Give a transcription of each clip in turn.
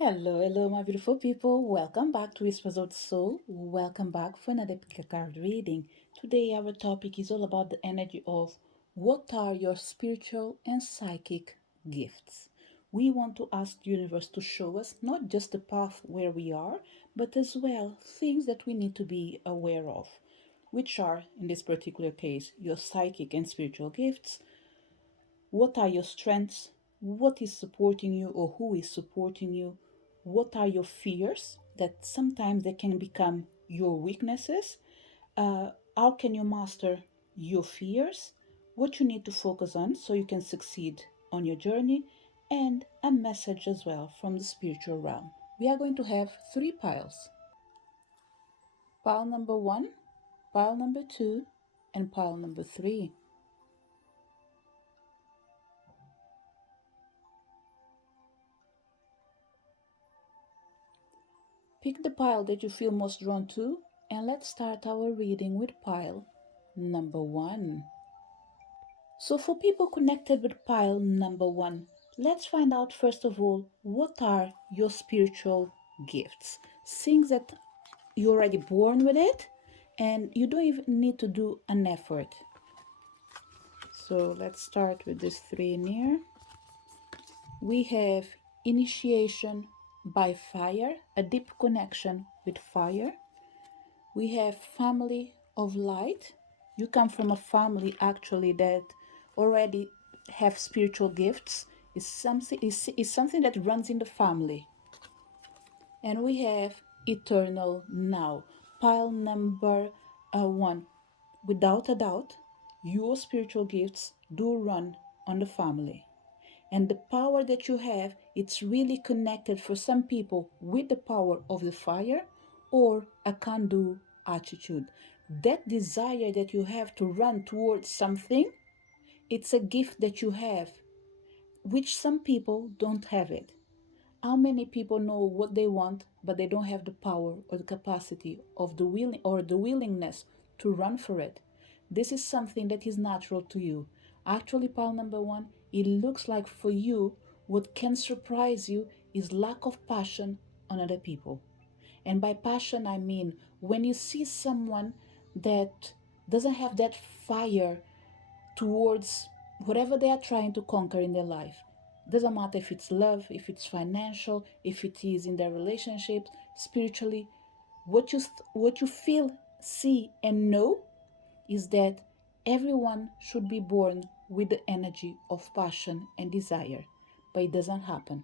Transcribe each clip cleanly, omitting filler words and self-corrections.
Hello, my beautiful people. Welcome back to Whispers of the Soul. Welcome back for another pick card reading. Today, our topic is all about the energy of what are your spiritual and psychic gifts. We want to ask the universe to show us not just the path where we are, but as well things that we need to be aware of, which are, in this particular case, your psychic and spiritual gifts. What are your strengths? What is supporting you or who is supporting you? What are your fears that sometimes they can become your weaknesses? How can you master your fears? What you need to focus on so you can succeed on your journey? And a message as well from the spiritual realm. We are going to have three piles: pile number one, pile number two, and pile number three. Pick the pile that you feel most drawn to, and let's start our reading with pile number one. So, for people connected with pile number one, let's find out first of all what are your spiritual gifts. Things that you're already born with it, and you don't even need to do an effort. So, let's start with this three in here. We have initiation by fire, a deep connection with fire. We have family of light. You come from a family actually that already have spiritual gifts. It's something that runs in the family. And we have eternal now. Pile number one. Without a doubt, your spiritual gifts do run on the family. And the power that you have, it's really connected for some people with the power of the fire or a can-do attitude. That desire that you have to run towards something, it's a gift that you have, which some people don't have it. How many people know what they want, but they don't have the power or the capacity of the will or the willingness to run for it? This is something that is natural to you. Actually, pile number one, it looks like for you, what can surprise you is lack of passion on other people. And by passion, I mean when you see someone that doesn't have that fire towards whatever they are trying to conquer in their life. Doesn't matter if it's love, if it's financial, if it is in their relationships, spiritually. What you feel, see, and know is that everyone should be born with the energy of passion and desire, but it doesn't happen.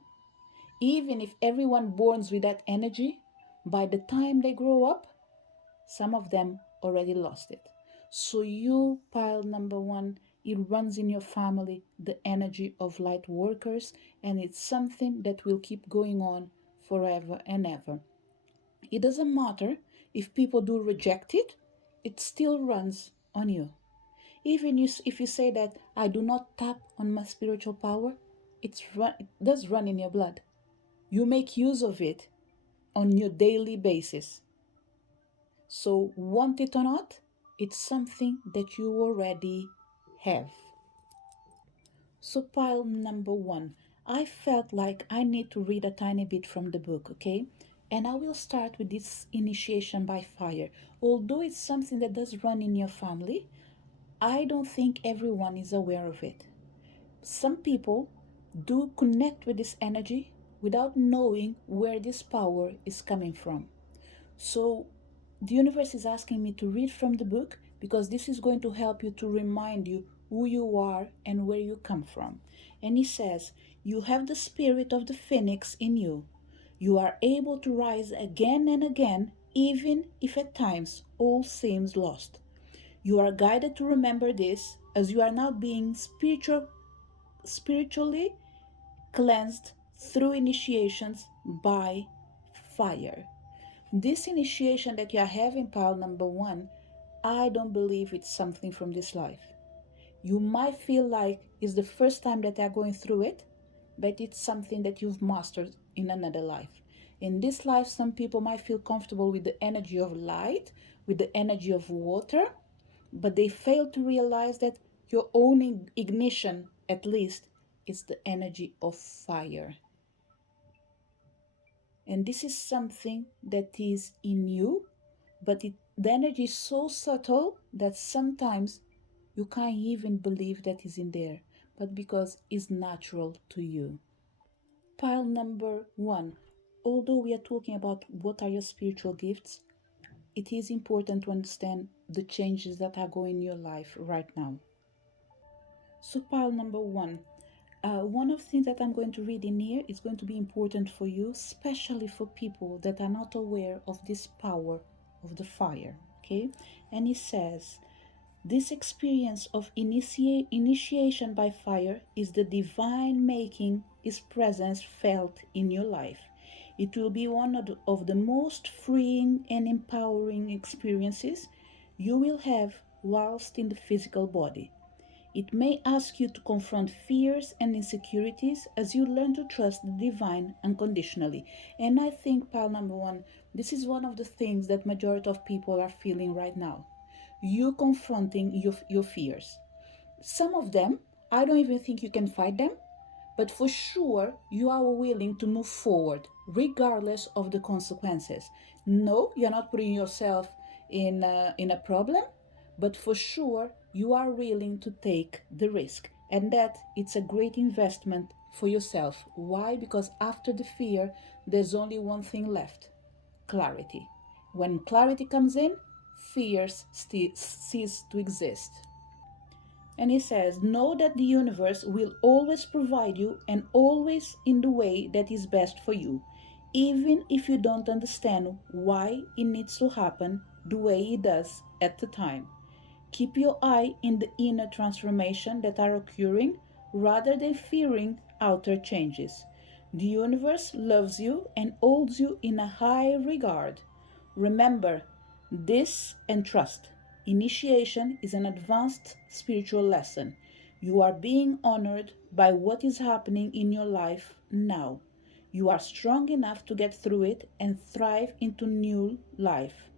Even if everyone borns with that energy, by the time they grow up, some of them already lost it. So you, pile number one, it runs in your family, the energy of light workers, and it's something that will keep going on forever and ever. It doesn't matter if people do reject it, it still runs on you. Even if you say that I do not tap on my spiritual power, it does run in your blood. You make use of it on your daily basis. So, want it or not, it's something that you already have. So, pile number one, I felt like I need to read a tiny bit from the book, okay? And I will start with this initiation by fire. Although it's something that does run in your family, I don't think everyone is aware of it. Some people do connect with this energy without knowing where this power is coming from. So, the universe is asking me to read from the book because this is going to help you to remind you who you are and where you come from. And he says, you have the spirit of the phoenix in you. You are able to rise again and again, even if at times all seems lost. You are guided to remember this as you are now being spiritually cleansed through initiations by fire. This initiation that you are having, pile number one, I don't believe it's something from this life. You might feel like it's the first time that they're going through it, but it's something that you've mastered in another life. In this life, some people might feel comfortable with the energy of light, with the energy of water, but they fail to realize that your own ignition, at least, is the energy of fire. And this is something that is in you, but the energy is so subtle that sometimes you can't even believe that is in there, but because it's natural to you. Pile number one. Although we are talking about what are your spiritual gifts, it is important to understand the changes that are going in your life right now. So, pile number one. One of the things that I'm going to read in here is going to be important for you, especially for people that are not aware of this power of the fire. Okay, and it says, this experience of initiation by fire is the divine making His presence felt in your life. It will be one of the most freeing and empowering experiences you will have whilst in the physical body. It may ask you to confront fears and insecurities as you learn to trust the divine unconditionally. And I think, pile number one, this is one of the things that majority of people are feeling right now. You confronting your fears. Some of them, I don't even think you can fight them, but for sure you are willing to move forward regardless of the consequences. No, you're not putting yourself in a problem, but for sure you are willing to take the risk, and that it's a great investment for yourself. Why? Because after the fear there's only one thing left: clarity. When clarity comes in, fears cease to exist. And he says, know that the universe will always provide you and always in the way that is best for you, even if you don't understand why it needs to happen the way it does at the time. Keep your eye in the inner transformation that are occurring rather than fearing outer changes. The universe loves you and holds you in a high regard. Remember this and trust. Initiation is an advanced spiritual lesson. You are being honored by what is happening in your life now. You are strong enough to get through it and thrive into new life,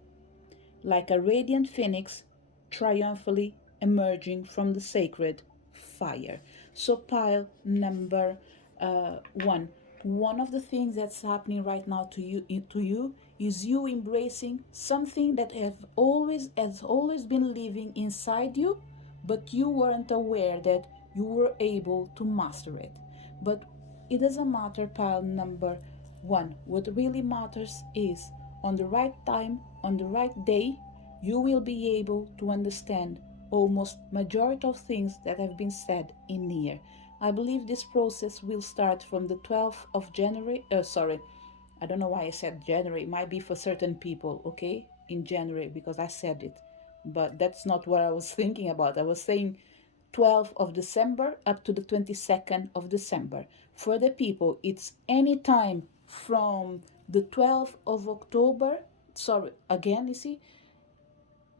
like a radiant phoenix triumphantly emerging from the sacred fire. So, pile number one. One of the things that's happening right now to you is you embracing something that has always been living inside you, but you weren't aware that you were able to master it. But it doesn't matter, pile number one. What really matters is on the right time, on the right day, you will be able to understand almost majority of things that have been said in here. I believe this process will start from the 12th of January. Sorry, I don't know why I said January. It might be for certain people, okay? In January, because I said it. But that's not what I was thinking about. I was saying 12th of December up to the 22nd of December. For the people, it's any time from the 12th of October. Sorry, again, you see,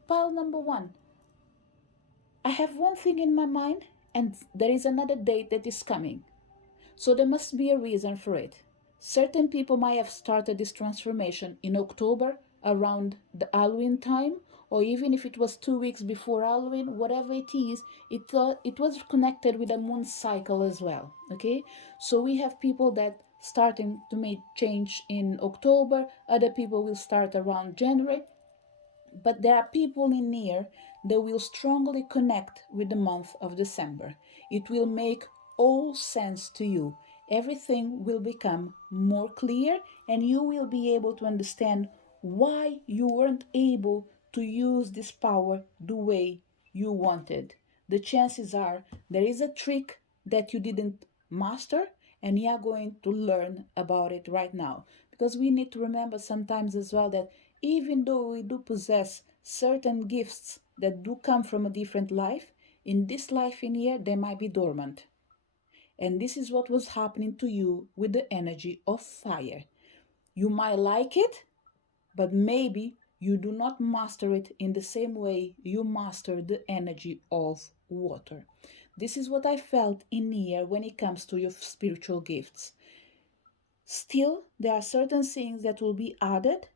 pile number one. I have one thing in my mind, and there is another date that is coming. So there must be a reason for it. Certain people might have started this transformation in October around the Halloween time, or even if it was 2 weeks before Halloween, whatever it is, it was connected with the moon cycle as well. Okay, so we have people that starting to make change in October, other people will start around January, but there are people in here that will strongly connect with the month of December. It will make all sense to you. Everything will become more clear, and you will be able to understand why you weren't able to use this power the way you wanted. The chances are there is a trick that you didn't master, and you are going to learn about it right now. Because we need to remember sometimes as well that even though we do possess certain gifts that do come from a different life, in this life in here, they might be dormant. And this is what was happening to you with the energy of fire. You might like it, but maybe you do not master it in the same way you master the energy of water. This is what I felt in here when it comes to your spiritual gifts. Still, there are certain things that will be added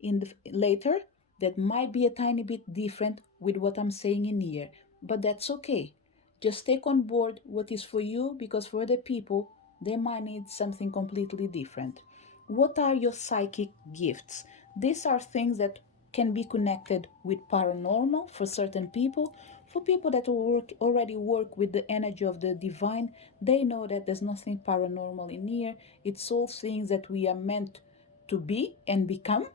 in the later that might be a tiny bit different with what I'm saying in here, but that's okay. Just take on board what is for you, because for other people they might need something completely different. What are your psychic gifts? These are things that can be connected with paranormal for certain people. For people that already work with the energy of the divine, they know that there's nothing paranormal in here. It's all things that we are meant to be and become.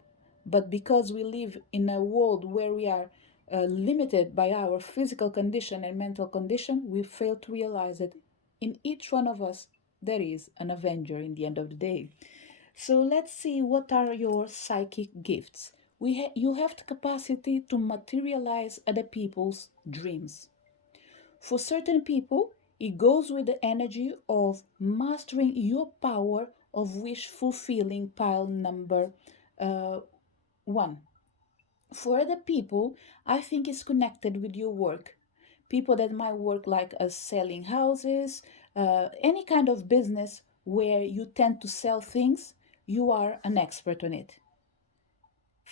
But because we live in a world where we are limited by our physical condition and mental condition, we fail to realize that in each one of us there is an avenger in the end of the day. So let's see, what are your psychic gifts. You have the capacity to materialize other people's dreams. For certain people, it goes with the energy of mastering your power of wish fulfilling, pile number uh, one. For other people, I think it's connected with your work. People that might work like as selling houses, any kind of business where you tend to sell things, you are an expert on it.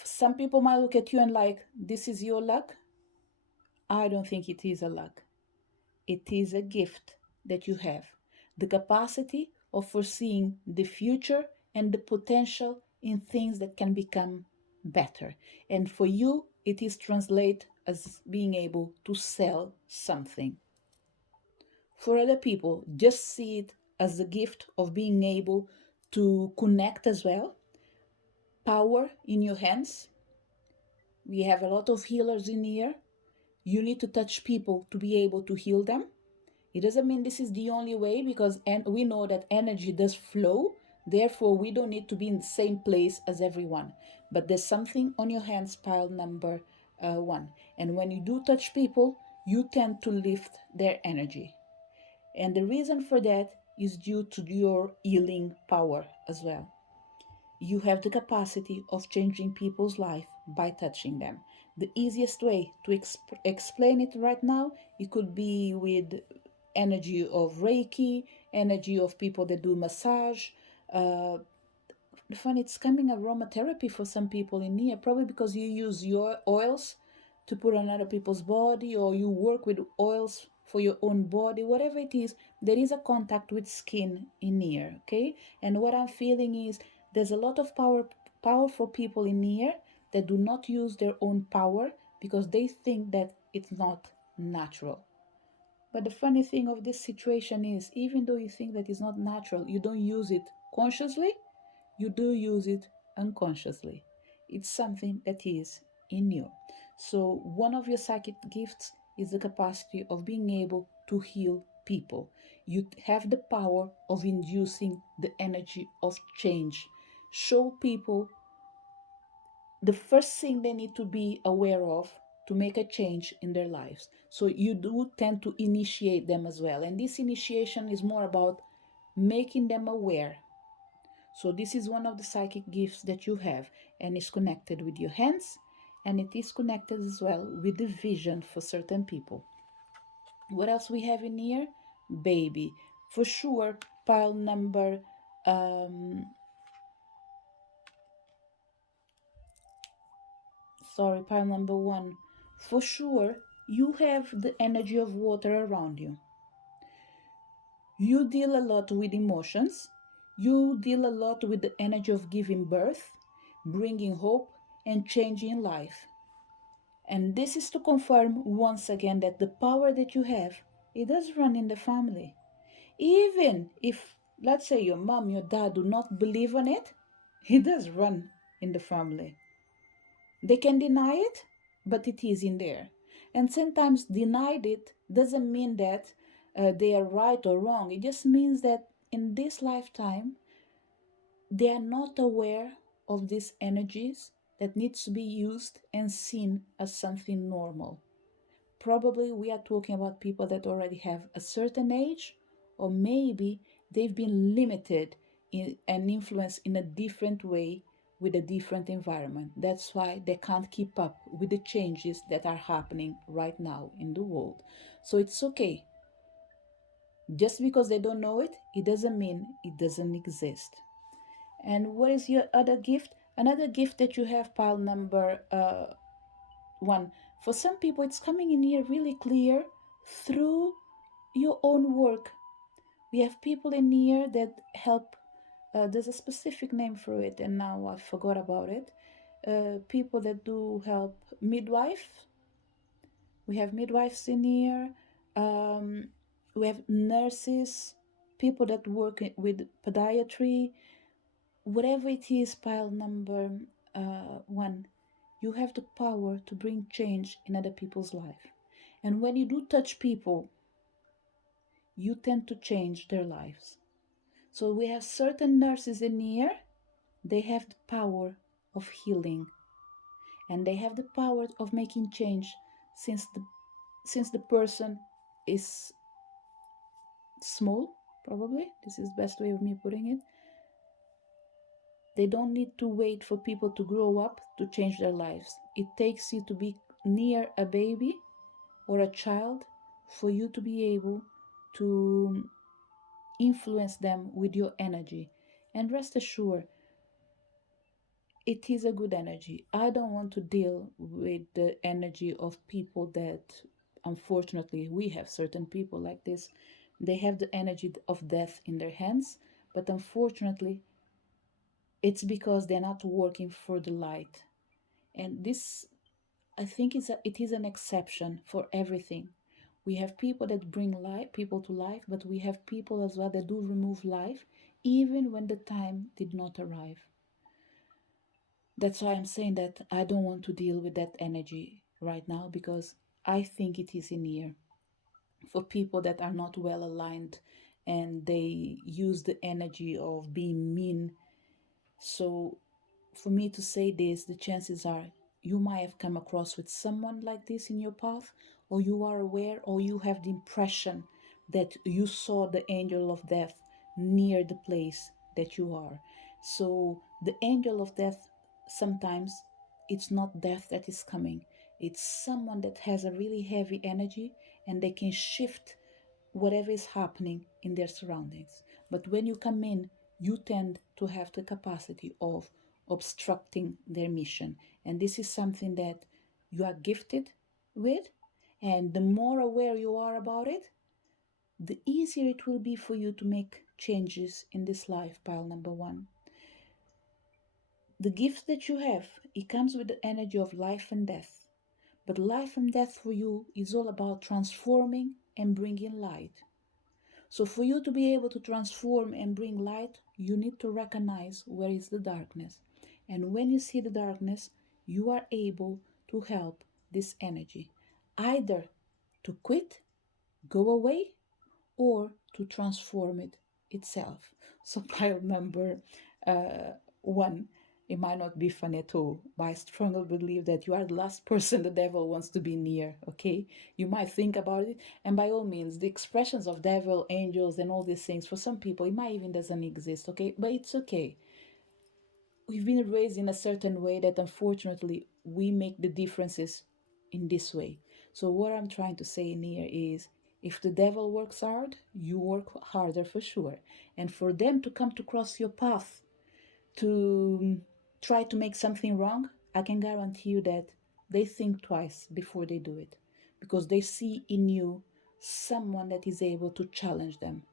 Some people might look at you and like, this is your luck. I don't think it is a luck. It is a gift that you have. The capacity of foreseeing the future and the potential in things that can become better. And for you, it is translate as being able to sell something. For other people, just see it as the gift of being able to connect as well. Power in your hands. We have a lot of healers in here. You need to touch people to be able to heal them. It doesn't mean this is the only way, because we know that energy does flow. Therefore, we don't need to be in the same place as everyone. But there's something on your hands, pile number one. And when you do touch people, you tend to lift their energy. And the reason for that is due to your healing power as well. You have the capacity of changing people's life by touching them. The easiest way to explain it right now, it could be with energy of Reiki, energy of people that do massage. Uh, Funny, it's coming aromatherapy for some people in here, probably because you use your oils to put on other people's body, or you work with oils for your own body, whatever it is. There is a contact with skin in here, okay? And what I'm feeling is there's a lot of powerful people in here that do not use their own power because they think that it's not natural. But the funny thing of this situation is, even though you think that it's not natural, you don't use it consciously, you do use it unconsciously. It's something that is in you. So, one of your psychic gifts is the capacity of being able to heal people. You have the power of inducing the energy of change. Show people the first thing they need to be aware of to make a change in their lives. So you do tend to initiate them as well. And this initiation is more about making them aware. So this is one of the psychic gifts that you have, and is connected with your hands, and it is connected as well with the vision for certain people. What else we have in here? Baby. For sure, pile number pile number one. For sure, you have the energy of water around you. You deal a lot with emotions. You deal a lot with the energy of giving birth, bringing hope, and changing life. And this is to confirm once again that the power that you have, it does run in the family. Even if, let's say, your mom, your dad do not believe on it, it does run in the family. They can deny it, but it is in there. And sometimes denied it doesn't mean that they are right or wrong. It just means that in this lifetime, they are not aware of these energies that needs to be used and seen as something normal. Probably we are talking about people that already have a certain age, or maybe they've been limited and influenced in a different way with a different environment. That's why they can't keep up with the changes that are happening right now in the world. So it's okay. Just because they don't know it, it doesn't mean it doesn't exist. And what is your other gift? Another gift that you have, pile number one. For some people, it's coming in here really clear through your own work. We have people in here that help There's a specific name for it, and now I forgot about it. People that do help midwife. We have midwives in here. Um, we have nurses, people that work with podiatry, whatever it is. Pile number one, you have the power to bring change in other people's life, and when you do touch people, you tend to change their lives. So we have certain nurses in here. They have the power of healing, and they have the power of making change since the person is small. Probably this is the best way of me putting it. They don't need to wait for people to grow up to change their lives. It takes you to be near a baby or a child for you to be able to influence them with your energy. And rest assured, it is a good energy. I don't want to deal with the energy of people that, unfortunately, we have certain people like this. They have the energy of death in their hands, but unfortunately, it's because they're not working for the light. And this, I think, it is an exception for everything. We have people that bring life, people to life, but we have people as well that do remove life, even when the time did not arrive. That's why I'm saying that I don't want to deal with that energy right now, because I think it is in here for people that are not well aligned, and they use the energy of being mean. So for me to say this, the chances are you might have come across with someone like this in your path, or you are aware, or you have the impression that you saw the angel of death near the place that you are. So the angel of death, sometimes it's not death that is coming, it's someone that has a really heavy energy, and they can shift whatever is happening in their surroundings. But when you come in, you tend to have the capacity of obstructing their mission. And this is something that you are gifted with. And the more aware you are about it, the easier it will be for you to make changes in this life. Pile number one. The gift that you have, it comes with the energy of life and death. But life and death for you is all about transforming and bringing light. So for you to be able to transform and bring light, you need to recognize where is the darkness. And when you see the darkness, you are able to help this energy either to quit, go away, or to transform it itself. So pile number uh, one, it might not be funny at all, but I strongly believe that you are the last person the devil wants to be near. Okay, you might think about it, and by all means, the expressions of devil, angels, and all these things, for some people it might even doesn't exist. Okay, but it's okay. We've been raised in a certain way that unfortunately we make the differences in this way. So what I'm trying to say in here is, if the devil works hard, you work harder for sure. And for them to come to cross your path to try to make something wrong, I can guarantee you that they think twice before they do it, because they see in you someone that is able to challenge them,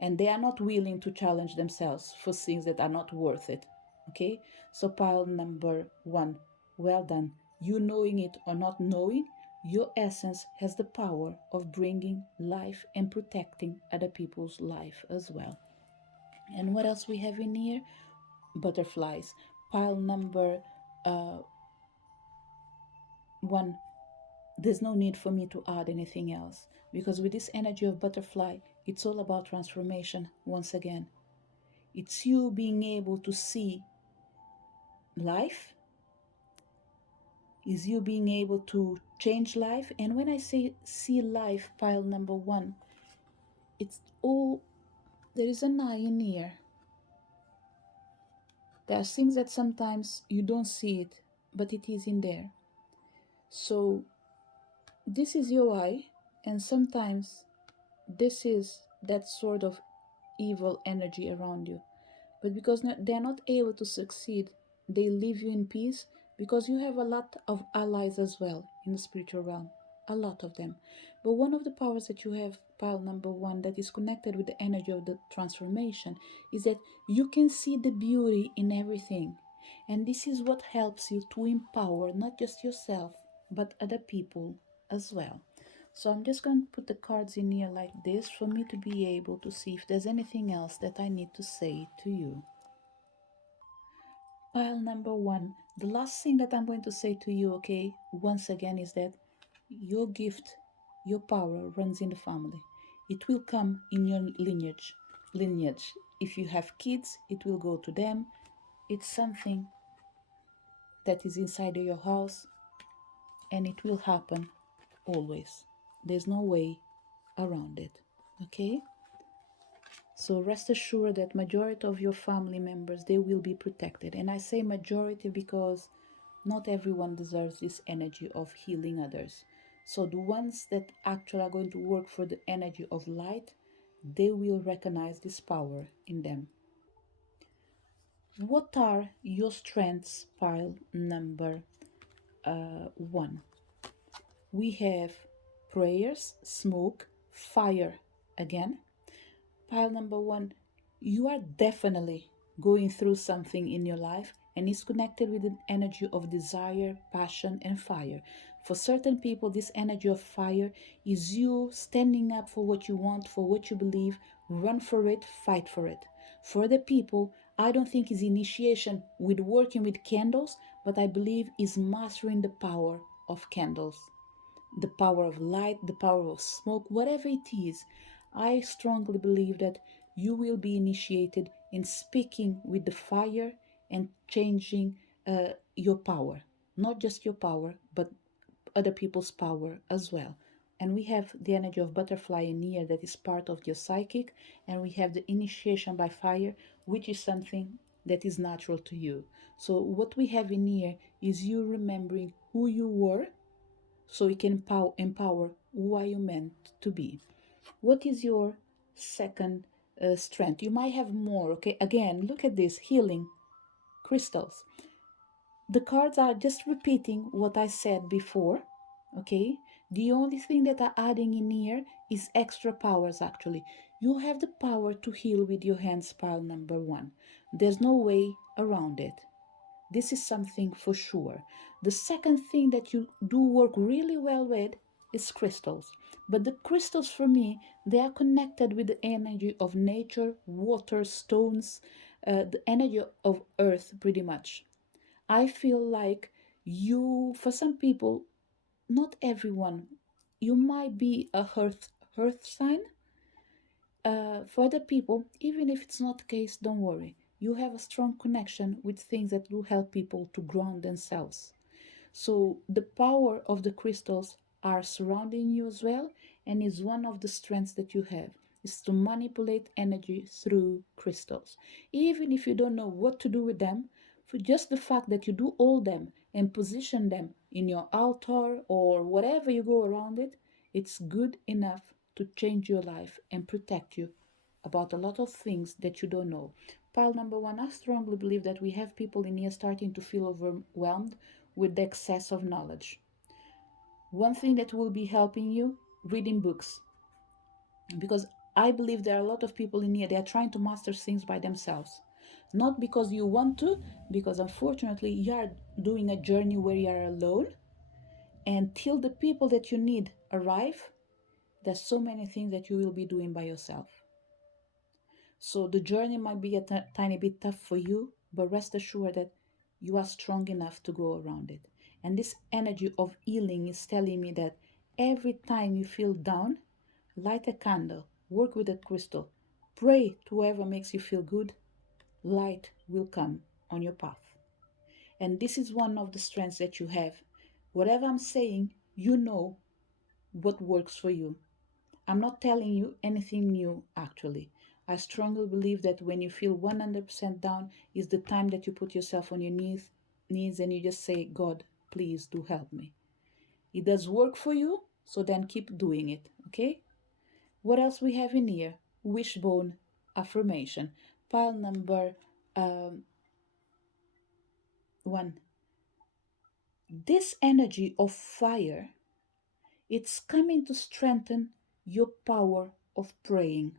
and they are not willing to challenge themselves for things that are not worth it. Okay, so pile number one, well done. You knowing it or not knowing, your essence has the power of bringing life and protecting other people's life as well. And what else we have in here? Butterflies. Pile number uh, one, there's no need for me to add anything else, because with this energy of butterfly, it's all about transformation once again. It's you being able to see life, is you being able to change life. And when I say see life, pile number one, it's all, there is an eye in here. There are things that sometimes you don't see it, but it is in there. So this is your eye, and sometimes this is that sort of evil energy around you. But because they're not able to succeed, they leave you in peace, because you have a lot of allies as well in the spiritual realm, a lot of them. But one of the powers that you have, pile number one, that is connected with the energy of the transformation is that you can see the beauty in everything. And this is what helps you to empower not just yourself, but other people as well. So I'm just going to put the cards in here like this for me to be able to see if there's anything else that I need to say to you. Pile number one, the last thing that I'm going to say to you, okay, once again, is that your gift, your power runs in the family. It will come in your lineage. Lineage. If you have kids, it will go to them. It's something that is inside of your house, and it will happen always. There's no way around it. Okay? So rest assured that majority of your family members, they will be protected. And I say majority because not everyone deserves this energy of healing others. So the ones that actually are going to work for the energy of light, they will recognize this power in them. What are your strengths? Pile number one. We have prayers, smoke, fire again. Pile number one, you are definitely going through something in your life, and it's connected with an energy of desire, passion, and fire. For certain people, this energy of fire is you standing up for what you want, for what you believe, run for it, fight for it. For other people, I don't think it's initiation with working with candles, but I believe is mastering the power of candles, the power of light, the power of smoke, whatever it is. I strongly believe that you will be initiated in speaking with the fire and changing your power. Not just your power, but other people's power as well. And we have the energy of butterfly in here that is part of your psychic, and we have the initiation by fire, which is something that is natural to you. So, what we have in here is you remembering who you were so you can empower who are you meant to be. What is your second strength? You might have more. Okay, again, look at this healing crystals. The cards are just repeating what I said before. Okay, the only thing that are adding in here is extra powers. Actually, you have the power to heal with your hands, pile number one. There's no way around it. This is something for sure. The second thing that you do work really well with is crystals. But the crystals for me, they are connected with the energy of nature, water, stones, the energy of earth pretty much. I feel like you, for some people, not everyone, you might be a earth sign. For other people, even if it's not the case, don't worry. You have a strong connection with things that will help people to ground themselves. So the power of the crystals are surrounding you as well, and is one of the strengths that you have is to manipulate energy through crystals. Even if you don't know what to do with them, for just the fact that you do hold them and position them in your altar or whatever you go around it, it's good enough to change your life and protect you about a lot of things that you don't know. Pile number one, I strongly believe that we have people in here starting to feel overwhelmed with the excess of knowledge. One thing that will be helping you, reading books. Because I believe there are a lot of people in here, they are trying to master things by themselves. Not because you want to, because unfortunately you are doing a journey where you are alone. And till the people that you need arrive, there's so many things that you will be doing by yourself. So the journey might be a tiny bit tough for you, but rest assured that you are strong enough to go around it. And this energy of healing is telling me that every time you feel down, light a candle, work with a crystal, pray to whoever makes you feel good, light will come on your path. And this is one of the strengths that you have. Whatever I'm saying, you know what works for you. I'm not telling you anything new, actually. I strongly believe that when you feel 100% down is the time that you put yourself on your knees and you just say, God, please do help me. It does work for you, so then keep doing it, okay? What else we have in here? Wishbone affirmation. Pile number um, one. This energy of fire It's coming to strengthen your power of praying.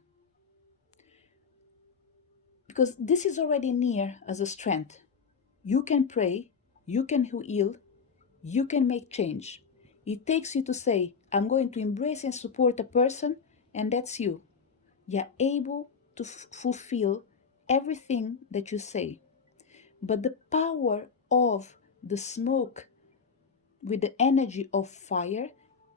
Because this is already near as a strength. You can pray, you can heal, you can make change. It takes you to say, I'm going to embrace and support a person, and that's you. You're able to fulfill everything that you say. But the power of the smoke with the energy of fire,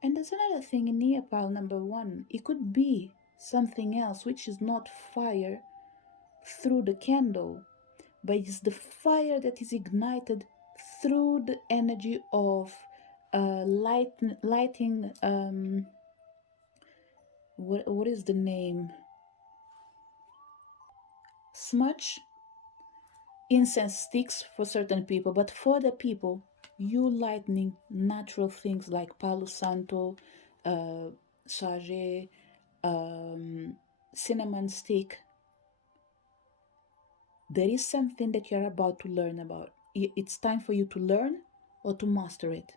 and there's another thing in here, pile number one. It could be something else which is not fire through the candle, but it's the fire that is ignited through the energy of lighting. What is the name? Smudge incense sticks for certain people, but for the people, you lightning natural things like Palo Santo, uh, sage, um, cinnamon stick. There is something that you're about to learn about. It's time for you to learn or to master it.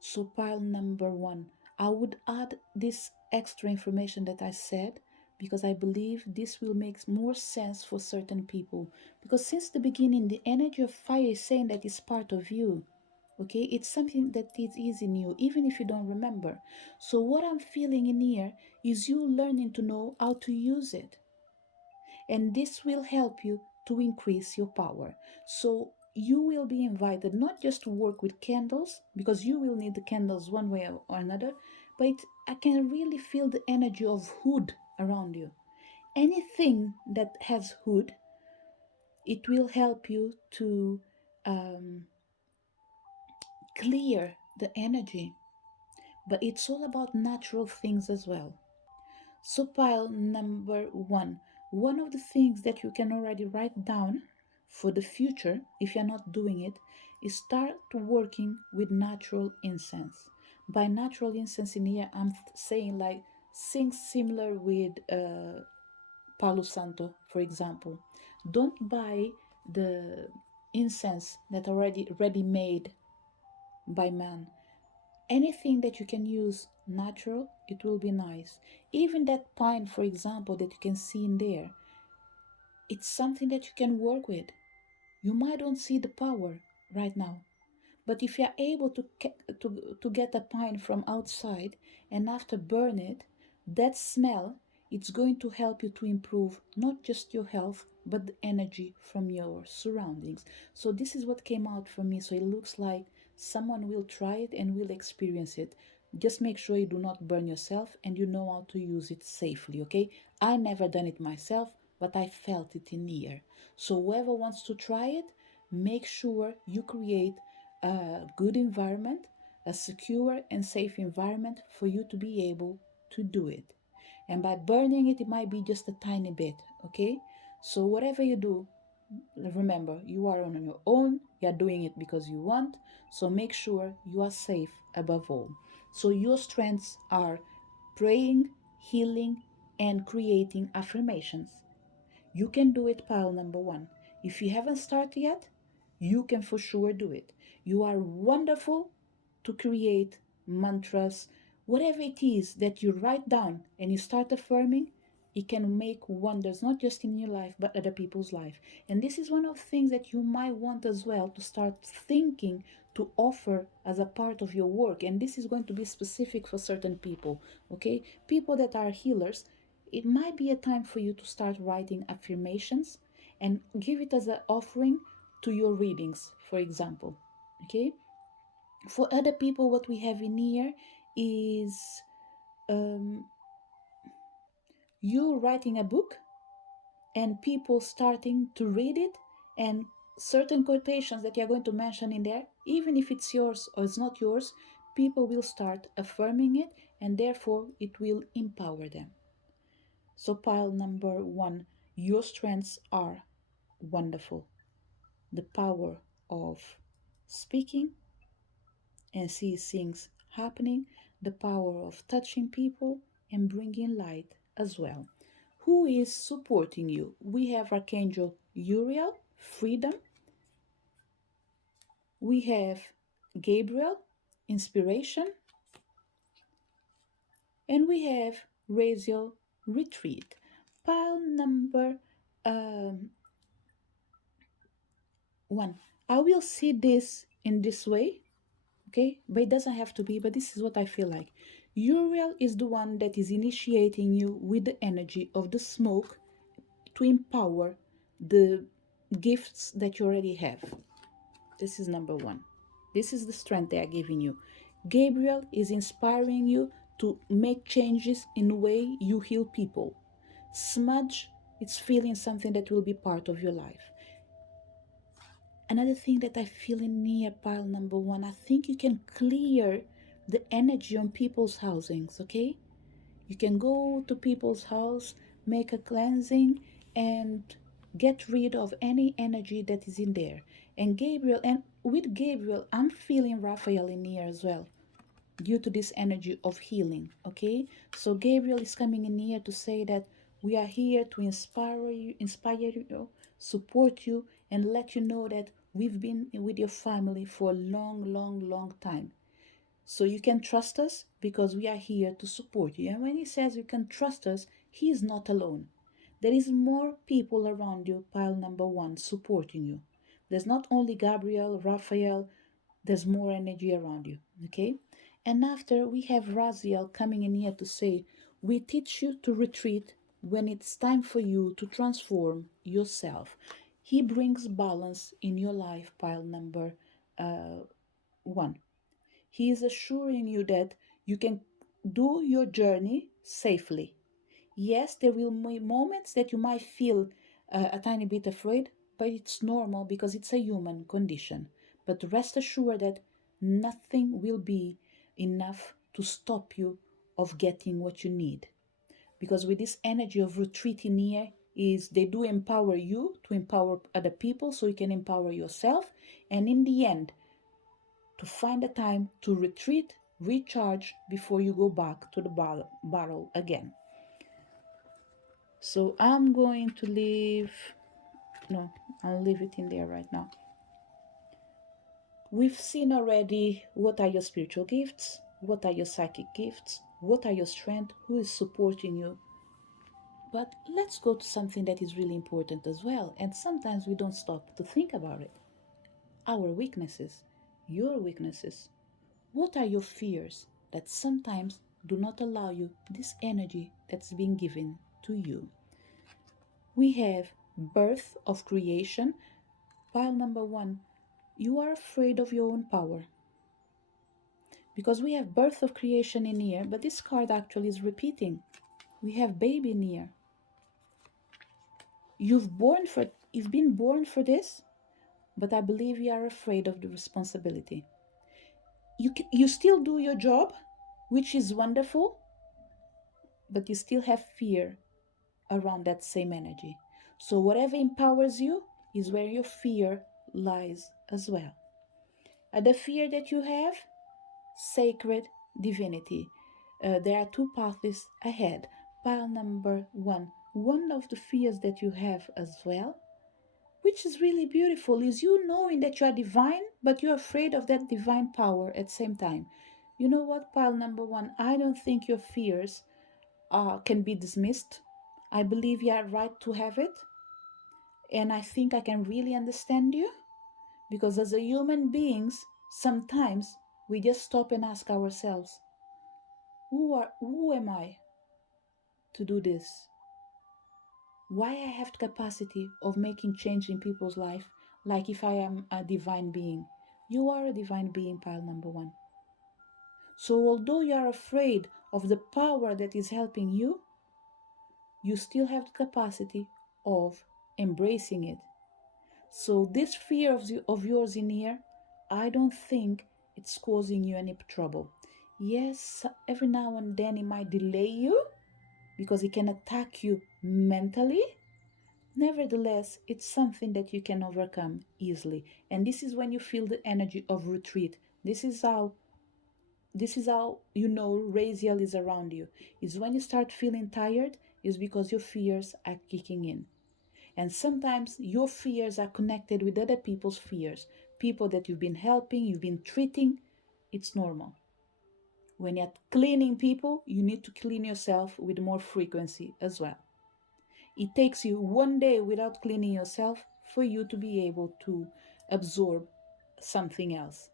So, pile number one, I would add this extra information that I said because I believe this will make more sense for certain people. Because since the beginning, the energy of fire is saying that it's part of you. Okay, it's something that is in you, even if you don't remember. So, what I'm feeling in here is you learning to know how to use it, and this will help you to increase your power. So you will be invited not just to work with candles, because you will need the candles one way or another, but I can really feel the energy of wood around you. Anything that has wood, it will help you to um, clear the energy, but it's all about natural things as well. So, pile number one of the things that you can already write down for the future, if you're not doing it, is start working with natural incense. By natural incense in here, I'm saying like things similar with Palo Santo, for example. Don't buy the incense that already ready made by man. Anything that you can use natural, it will be nice. Even that pine, for example, that you can see in there, it's something that you can work with. You might don't see the power right now, but if you're able to get a pine from outside and after burn it, that smell, it's going to help you to improve not just your health but the energy from your surroundings. So this is what came out for me. So it looks like someone will try it and will experience it. Just make sure you do not burn yourself and you know how to use it safely, okay? I never done it myself, but I felt it in here. So whoever wants to try it, make sure you create a good environment, a secure and safe environment for you to be able to do it. And by burning it, it might be just a tiny bit, okay? So whatever you do, remember, you are on your own, you're doing it because you want, so make sure you are safe above all. So your strengths are praying, healing, and creating affirmations. You can do it, pile number one. If you haven't started yet, you can for sure do it. You are wonderful to create mantras, whatever it is that you write down and you start affirming, it can make wonders not just in your life but other people's life. And this is one of the things that you might want as well to start thinking to offer as a part of your work. And this is going to be specific for certain people, okay? People that are healers, it might be a time for you to start writing affirmations and give it as an offering to your readings, for example. Okay? For other people, what we have in here is um, you writing a book and people starting to read it, and certain quotations that you're going to mention in there, even if it's yours or it's not yours, people will start affirming it and therefore it will empower them. So, pile number one, your strengths are wonderful. The power of speaking and see things happening, the power of touching people and bringing light as well. Who is supporting you? We have Archangel Uriel, freedom. We have Gabriel, inspiration. And we have Raziel Retreat. Pile number um, one. I will see this in this way, okay? But it doesn't have to be, but this is what I feel like. Uriel is the one that is initiating you with the energy of the smoke to empower the gifts that you already have. This is number one. This is the strength they are giving you. Gabriel is inspiring you to make changes in the way you heal people. Smudge, it's feeling something that will be part of your life. Another thing that I feel in near pile number one, I think you can clear the energy on people's housings, okay? You can go to people's house, make a cleansing, and get rid of any energy that is in there. And Gabriel, and with Gabriel, I'm feeling Raphael in here as well, due to this energy of healing. Okay, so Gabriel is coming in here to say that we are here to inspire you, support you, and let you know that we've been with your family for a long, long, long time. So you can trust us because we are here to support you. And when he says you can trust us, he is not alone. There is more people around you, pile number one, supporting you. There's not only Gabriel, Raphael, there's more energy around you. Okay? And after we have Raziel coming in here to say, we teach you to retreat when it's time for you to transform yourself. He brings balance in your life, pile number one. He is assuring you that you can do your journey safely. Yes, there will be moments that you might feel a tiny bit afraid, but it's normal because it's a human condition. But rest assured that nothing will be enough to stop you of getting what you need. Because with this energy of retreating here, is they do empower you to empower other people so you can empower yourself, and in the end to find a time to retreat, recharge before you go back to the battle again. So I'm going to leave, no, I'll leave it in there right now. We've seen already what are your spiritual gifts, what are your psychic gifts, what are your strengths, who is supporting you. But let's go to something that is really important as well, and sometimes we don't stop to think about it. Our weaknesses, your weaknesses. What are your fears that sometimes do not allow you this energy that's being given to you? We have birth of creation. Pile number one, you are afraid of your own power. Because we have birth of creation in here, but this card actually is repeating. We have baby in here. You've been born for this, but I believe you are afraid of the responsibility. You still do your job, which is wonderful, but you still have fear around that same energy. So, whatever empowers you is where your fear lies as well. The fear that you have, sacred divinity. There are two paths ahead. Pile number one of the fears that you have as well, which is really beautiful, is you knowing that you are divine, but you're afraid of that divine power at the same time. You know what, pile number one, I don't think your fears can be dismissed. I believe you are right to have it. And I think I can really understand you because as a human beings, sometimes we just stop and ask ourselves, who am I to do this? Why I have the capacity of making change in people's life like if I am a divine being? You are a divine being, pile number one. So although you are afraid of the power that is helping you still have the capacity of embracing it. So this fear of yours in here, I don't think it's causing you any trouble. Yes, every now and then it might delay you because it can attack you mentally. Nevertheless, it's something that you can overcome easily. And this is when you feel the energy of retreat. This is how you know Raziel is around you. Is when you start feeling tired, is because your fears are kicking in. And sometimes your fears are connected with other people's fears, people that you've been helping, you've been treating. It's normal. When you're cleaning people, you need to clean yourself with more frequency as well. It takes you one day without cleaning yourself for you to be able to absorb something else.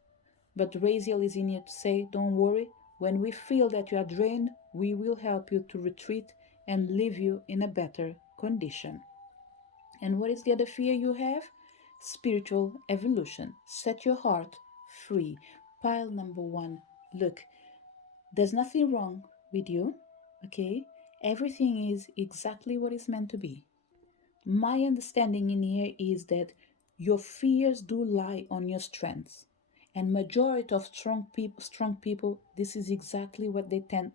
But Raziel is in here to say, don't worry, when we feel that you are drained, we will help you to retreat and leave you in a better condition. And what is the other fear you have? Spiritual evolution. Set your heart free. Pile number one. Look, there's nothing wrong with you, okay? Everything is exactly what it's meant to be. My understanding in here is that your fears do lie on your strengths. And majority of strong people, this is exactly what they tend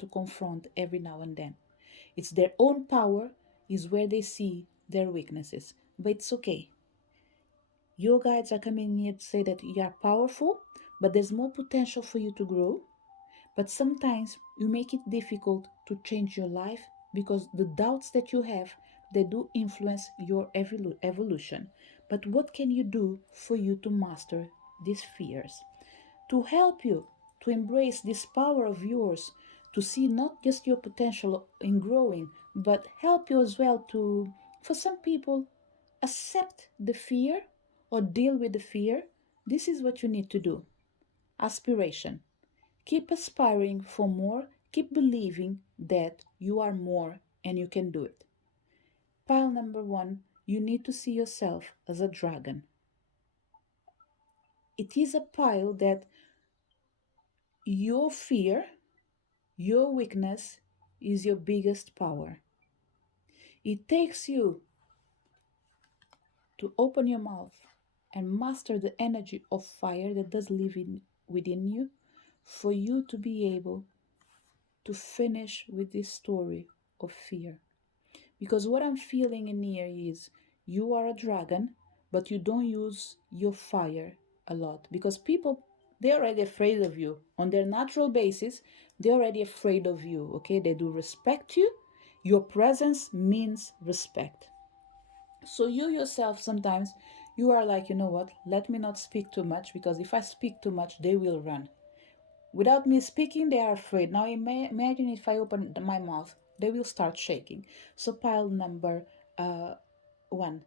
to confront every now and then. It's their own power is where they see their weaknesses. But it's okay. Your guides are coming here to say that you are powerful, but there's more potential for you to grow. But sometimes you make it difficult to change your life because the doubts that you have, they do influence your evolution. But what can you do for you to master these fears? To help you to embrace this power of yours, to see not just your potential in growing, but help you as well to, for some people, accept the fear or deal with the fear. This is what you need to do. Aspiration. Keep aspiring for more, keep believing that you are more and you can do it. Pile number one, you need to see yourself as a dragon. It is a pile that your fear, your weakness is your biggest power. It takes you to open your mouth and master the energy of fire that does live within you for you to be able to finish with this story of fear. Because what I'm feeling in here is you are a dragon, but you don't use your fire a lot. Because people, they're already afraid of you. On their natural basis, they're already afraid of you, okay? They do respect you. Your presence means respect. So you yourself, sometimes, you are like, you know what? Let me not speak too much, because if I speak too much, they will run. Without me speaking, they are afraid. Now imagine if I open my mouth, they will start shaking. So pile number one,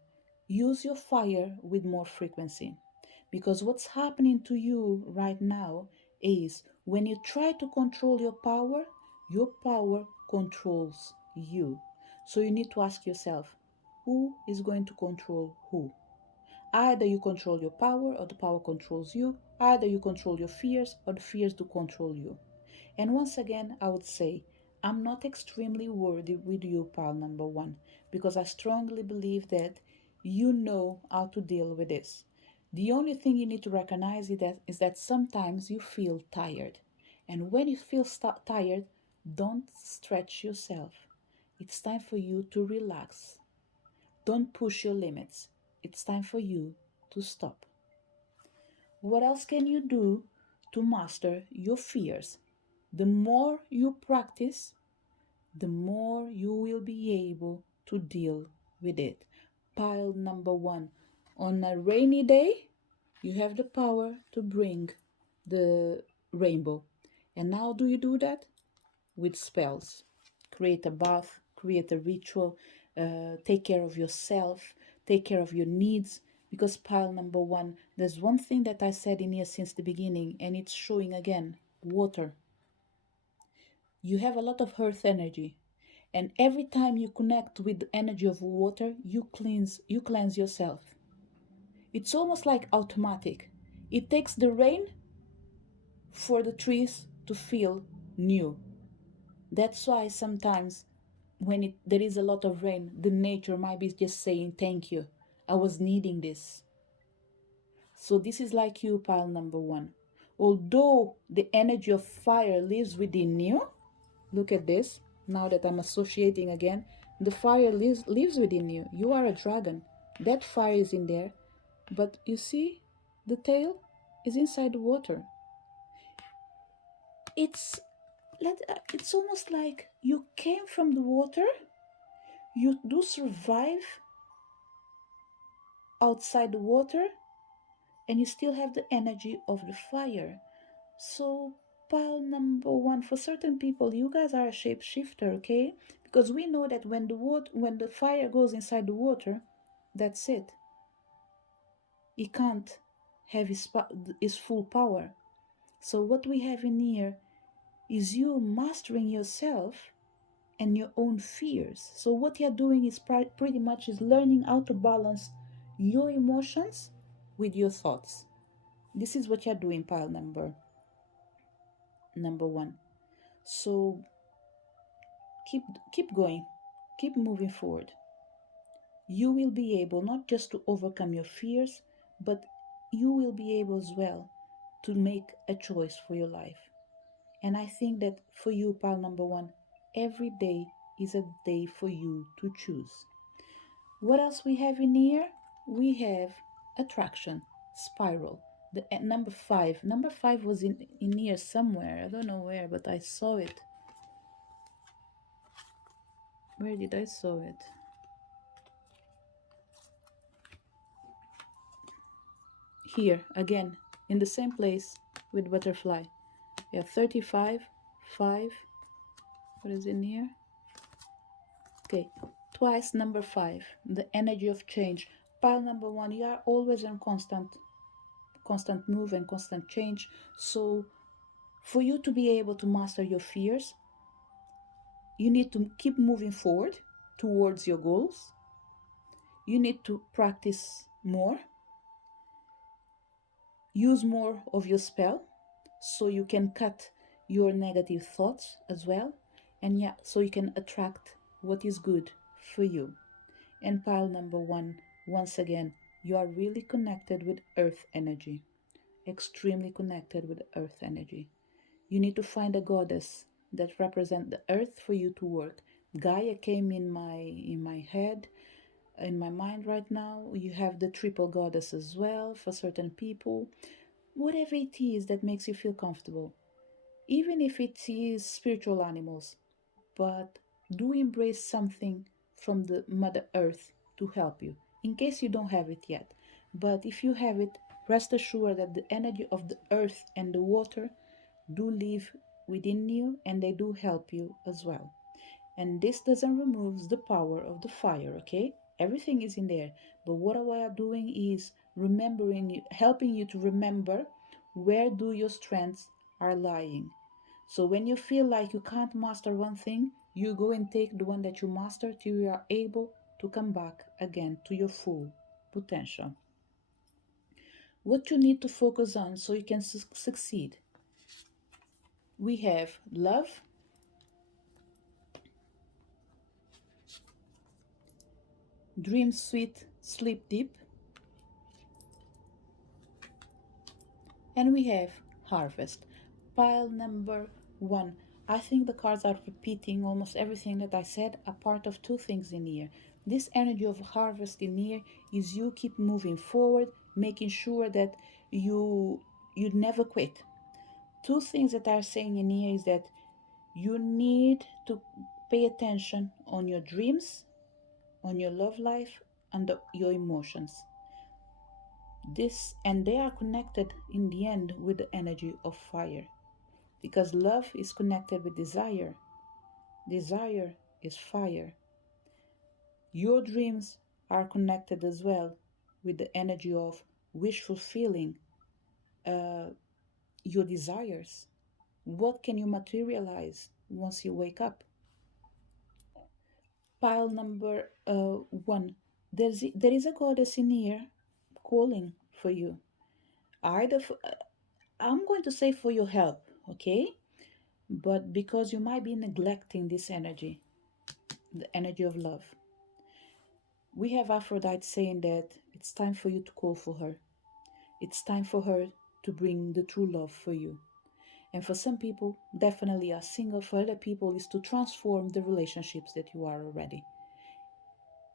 use your fire with more frequency. Because what's happening to you right now is when you try to control your power controls you. So you need to ask yourself, who is going to control who? Either you control your power or the power controls you. Either you control your fears or the fears do control you. And once again, I would say, I'm not extremely worried with you, pal number one, because I strongly believe that you know how to deal with this. The only thing you need to recognize is that sometimes you feel tired. And when you feel tired, don't stretch yourself. It's time for you to relax. Don't push your limits. It's time for you to stop. What else can you do to master your fears? The more you practice, the more you will be able to deal with it. Pile number one. On a rainy day, you have the power to bring the rainbow. And how do you do that? With spells. Create a bath, create a ritual, take care of yourself, take care of your needs. Because pile number one, there's one thing that I said in here since the beginning, and it's showing again: water. You have a lot of earth energy, and every time you connect with the energy of water, you cleanse yourself. It's almost like automatic. It takes the rain for the trees to feel new. That's why sometimes when there is a lot of rain, the nature might be just saying thank you. I was needing this. So this is like you, pile number one. Although the energy of fire lives within you, look at this. Now that I'm associating again, the fire lives within you. You are a dragon. That fire is in there. But you see, the tail is inside the water. It's almost like you came from the water. You do survive outside the water, and you still have the energy of the fire. So pile number one, for certain people, you guys are a shapeshifter, okay? Because we know that when the fire goes inside the water, that's it. It can't have his full power. So what we have in here is you mastering yourself and your own fears. So what you're doing is pretty much is learning how to balance your emotions with your thoughts. This is what you're doing, pile number one. So keep keep going, keep moving forward. You will be able not just to overcome your fears, but you will be able as well to make a choice for your life. And I think that for you, pile number one, every day is a day for you to choose. What else we have in here? We have attraction, spiral. The number five. Number five was in here somewhere. I don't know where, but I saw it. Where did I saw it? Here again, in the same place with butterfly. Yeah, 35, 5. What is in here? Okay, twice number 5, the energy of change. Pile number 1, you are always in constant move and constant change. So for you to be able to master your fears, you need to keep moving forward towards your goals. You need to practice more, use more of your spell so you can cut your negative thoughts as well. And yeah, so you can attract what is good for you. And pile number 1, once again, you are really connected with earth energy, extremely connected with earth energy. You need to find a goddess that represent the earth for you to work. Gaia came in my head, in my mind right now. You have the triple goddess as well for certain people. Whatever it is that makes you feel comfortable, even if it is spiritual animals, but do embrace something from the Mother Earth to help you, in case you don't have it yet. But if you have it, rest assured that the energy of the earth and the water do live within you and they do help you as well. And this doesn't remove the power of the fire, okay? Everything is in there. But what we are doing is remembering you, helping you to remember where do your strengths are lying. So when you feel like you can't master one thing, you go and take the one that you master till you are able to come back again to your full potential. What you need to focus on so you can succeed. We have love, dream sweet, sleep deep, and we have harvest. Pile number 1. I think the cards are repeating almost everything that I said, a part of two things in here. This energy of harvest in here is you keep moving forward, making sure that you never quit. Two things that are saying in here is that you need to pay attention on your dreams, on your love life, and your emotions. This and they are connected in the end with the energy of fire, because love is connected with desire. Desire is fire. Your dreams are connected as well with the energy of wish fulfilling, uh, your desires. What can you materialize once you wake up? Pile number 1. There is a goddess in here calling for you. Either I'm going to say for your help, okay? But because you might be neglecting this energy, the energy of love. We have Aphrodite saying that it's time for you to call for her. It's time for her to bring the true love for you. And for some people, definitely are single. For other people, is to transform the relationships that you are already.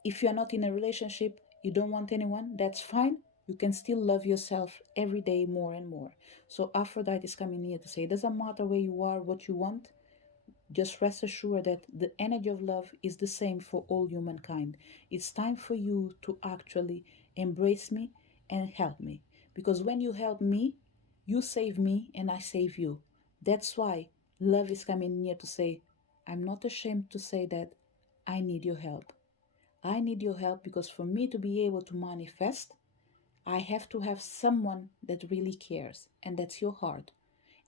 If you're not in a relationship, you don't want anyone, that's fine. You can still love yourself every day more and more. So Aphrodite is coming here to say, it doesn't matter where you are, what you want, just rest assured that the energy of love is the same for all humankind. It's time for you to actually embrace me and help me. Because when you help me, you save me and I save you. That's why love is coming near to say, I'm not ashamed to say that I need your help. I need your help because for me to be able to manifest, I have to have someone that really cares, and that's your heart.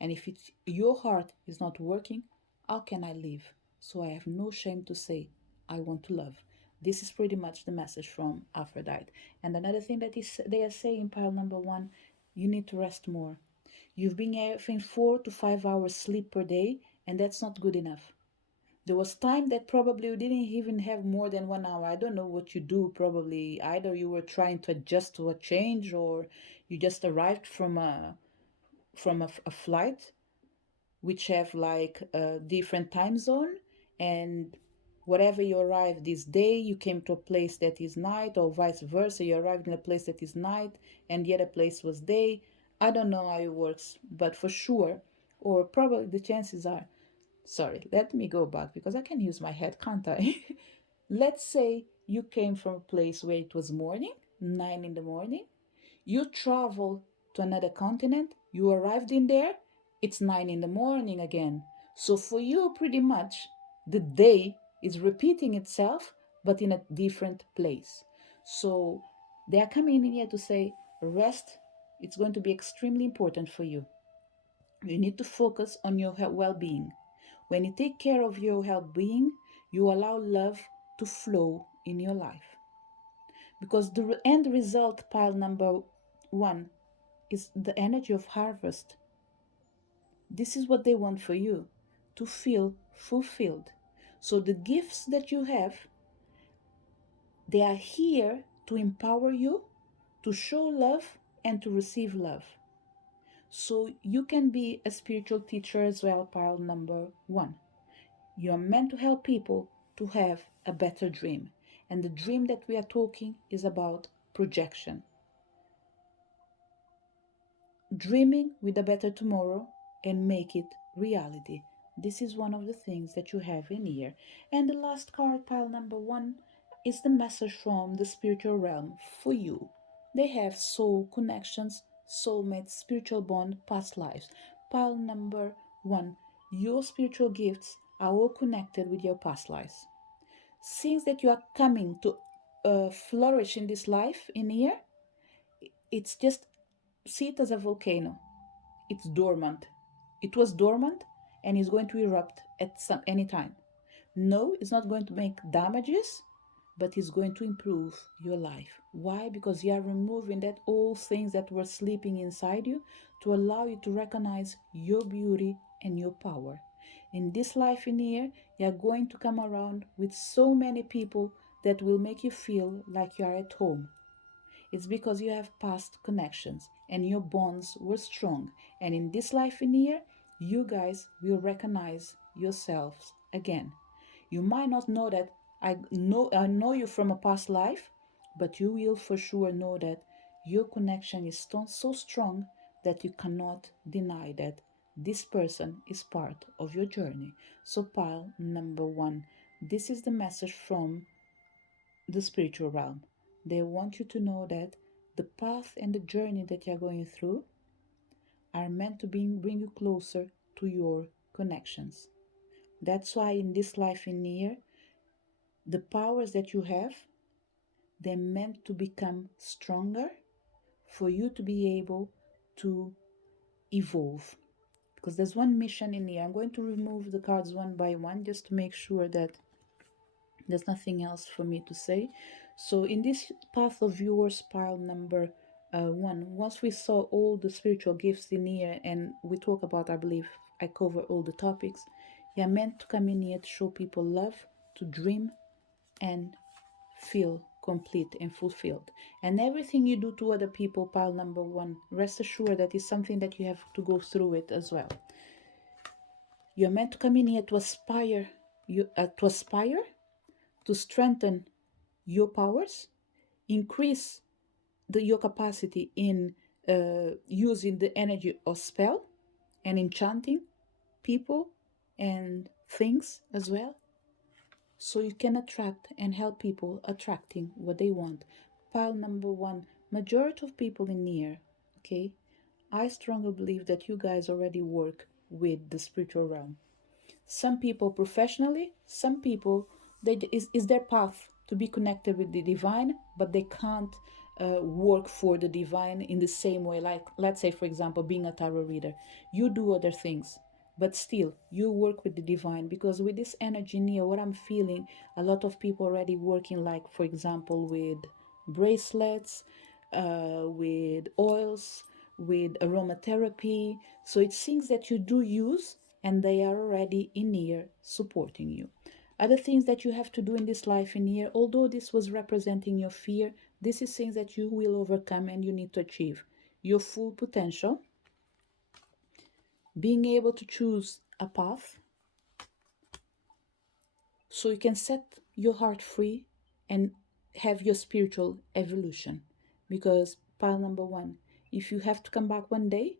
And if it's your heart is not working, how can I live? So I have no shame to say, I want to love. This is pretty much the message from Aphrodite. And another thing that is they are saying, pile number one, you need to rest more. You've been having 4 to 5 hours sleep per day, and that's not good enough. There was time that probably you didn't even have more than 1 hour. I don't know what you do. Probably either you were trying to adjust to a change, or you just arrived from a flight which have like a different time zone, and whatever you arrived this day, you came to a place that is night, or vice versa, you arrived in a place that is night and the other place was day. I don't know how it works, but for sure, or probably the chances are, sorry, let me go back because I can use my head, can't I? Let's say you came from a place where it was morning, 9 in the morning. You travel to another continent, you arrived in there, it's 9 in the morning again. So for you, pretty much, the day is repeating itself, but in a different place. So they are coming in here to say, rest, it's going to be extremely important for you. You need to focus on your well being. When you take care of your well being, you allow love to flow in your life. Because the end result, pile number one, is the energy of harvest. This is what they want for you, to feel fulfilled. So the gifts that you have, they are here to empower you, to show love and to receive love. So you can be a spiritual teacher as well, pile number one. You are meant to help people to have a better dream. And the dream that we are talking is about projection. Dreaming with a better tomorrow and make it reality. This is one of the things that you have in here. And the last card, pile number one, is the message from the spiritual realm for you. They have soul connections, soulmates, spiritual bond, past lives. Pile number one, your spiritual gifts are all connected with your past lives. Since that you are coming to flourish in this life in here, it's just see it as a volcano. It's dormant. It was dormant and is going to erupt at any time. No, it's not going to make damages, but it's going to improve your life. Why? Because you are removing that old things that were sleeping inside you to allow you to recognize your beauty and your power. In this life in here, you are going to come around with so many people that will make you feel like you are at home. It's because you have past connections and your bonds were strong. And in this life in here, you guys will recognize yourselves again. You might not know that I know you from a past life, but you will for sure know that your connection is so strong that you cannot deny that this person is part of your journey. So pile number one, this is the message from the spiritual realm. They want you to know that the path and the journey that you're going through are meant to bring you closer to your connections. That's why in this life in here, the powers that you have, they're meant to become stronger for you to be able to evolve. Because there's one mission in here. I'm going to remove the cards one by one just to make sure that there's nothing else for me to say. So in this path of yours, pile number one, once we saw all the spiritual gifts in here and we talk about, I believe I cover all the topics, you're meant to come in here to show people love, to dream and feel complete and fulfilled. And everything you do to other people, pile number one, rest assured that is something that you have to go through it as well. You're meant to come in here to aspire, to strengthen your powers, increase your capacity in using the energy of spell and enchanting people and things as well, so you can attract and help people attracting what they want. Pile number one, majority of people in here, okay, I strongly believe that you guys already work with the spiritual realm. Some people professionally, some people is their path to be connected with the divine, but they can't work for the divine in the same way. Like, let's say, for example, being a tarot reader, you do other things, but still you work with the divine, because with this energy near, what I'm feeling, a lot of people already working, like, for example, with bracelets, with oils, with aromatherapy. So it's things that you do use, and they are already in here supporting you. Other things that you have to do in this life in here, although this was representing your fear, this is things that you will overcome and you need to achieve your full potential, being able to choose a path so you can set your heart free and have your spiritual evolution. Because pile number one, if you have to come back one day,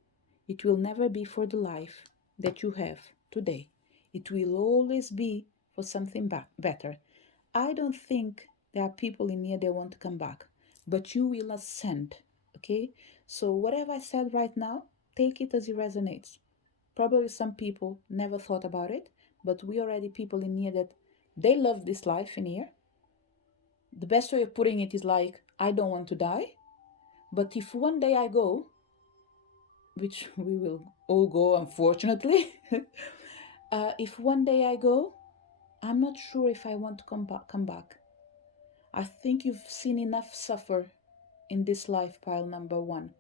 it will never be for the life that you have today. It will always be for something better. I don't think there are people in here that want to come back, but you will ascend. Okay? So whatever I said right now, take it as it resonates. Probably some people never thought about it, but we already people in here that they love this life in here. The best way of putting it is like, I don't want to die, but if one day I go, which we will all go, unfortunately, if one day I go, I'm not sure if I want to come back. I think you've seen enough suffer in this life, pile number one.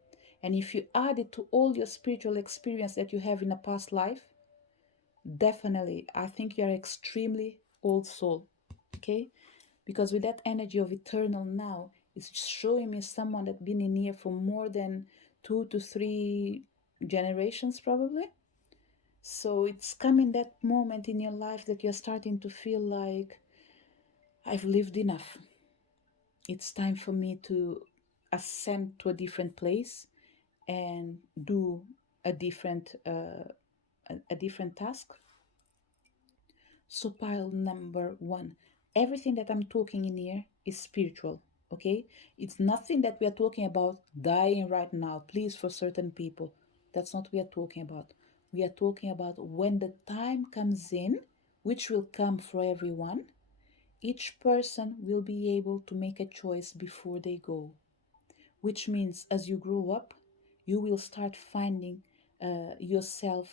And if you add it to all your spiritual experience that you have in a past life, definitely, I think you're extremely old soul. Okay? Because with that energy of eternal now, it's showing me someone that's been in here for more than 2 to 3 generations, probably. So it's coming that moment in your life that you're starting to feel like, I've lived enough. It's time for me to ascend to a different place and do a different a different task. So pile number one, everything that I'm talking in here is spiritual. Okay, it's nothing that we are talking about dying right now, please, for certain people. That's not what we are talking about. We are talking about when the time comes in, which will come for everyone. Each person will be able to make a choice before they go, which means as you grow up, you will start finding yourself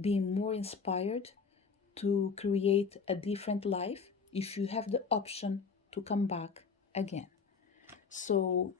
being more inspired to create a different life if you have the option to come back again. So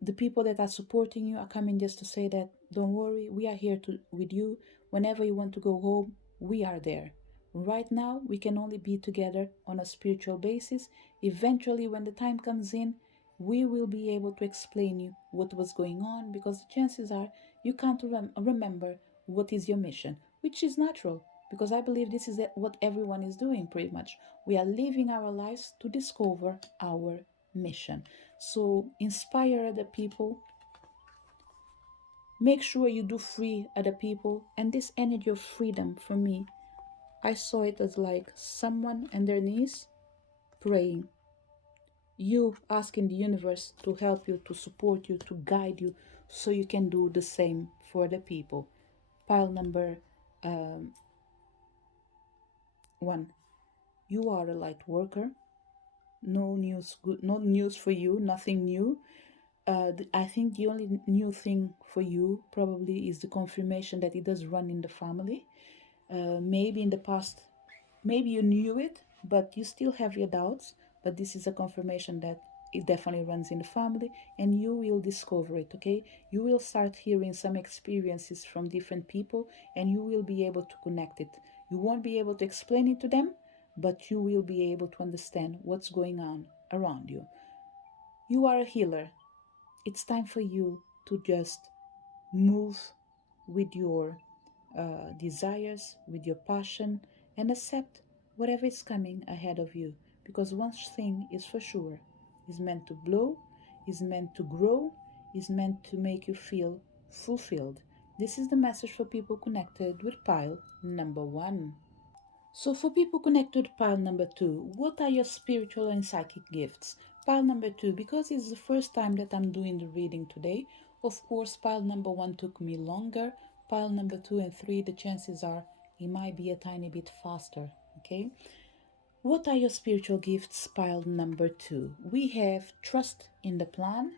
the people that are supporting you are coming just to say that don't worry, we are here with you. Whenever you want to go home, we are there. Right now we can only be together on a spiritual basis. Eventually, when the time comes in, we will be able to explain you what was going on, because the chances are you can't remember what is your mission, which is natural, because I believe this is what everyone is doing pretty much. We are living our lives to discover our mission. So inspire other people. Make sure you do free other people. And this energy of freedom, for me, I saw it as like someone on their knees praying. You asking the universe to help you, to support you, to guide you, so you can do the same for the people. Pile number one. You are a light worker. No news, good, no news for you. Nothing new. I think the only new thing for you probably is the confirmation that it does run in the family. Maybe in the past, maybe you knew it, but you still have your doubts. But this is a confirmation that it definitely runs in the family, and you will discover it. Okay, you will start hearing some experiences from different people, and you will be able to connect it. You won't be able to explain it to them, but you will be able to understand what's going on around you. You are a healer. It's time for you to just move with your desires, with your passion, and accept whatever is coming ahead of you. Because one thing is for sure, is meant to blow, is meant to grow, is meant to make you feel fulfilled. This is the message for people connected with pile number one. So, for people connected to pile number two, what are your spiritual and psychic gifts? Pile number two, because it's the first time that I'm doing the reading today, of course, pile number one took me longer. pile number 2 and 3, the chances are it might be a tiny bit faster. Okay. What are your spiritual gifts? Pile number 2. We have trust in the plan.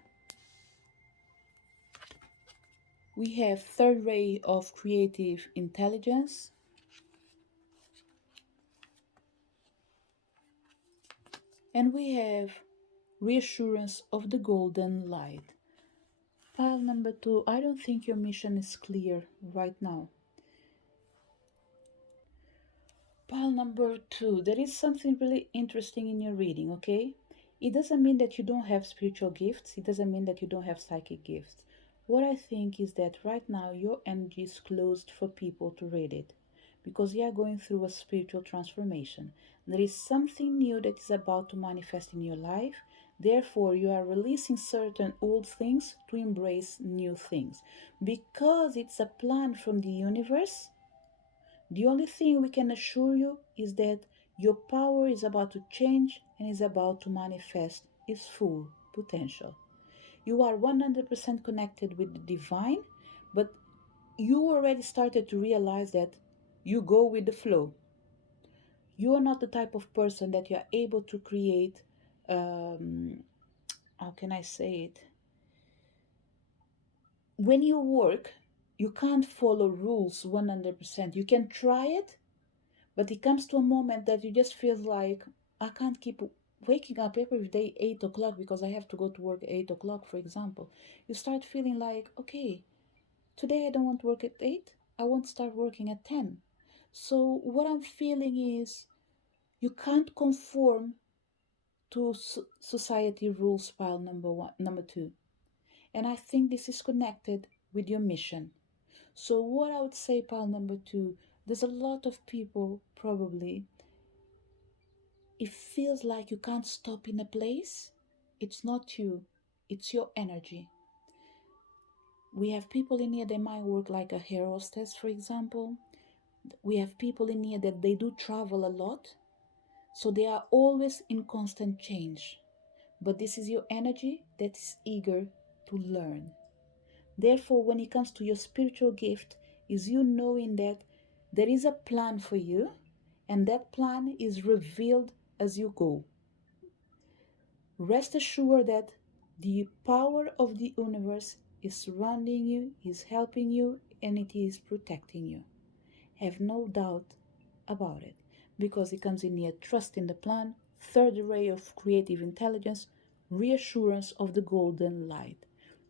We have third ray of creative intelligence. And we have reassurance of the golden light. Pile number 2, I don't think your mission is clear right now. Pile number 2, there is something really interesting in your reading, okay? It doesn't mean that you don't have spiritual gifts. It doesn't mean that you don't have psychic gifts. What I think is that right now your energy is closed for people to read it because you are going through a spiritual transformation. There is something new that is about to manifest in your life. Therefore, you are releasing certain old things to embrace new things because it's a plan from the universe. The only thing we can assure you is that your power is about to change and is about to manifest its full potential. You are 100% connected with the divine, but you already started to realize that you go with the flow. You are not the type of person that you are able to create, how can I say it? When you work, you can't follow rules 100%. You can try it, but it comes to a moment that you just feel like I can't keep waking up every day 8 o'clock because I have to go to work at 8 o'clock, for example. You start feeling like, okay, today I don't want to work at 8. I want to start working at 10. So what I'm feeling is you can't conform to society rules. Pile number 1, number 2. And I think this is connected with your mission. So what I would say, pile number 2, there's a lot of people probably, it feels like you can't stop in a place. It's not you, it's your energy. We have people in here that might work like a hair hostess, for example. We have people in here that they do travel a lot, so they are always in constant change. But this is your energy that is eager to learn. Therefore, when it comes to your spiritual gift, is you knowing that there is a plan for you, and that plan is revealed as you go. Rest assured that the power of the universe is surrounding you, is helping you, and it is protecting you. Have no doubt about it, because it comes in here trust in the plan, third ray of creative intelligence, reassurance of the golden light.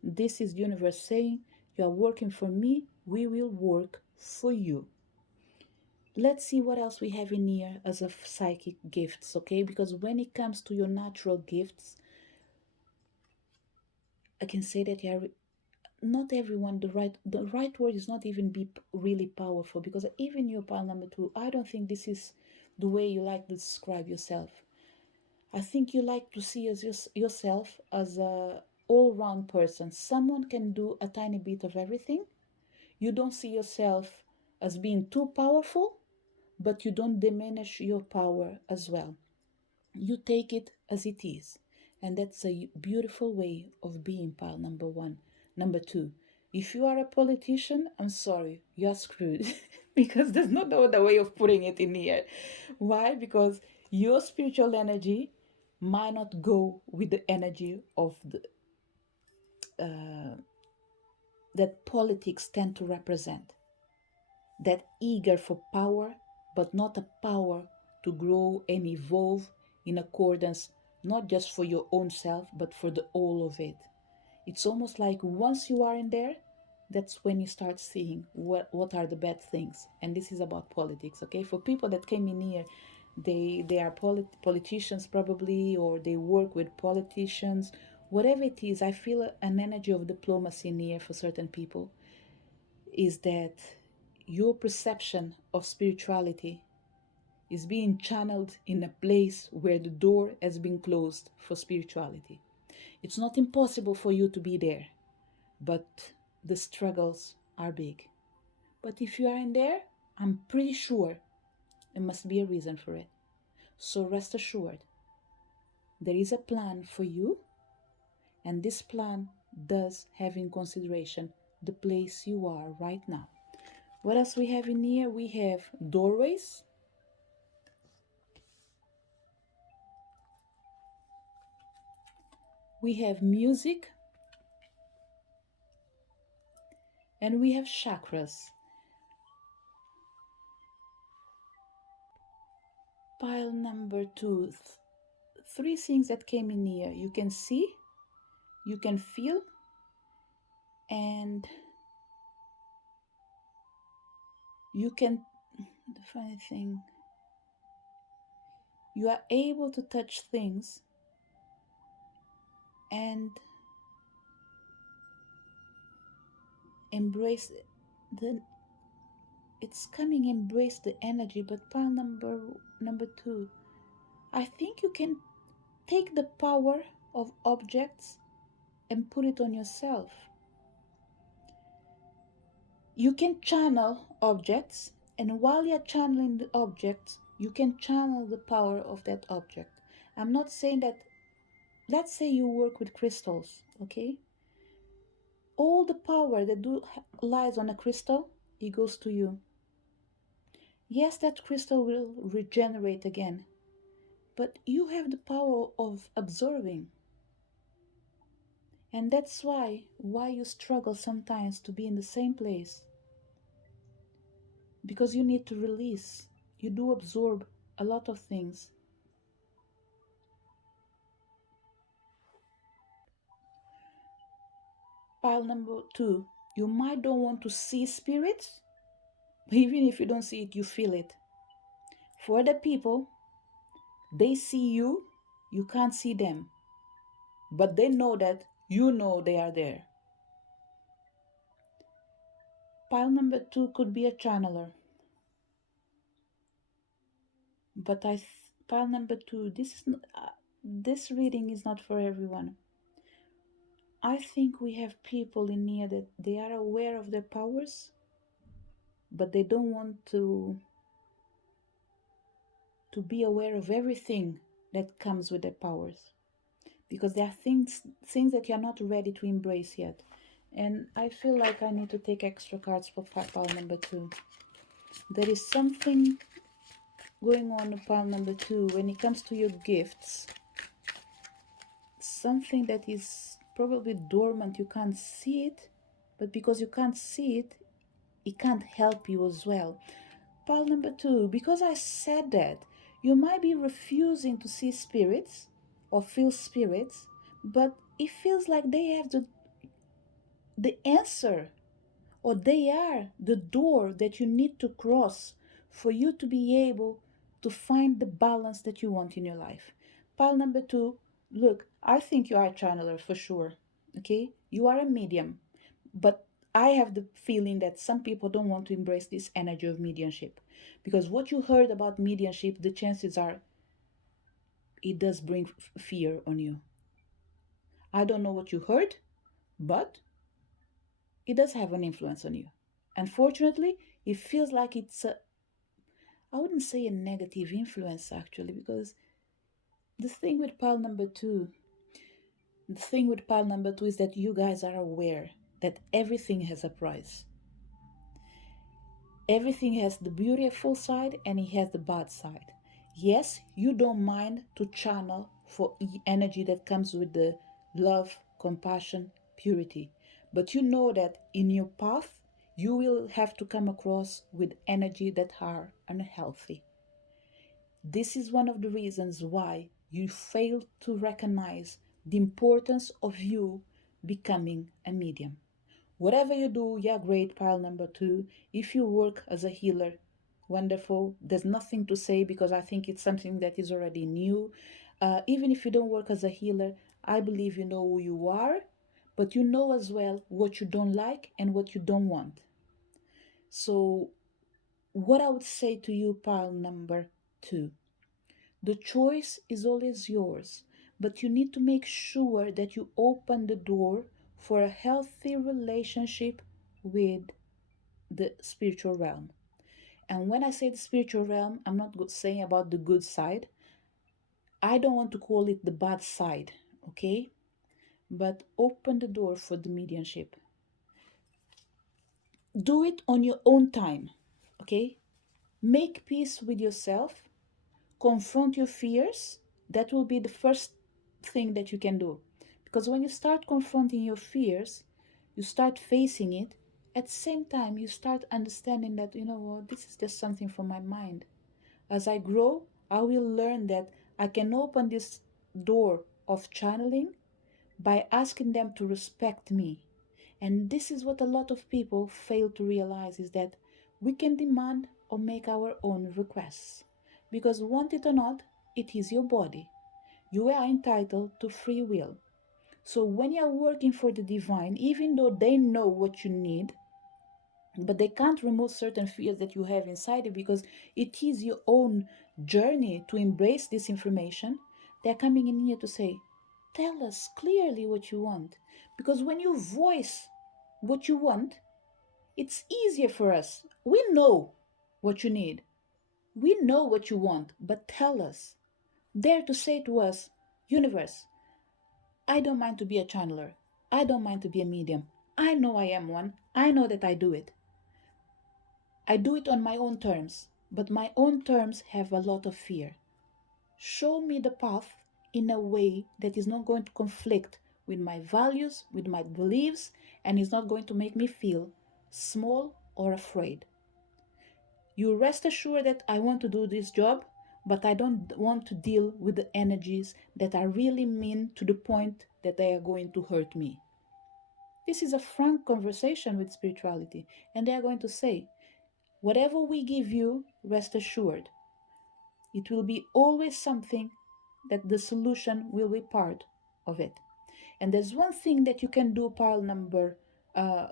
This is the universe saying, you are working for me, we will work for you. Let's see what else we have in here as of psychic gifts, okay? Because when it comes to your natural gifts, I can say that you are not everyone, the right word is not even be really powerful, because even your pile number 2, I don't think this is the way you like to describe yourself. I think you like to see yourself as a all-round person. Someone can do a tiny bit of everything. You don't see yourself as being too powerful, but you don't diminish your power as well. You take it as it is. And that's a beautiful way of being, pile number 1. Number 2, if you are a politician, I'm sorry, you're screwed. Because there's no other way of putting it in here. Why? Because your spiritual energy might not go with the energy of the that politics tend to represent. That eager for power, but not a power to grow and evolve in accordance, not just for your own self, but for the whole of it. It's almost like once you are in there, that's when you start seeing what are the bad things. And this is about politics, okay? For people that came in here, they are politicians probably, or they work with politicians, whatever it is. I feel an energy of diplomacy in here for certain people, is that your perception of spirituality is being channeled in a place where the door has been closed for spirituality. It's not impossible for you to be there, but the struggles are big. But if you are in there, I'm pretty sure there must be a reason for it. So rest assured, there is a plan for you, and this plan does have in consideration the place you are right now. What else we have in here? We have doorways, we have music, and we have chakras. Pile number two, three things that came in here. You can see, you can feel, and you can, the funny thing, you are able to touch things and embrace the, it's coming, embrace the energy. But pile number two, I think you can take the power of objects and put it on yourself. You can channel objects, and while you're channeling the objects, you can channel the power of that object. I'm not saying that, let's say you work with crystals, okay? All the power that lies on a crystal, it goes to you. Yes, that crystal will regenerate again, but you have the power of absorbing. And that's why you struggle sometimes to be in the same place, because you need to release. You do absorb a lot of things. Pile number two, you might don't want to see spirits, but even if you don't see it, you feel it. For other people, they see you, you can't see them, but they know that you know they are there. Pile number two could be a channeler, but pile number two, this reading is not for everyone. I think we have people in here that they are aware of their powers, but they don't want to be aware of everything that comes with their powers, because there are things that you're not ready to embrace yet. And I feel like I need to take extra cards for pile number two. There is something going on in pile number two when it comes to your gifts, something that is probably dormant. You can't see it, but because you can't see it, it can't help you as well. Pile number two, because I said that, you might be refusing to see spirits or feel spirits, but it feels like they have the answer, or they are the door that you need to cross for you to be able to find the balance that you want in your life. Pile number two, look, I think you are a channeler for sure. Okay, you are a medium, but I have the feeling that some people don't want to embrace this energy of mediumship, because what you heard about mediumship, the chances are it does bring fear on you. I don't know what you heard, but it does have an influence on you. Unfortunately, it feels like it's a, I wouldn't say a negative influence actually, because the thing with pile number two, the thing with pile number two is that you guys are aware that everything has a price. Everything has the beautiful side and it has the bad side. Yes, you don't mind to channel for energy that comes with the love, compassion, purity. But you know that in your path, you will have to come across with energy that are unhealthy. This is one of the reasons why you fail to recognize the importance of you becoming a medium. Whatever you do, yeah, great, pile number two. If you work as a healer, wonderful. There's nothing to say because I think it's something that is already new. Even if you don't work as a healer, I believe you know who you are, but you know as well what you don't like and what you don't want. So, what I would say to you, pile number two, the choice is always yours, but you need to make sure that you open the door for a healthy relationship with the spiritual realm. And when I say the spiritual realm, I'm not saying about the good side. I don't want to call it the bad side, okay? But open the door for the mediumship. Do it on your own time, okay? Make peace with yourself, confront your fears. That will be the first thing that you can do. Because when you start confronting your fears, you start facing it, at the same time, you start understanding that, you know what, this is just something from my mind. As I grow, I will learn that I can open this door of channeling by asking them to respect me. And this is what a lot of people fail to realize, is that we can demand or make our own requests. Because want it or not, it is your body. You are entitled to free will. So when you are working for the divine, even though they know what you need, but they can't remove certain fears that you have inside you, because it is your own journey to embrace this information. They're coming in here to say, tell us clearly what you want. Because when you voice what you want, it's easier for us. We know what you need, we know what you want, but tell us. Dare to say to us, universe, I don't mind to be a channeler, I don't mind to be a medium, I know I am one, I know that I do it. I do it on my own terms, but my own terms have a lot of fear. Show me the path in a way that is not going to conflict with my values, with my beliefs, and is not going to make me feel small or afraid. You rest assured that I want to do this job, but I don't want to deal with the energies that are really mean to the point that they are going to hurt me. This is a frank conversation with spirituality, and they are going to say, whatever we give you, rest assured, it will be always something that the solution will be part of it. And there's one thing that you can do, pile number uh,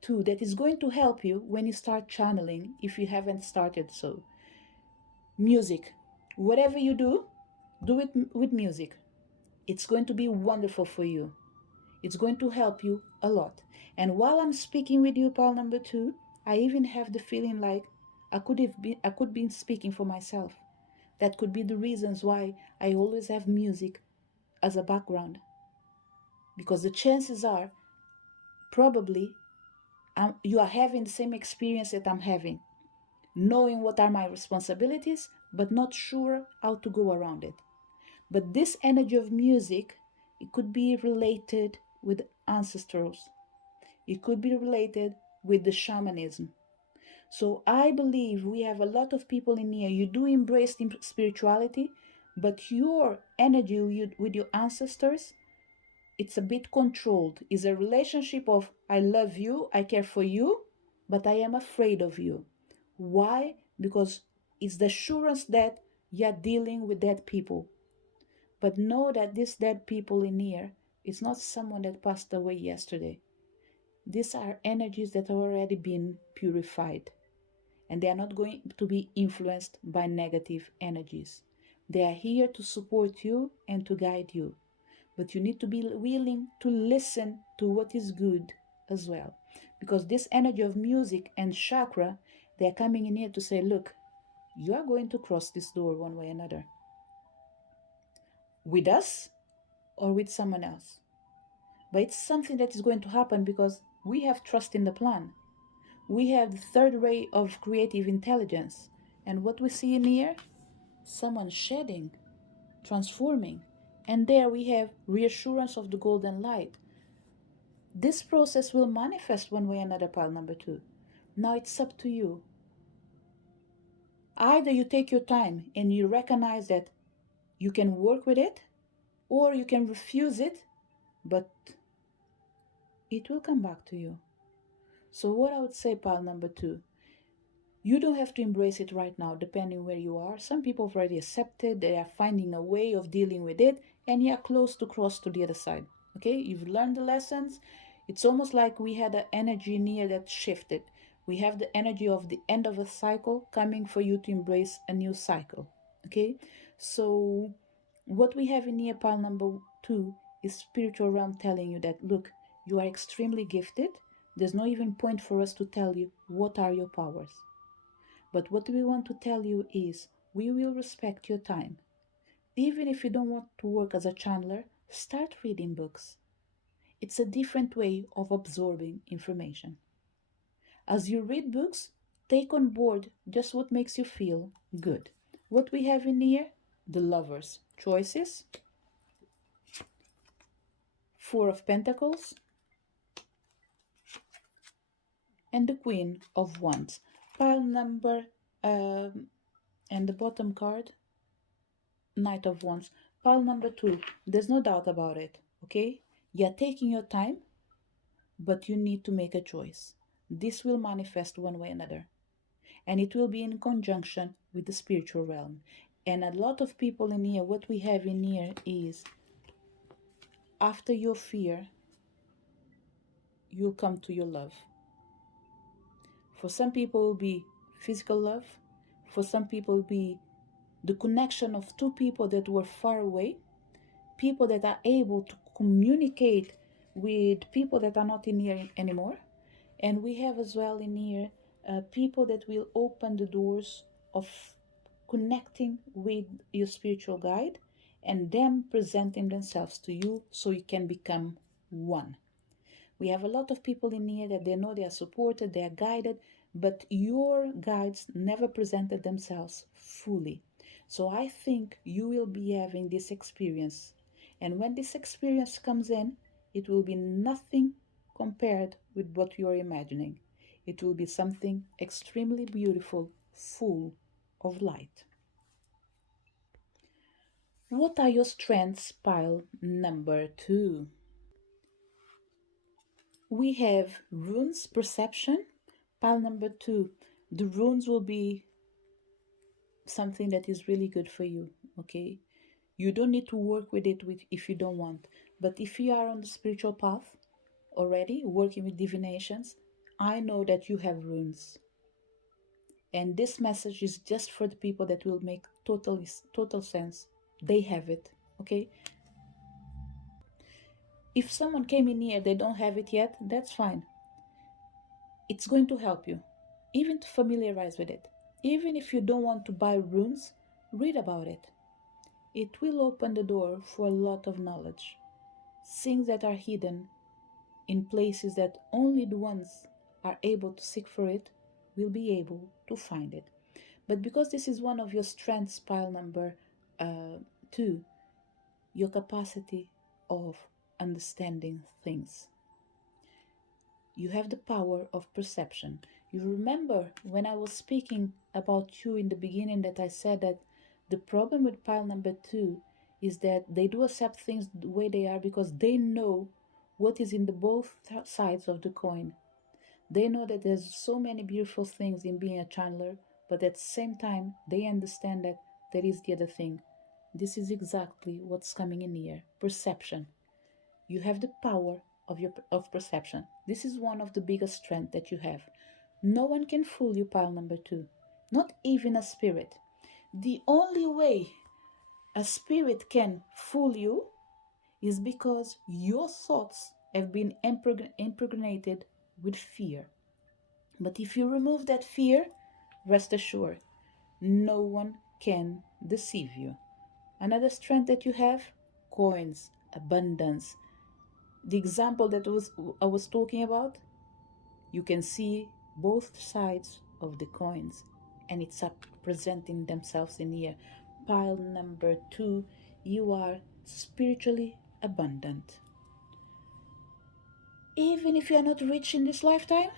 two, that is going to help you when you start channeling, if you haven't started so. Music. Whatever you do it with music. It's going to be wonderful for you. It's going to help you a lot. And while I'm speaking with you, pile number two, I even have the feeling like I could be speaking for myself. That could be the reasons why I always have music as a background. Because the chances are, probably, you are having the same experience that I'm having, knowing what are my responsibilities, but not sure how to go around it. But this energy of music, it could be related with ancestors. It could be related with the shamanism. So I believe we have a lot of people in here. You do embrace spirituality, but your energy with your ancestors, it's a bit controlled. It's a relationship of I love you, I care for you, but I am afraid of you. Why? Because it's the assurance that you're dealing with dead people. But know that these dead people in here is not someone that passed away yesterday. These are energies that have already been purified, and they are not going to be influenced by negative energies. They are here to support you and to guide you. But you need to be willing to listen to what is good as well. Because this energy of music and chakra, they are coming in here to say, look, you are going to cross this door one way or another. With us or with someone else. But it's something that is going to happen because we have trust in the plan. We have the third ray of creative intelligence. And what we see in here, someone shedding, transforming. And there we have reassurance of the golden light. This process will manifest one way or another, pile number two. Now it's up to you. Either you take your time and you recognize that you can work with it, or you can refuse it, but it will come back to you. So what I would say, pile number two, you don't have to embrace it right now, depending where you are. Some people have already accepted, they are finding a way of dealing with it, and you are close to cross to the other side. Okay, you've learned the lessons. It's almost like we had an energy near that shifted. We have the energy of the end of a cycle coming for you to embrace a new cycle. Okay, so what we have in here, pile number two, is spiritual realm telling you that, look, you are extremely gifted. There's no even point for us to tell you what are your powers. But what we want to tell you is we will respect your time. Even if you don't want to work as a channeler, start reading books. It's a different way of absorbing information. As you read books, take on board just what makes you feel good. What we have in here, the Lovers, Choices, Four of Pentacles, and the Queen of Wands. Pile number, and the bottom card, Knight of Wands. Pile number 2, there's no doubt about it, okay? You're taking your time, but you need to make a choice. This will manifest one way or another, and it will be in conjunction with the spiritual realm. And a lot of people in here, what we have in here is, after your fear, you'll come to your love. For some people, it will be physical love. For some people, it will be the connection of two people that were far away, people that are able to communicate with people that are not in here anymore. And we have as well in here people that will open the doors of connecting with your spiritual guide and them presenting themselves to you so you can become one. We have a lot of people in here that they know they are supported, they are guided, but your guides never presented themselves fully. So I think you will be having this experience. And when this experience comes in, it will be nothing compared with what you are imagining. It will be something extremely beautiful, full of light. What are your strengths? Pile number 2. We have runes perception. Pile number 2. The runes will be something that is really good for you, okay? You don't need to work with it if you don't want. But if you are on the spiritual path already, working with divinations, I know that you have runes. And this message is just for the people that will make total sense. They have it, okay? If someone came in here, they don't have it yet, that's fine. It's going to help you, even to familiarize with it. Even if you don't want to buy runes, read about it. It will open the door for a lot of knowledge. Things that are hidden in places that only the ones are able to seek for it will be able to find it. But because this is one of your strengths, pile number 2, your capacity of understanding things. You have the power of perception. You remember when I was speaking about you in the beginning that I said that the problem with pile number 2 is that they do accept things the way they are because they know what is in the both sides of the coin. They know that there's so many beautiful things in being a channeler, but at the same time, they understand that there is the other thing. This is exactly what's coming in here. Perception. You have the power of perception. This is one of the biggest strengths that you have. No one can fool you, pile number 2. Not even a spirit. The only way a spirit can fool you is because your thoughts have been impregnated with fear. But if you remove that fear, rest assured, no one can deceive you. Another strength that you have, coins, abundance. The example that I was talking about, you can see both sides of the coins and it's up presenting themselves in here. Pile number 2, you are spiritually abundant. Even if you are not rich in this lifetime,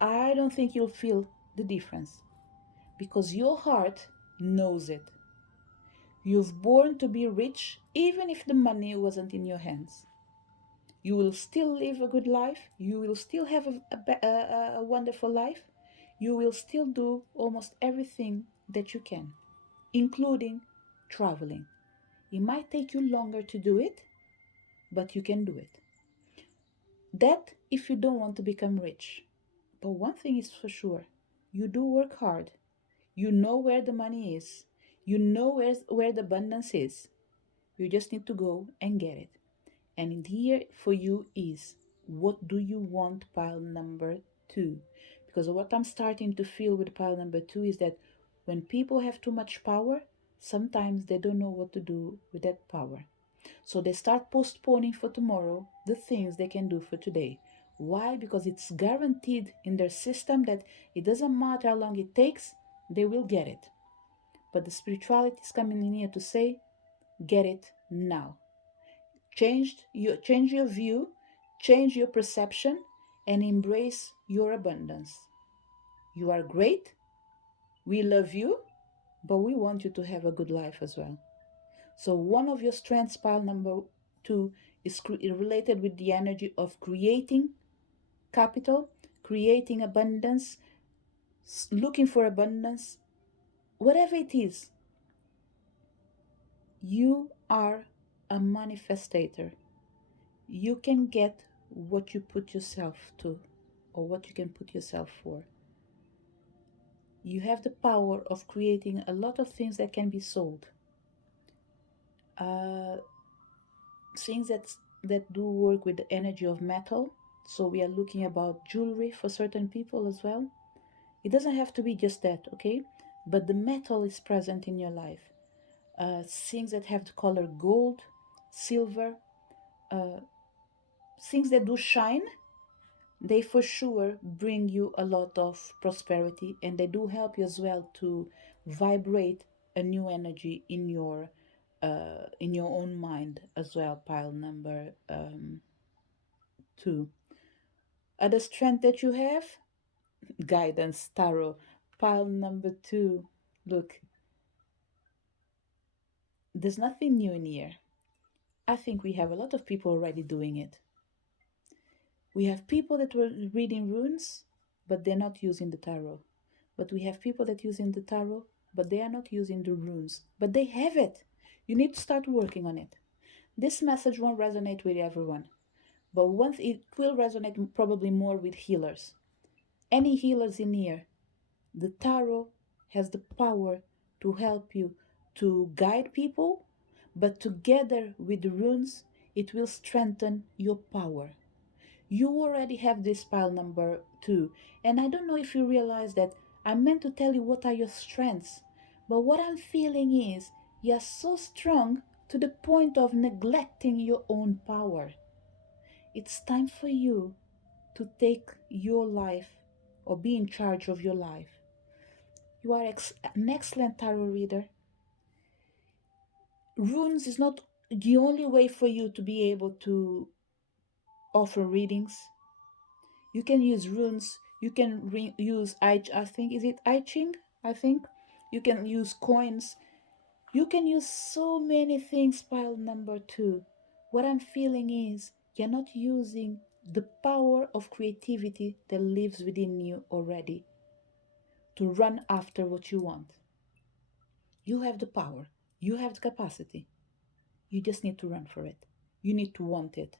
I don't think you'll feel the difference because your heart knows it. You've born to be rich even if the money wasn't in your hands. You will still live a good life. You will still have a wonderful life. You will still do almost everything that you can, including traveling. It might take you longer to do it, but you can do it. That if you don't want to become rich. But one thing is for sure, you do work hard. You know where the money is. You know where the abundance is. You just need to go and get it. And here for you is, what do you want, pile number 2? Because what I'm starting to feel with pile number 2 is that when people have too much power, sometimes they don't know what to do with that power. So they start postponing for tomorrow the things they can do for today. Why? Because it's guaranteed in their system that it doesn't matter how long it takes, they will get it. But the spirituality is coming in here to say, get it now. Change your view, change your perception, and embrace your abundance. You are great. We love you, but we want you to have a good life as well. So one of your strengths, pile number 2, is related with the energy of creating capital, creating abundance, looking for abundance, whatever it is. You are a manifestator. You can get what you put yourself to, or what you can put yourself for. You have the power of creating a lot of things that can be sold. Uh, Things that do work with the energy of metal. So we are looking about jewelry for certain people as well. It doesn't have to be just that, okay? But the metal is present in your life. Things that have the color gold, silver, uh, things that do shine, they for sure bring you a lot of prosperity, and they do help you as well to vibrate a new energy in your own mind as well. Pile number 2. Other strength that you have, guidance tarot. Pile number 2. Look, there's nothing new in here. I think we have a lot of people already doing it. We have people that were reading runes, but they're not using the tarot. But we have people that using the tarot, but they are not using the runes. But they have it. You need to start working on it. This message won't resonate with everyone, but once it will resonate probably more with healers. Any healers in here, the tarot has the power to help you to guide people, but together with the runes, it will strengthen your power. You already have this pile number 2, and I don't know if you realize that I meant to tell you what are your strengths, but what I'm feeling is you're so strong to the point of neglecting your own power. It's time for you to take your life or be in charge of your life. You are an excellent tarot reader. Runes is not the only way for you to be able to offer readings. You can use runes. You can use I think is it I Ching? I think you can use coins. You can use so many things. Pile number 2. What I'm feeling is you're not using the power of creativity that lives within you already to run after what you want. You have the power. You have the capacity. You just need to run for it. You need to want it.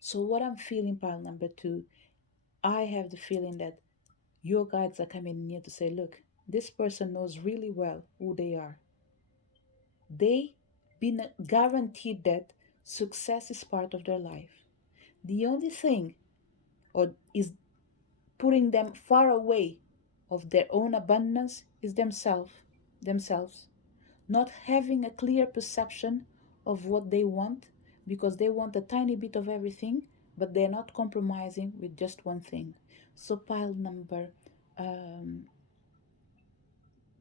So what I'm feeling, pile number 2, I have the feeling that your guides are coming in here to say, look, this person knows really well who they are. They been guaranteed that success is part of their life. The only thing or is putting them far away of their own abundance is themselves not having a clear perception of what they want, because they want a tiny bit of everything, but they're not compromising with just one thing. So pile number um,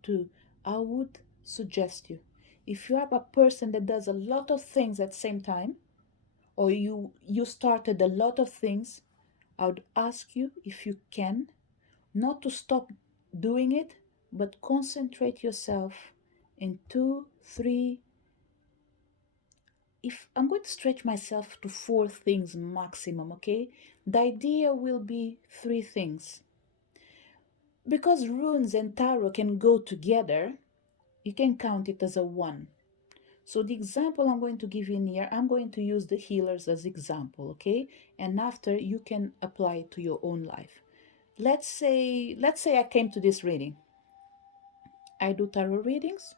2, I would suggest you, if you are a person that does a lot of things at the same time, or you started a lot of things, I would ask you, if you can, not to stop doing it, but concentrate yourself in 2, 3, if I'm going to stretch myself to 4 things maximum, okay? The idea will be 3 things. Because runes and tarot can go together, you can count it as a 1. So the example I'm going to give in here, I'm going to use the healers as example, okay? And after you can apply it to your own life. Let's say I came to this reading. I do tarot readings.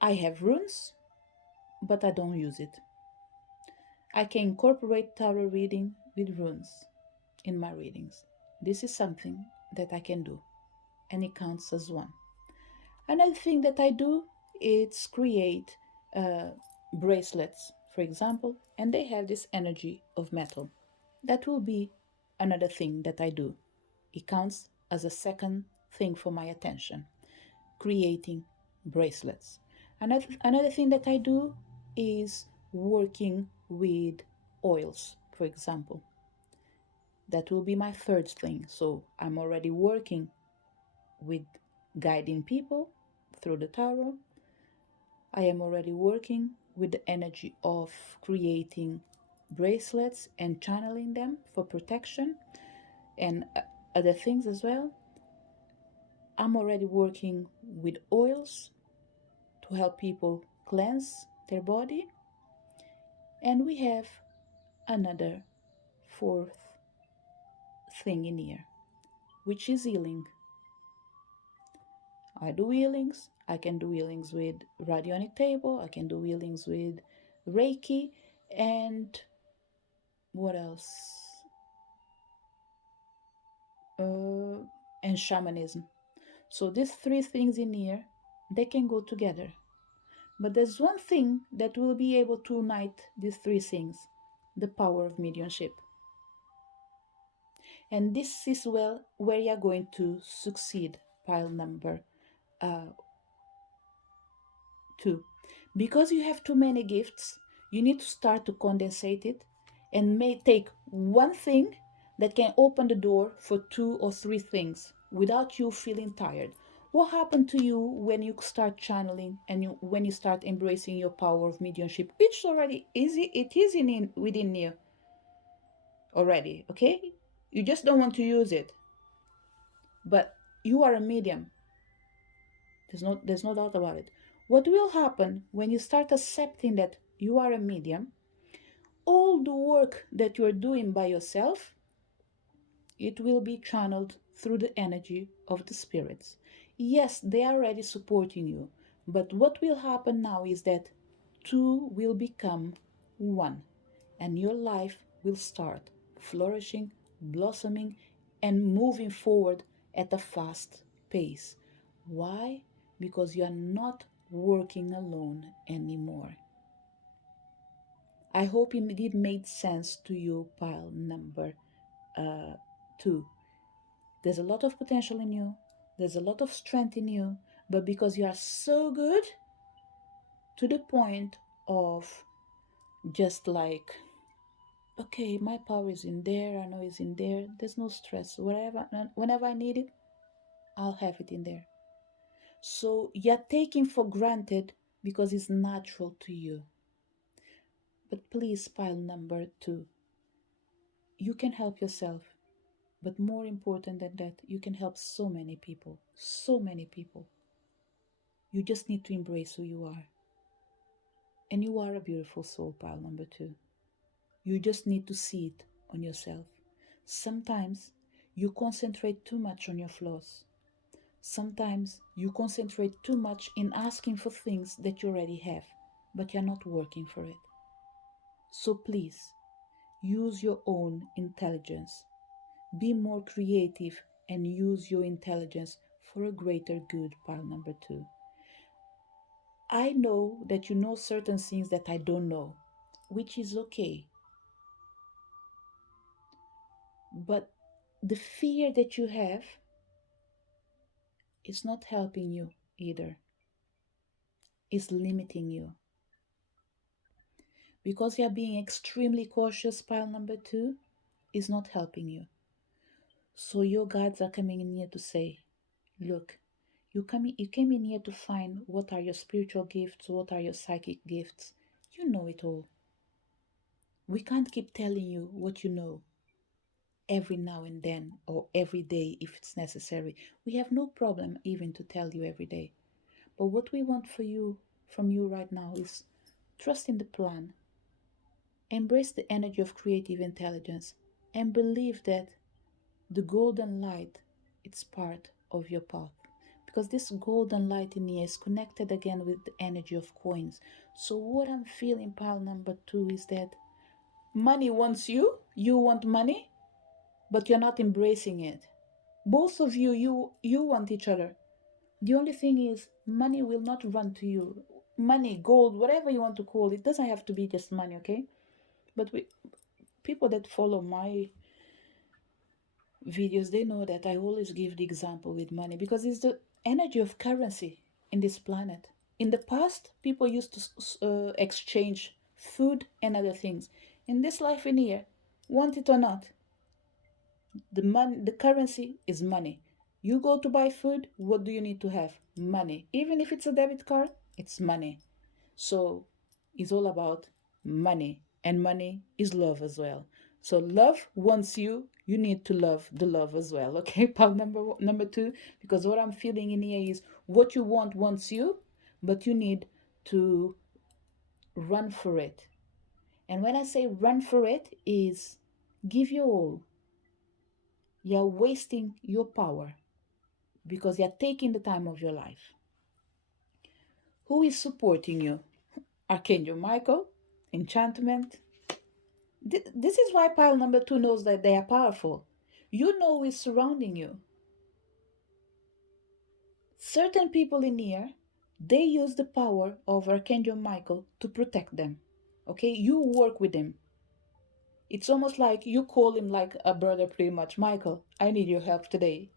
I have runes, but I don't use it. I can incorporate tarot reading with runes in my readings. This is something that I can do, and it counts as 1. Another thing that I do is create bracelets, for example, and they have this energy of metal. That will be another thing that I do. It counts as a second thing for my attention, creating bracelets. Another thing that I do is working with oils, for example. That will be my third thing. So I'm already working with guiding people through the tarot. I am already working with the energy of creating bracelets and channeling them for protection and other things as well. I'm already working with oils to help people cleanse their body. And we have another fourth thing in here, which is healing. I do healings. I can do healings with radionic table. I can do healings with Reiki and what else? Uh, and shamanism. So these three things in here, they can go together. But there's one thing that will be able to unite these three things: the power of mediumship. And this is where you're going to succeed, pile number uh, 2. Because you have too many gifts, you need to start to condensate it and may take one thing that can open the door for 2 or 3 things without you feeling tired. What happened to you when you start channeling and when you start embracing your power of mediumship, which already is within you already, okay? You just don't want to use it, but you are a medium. There's no doubt about it. What will happen when you start accepting that you are a medium? All the work that you're doing by yourself, it will be channeled through the energy of the spirits. Yes, they are already supporting you, but what will happen now is that two will become one, and your life will start flourishing, blossoming, and moving forward at a fast pace. Why? Because you are not working alone anymore. I hope it did make sense to you, pile number 2. There's a lot of potential in you, there's a lot of strength in you, but because you are so good to the point of just like, okay, my power is in there, I know it's in there, there's no stress. Whenever I need it, I'll have it in there. So you're taking for granted because it's natural to you. But please, pile number 2, you can help yourself. But more important than that, you can help so many people. So many people. You just need to embrace who you are. And you are a beautiful soul, pile number 2. You just need to see it on yourself. Sometimes you concentrate too much on your flaws. Sometimes you concentrate too much in asking for things that you already have, but you're not working for it. So please, use your own intelligence. Be more creative and use your intelligence for a greater good, pile number 2. I know that you know certain things that I don't know, which is okay. But the fear that you have is not helping you either. It's limiting you. Because you're being extremely cautious, pile number 2 is not helping you. So your guides are coming in here to say, look, you came in here to find what are your spiritual gifts, what are your psychic gifts. You know it all. We can't keep telling you what you know every now and then or every day if it's necessary. We have no problem even to tell you every day. But what we want from you right now is trust in the plan, embrace the energy of creative intelligence, and believe that the golden light, it's part of your path. Because this golden light in here is connected again with the energy of coins. So what I'm feeling, pile number 2, is that money wants you, you want money, but you're not embracing it. Both of you want each other. The only thing is money will not run to you. Money, gold, whatever you want to call it, doesn't have to be just money, okay? But people that follow my videos, they know that I always give the example with money because it's the energy of currency in this planet. In the past, people used to exchange food and other things. In this life in here, want it or not, the currency is money. You go to buy food, what do you need to have? Money. Even if it's a debit card, it's money. So it's all about money, and money is love as well. So love wants you. You need to love the love as well. Okay, part number two. Because what I'm feeling in here is what you want wants you, but you need to run for it. And when I say run for it, is give your all. You're wasting your power because you're taking the time of your life. Who is supporting you? Archangel Michael, enchantment. This is why pile number two knows that they are powerful. You know who is surrounding you. Certain people in here, they use the power of Archangel Michael to protect them. Okay, you work with him. It's almost like you call him like a brother, pretty much. Michael, I need your help today.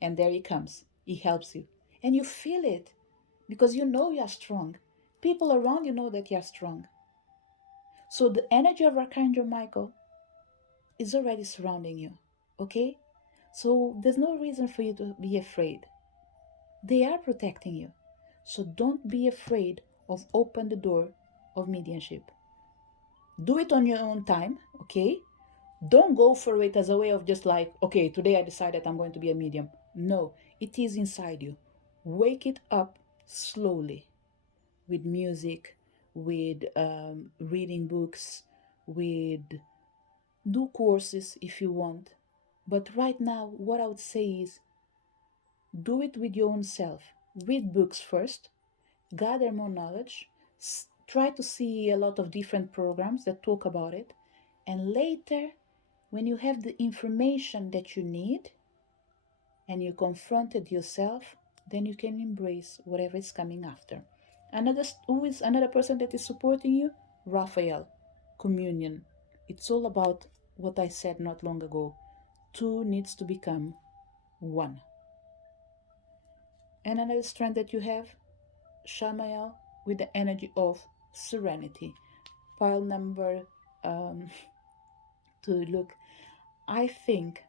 And there he comes. He helps you. And you feel it because you know you're strong. People around you know that you're strong. So the energy of Archangel Michael is already surrounding you. Okay? So there's no reason for you to be afraid. They are protecting you. So don't be afraid of open the door of mediumship. Do it on your own time, okay? Don't go for it as a way of just like, okay, today I decided I'm going to be a medium. No, it is inside you. Wake it up slowly with music, with reading books, with do courses if you want. But right now, what I would say is do it with your own self. Read books first, gather more knowledge, try to see a lot of different programs that talk about it, and later, when you have the information that you need and you confronted yourself, then you can embrace whatever is coming after. Who is another person that is supporting you? Raphael, communion. It's all about what I said not long ago. Two needs to become one. And another strength that you have, Shamael, with the energy of serenity. Pile number two. Look, I think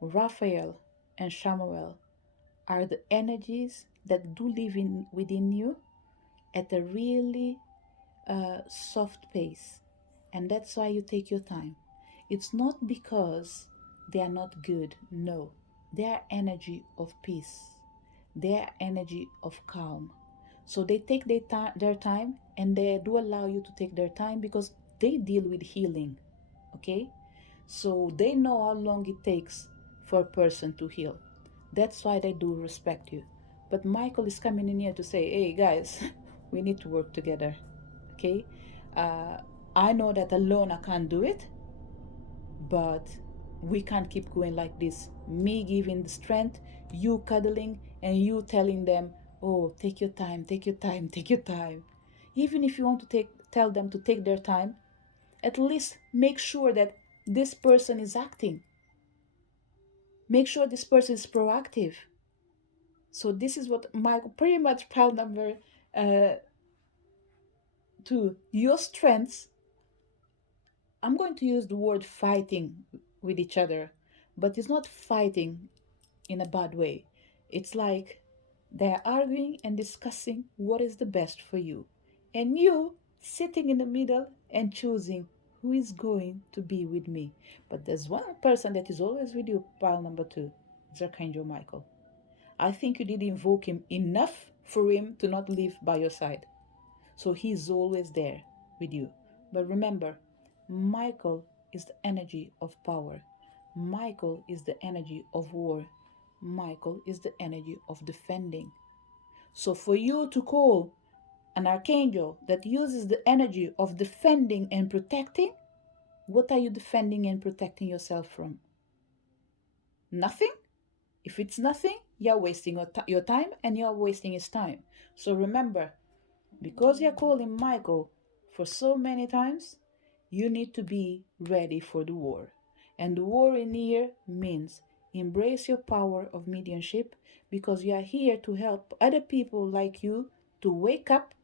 Raphael and Shamael are the energies that do live within you at a really soft pace. And that's why you take your time. It's not because they are not good. No, they are energy of peace. They are energy of calm. So they take their time, and they do allow you to take their time because they deal with healing. Okay? So they know how long it takes for a person to heal. That's why they do respect you. But Michael is coming in here to say, hey guys, we need to work together. Okay? Uh, I know that alone I can't do it, but we can't keep going like this. Me giving the strength, you cuddling, and you telling them, oh, take your time, take your time, take your time. Even if you want to tell them to take their time, at least make sure that this person is acting. Make sure this person is proactive. So this is what my pretty much pile number uh, two. Your strengths. I'm going to use the word fighting with each other, but it's not fighting in a bad way. It's like they're arguing and discussing what is the best for you, and you sitting in the middle and choosing who is going to be with me. But there's one person that is always with you, pile number two. It's Archangel Michael. I think you did invoke him enough for him to not live by your side. So he's always there with you. But remember, Michael is the energy of power. Michael is the energy of war. Michael is the energy of defending. So for you to call an archangel that uses the energy of defending and protecting, what are you defending and protecting yourself from? Nothing? If it's nothing, you're wasting your time and you're wasting his time. So remember, because you're calling Michael for so many times, you need to be ready for the war. And the war in here means embrace your power of mediumship, because you are here to help other people like you to wake up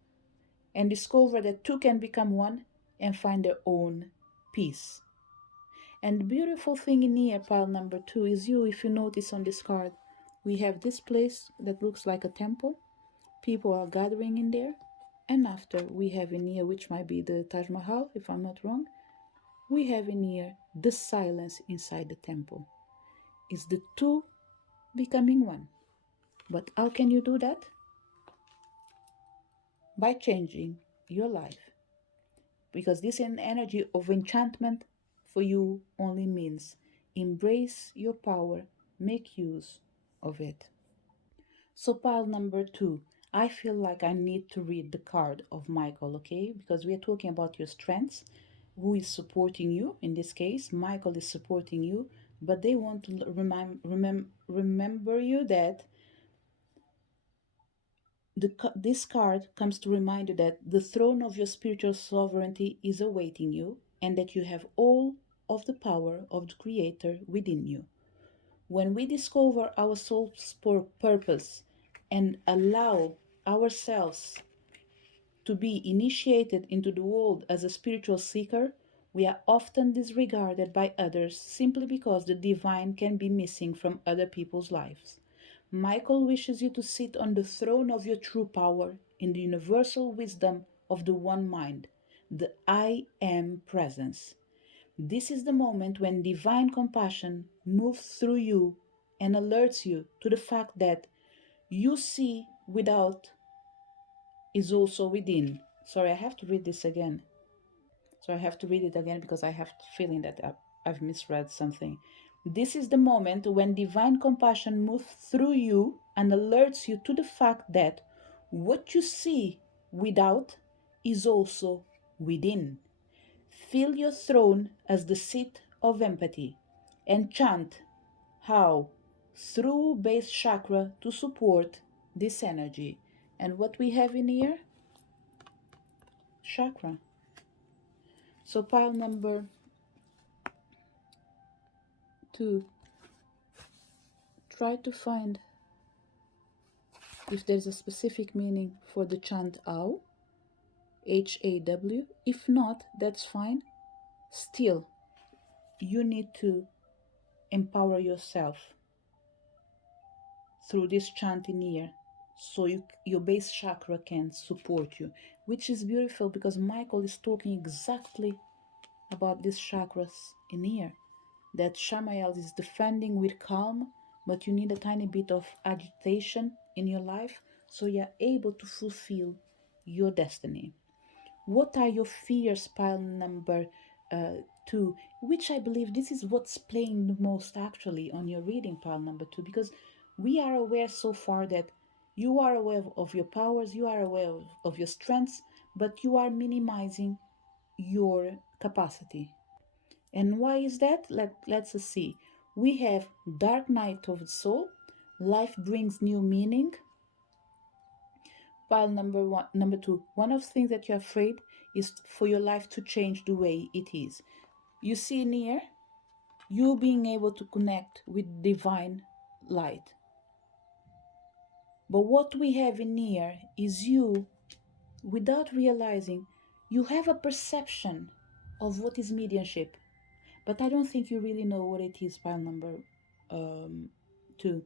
and discover that two can become one and find their own peace. And the beautiful thing in here, pile number 2, is you. If you notice on this card, we have this place that looks like a temple. People are gathering in there. And after, we have in here, which might be the Taj Mahal, if I'm not wrong, we have in here the silence inside the temple. It's the two becoming one. But how can you do that? By changing your life. Because this energy of enchantment for you only means embrace your power, make use of it. So, pile number 2, I feel like I need to read the card of Michael, okay? Because we are talking about your strengths, who is supporting you. In this case, Michael is supporting you, but they want to remember you that this card comes to remind you that the throne of your spiritual sovereignty is awaiting you, and that you have all of the power of the Creator within you. When we discover our soul's purpose and allow ourselves to be initiated into the world as a spiritual seeker, we are often disregarded by others simply because the divine can be missing from other people's lives. Michael wishes you to sit on the throne of your true power in the universal wisdom of the one mind, the I Am presence. This is the moment when divine compassion moves through you and alerts you to the fact that you see without is also within. Sorry, I have to read this again. So I have to read it again because I have the feeling that I've misread something. This is the moment when divine compassion moves through you and alerts you to the fact that what you see without is also within. Feel your throne as the seat of empathy and chant how through base chakra to support this energy. And what we have in here? Chakra. So pile number 2, try to find if there's a specific meaning for the chant How, Haw. If not, that's fine. Still, you need to empower yourself through this chant in here, so your base chakra can support you, which is beautiful because Michael is talking exactly about these chakras in here, that Shamael is defending with calm, but you need a tiny bit of agitation in your life so you're able to fulfill your destiny. What are your fears, pile number 2? Which I believe this is what's playing the most actually on your reading, pile number 2, because we are aware so far that you are aware of your powers, you are aware of your strengths, but you are minimizing your capacity. And why is that? Let's see. We have Dark Night of the Soul. Life brings new meaning. Pile number 2. One of the things that you're afraid is for your life to change the way it is. You see in here, you being able to connect with divine light. But what we have in here is you, without realizing, you have a perception of what is mediumship. But I don't think you really know what it is, pile number 2.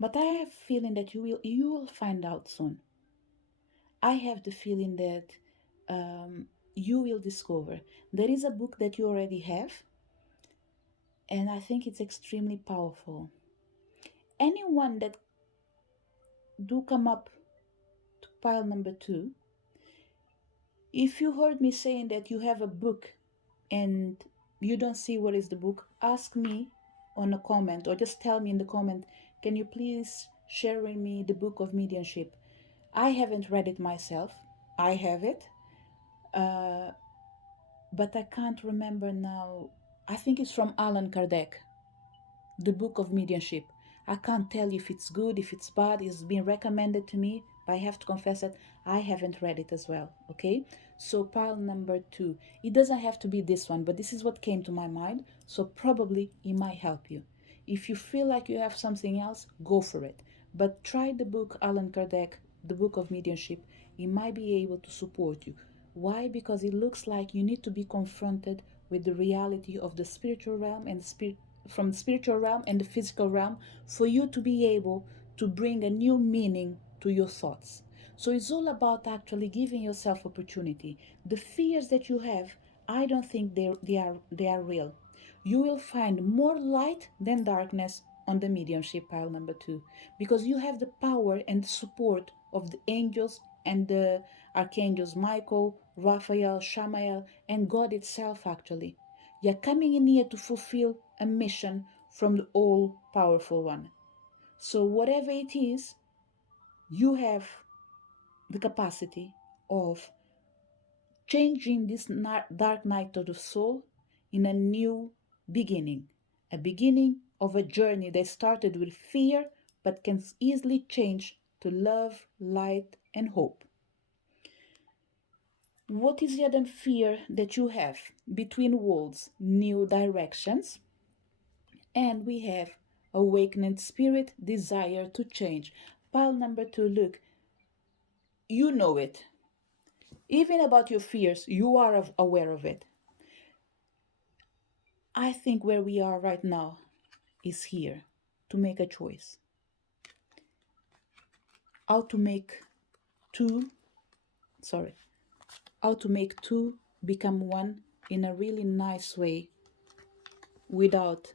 But I have a feeling that you will find out soon. I have the feeling that you will discover. There is a book that you already have, and I think it's extremely powerful. Anyone that do come up to pile number 2, if you heard me saying that you have a book and you don't see what is the book, ask me on a comment, or just tell me in the comment, can you please share with me the book of mediumship? I haven't read it myself. I have it, but I can't remember now. I think it's from Allan Kardec, the book of mediumship. I can't tell you if it's good, if it's bad. It's been recommended to me, but I have to confess that I haven't read it as well, okay? So pile number 2, it doesn't have to be this one, but this is what came to my mind, so probably it might help you. If you feel like you have something else, go for it. But try the book Allan Kardec, The Book of Mediumship. It might be able to support you. Why? Because it looks like you need to be confronted with the reality of the spiritual realm and the spirit, from the spiritual realm and the physical realm, for you to be able to bring a new meaning to your thoughts. So it's all about actually giving yourself opportunity. The fears that you have, I don't think they are real. You will find more light than darkness on the mediumship pile number 2, because you have the power and the support of the angels and the archangels Michael, Raphael, Shamael, and God itself actually. You're coming in here to fulfill a mission from the all powerful one. So whatever it is, you have the capacity of changing this dark night of the soul in a new beginning, a beginning of a journey that started with fear but can easily change to love, light, and hope. What is the other fear that you have? Between worlds, new directions, and we have awakened spirit, desire to change. Pile number 2, look, you know it. Even about your fears, you are aware of it. I think where we are right now is here to make a choice. How to make two, sorry, how to make two become one in a really nice way without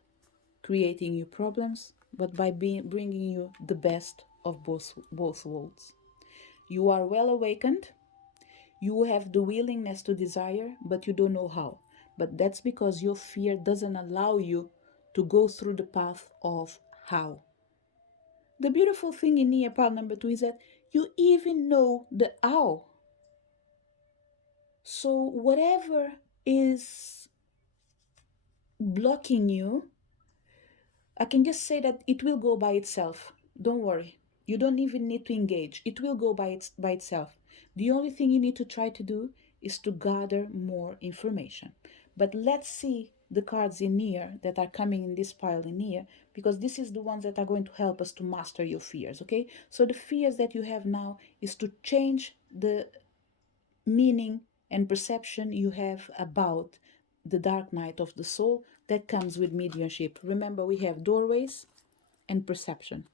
creating you problems, but by bringing you the best of both worlds. You are well awakened. You have the willingness to desire, but you don't know how. But that's because your fear doesn't allow you to go through the path of how. The beautiful thing in here, part number 2, is that you even know the how. So whatever is blocking you, I can just say that it will go by itself. Don't worry. You don't even need to engage. It will go by itself. The only thing you need to try to do is to gather more information. But let's see the cards in here that are coming in this pile in here, because this is the ones that are going to help us to master your fears, okay? So the fears that you have now is to change the meaning and perception you have about the dark night of the soul that comes with mediumship. Remember, we have doorways and perception.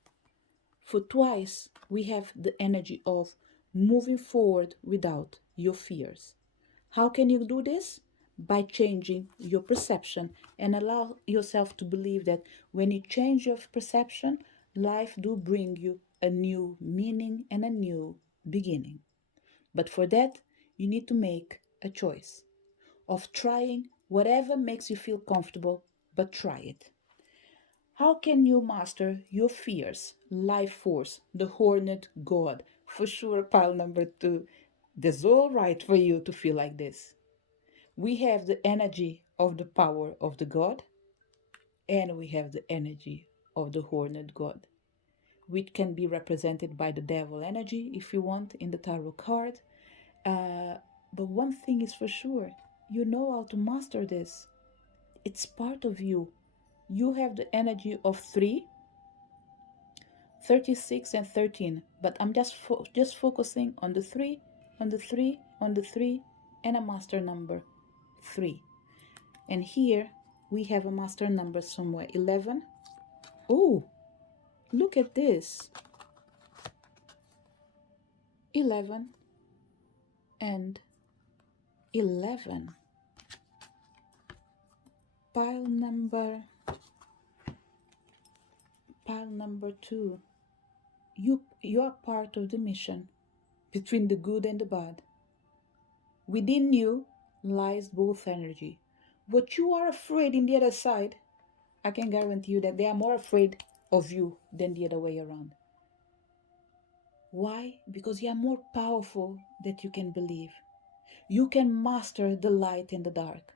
For twice, we have the energy of moving forward without your fears. How can you do this? By changing your perception and allow yourself to believe that when you change your perception, life do bring you a new meaning and a new beginning. But for that, you need to make a choice of trying whatever makes you feel comfortable, but try it. How can you master your fears? Life force, the horned god. For sure, pile number 2. That's all right for you to feel like this. We have the energy of the power of the god, and we have the energy of the horned god, which can be represented by the devil energy if you want in the tarot card. But one thing is for sure, you know how to master this. It's part of you. You have the energy of 3, 36, and 13. But I'm just focusing on the 3, on the 3, on the 3, and a master number 3. And here we have a master number somewhere, 11. Oh, look at this. 11 and 11. Pile number 2. You are part of the mission between the good and the bad. Within you lies both energy. What you are afraid in the other side, I can guarantee you that they are more afraid of you than the other way around. Why? Because you are more powerful than you can believe. You can master the light and the dark.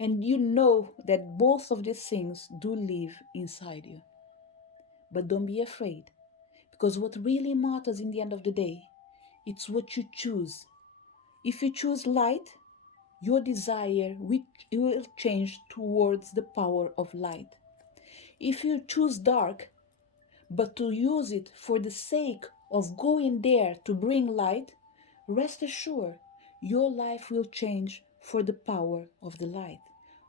And you know that both of these things do live inside you. But don't be afraid, because what really matters in the end of the day, it's what you choose. If you choose light, your desire will change towards the power of light. If you choose dark, but to use it for the sake of going there to bring light, rest assured your life will change for the power of the light.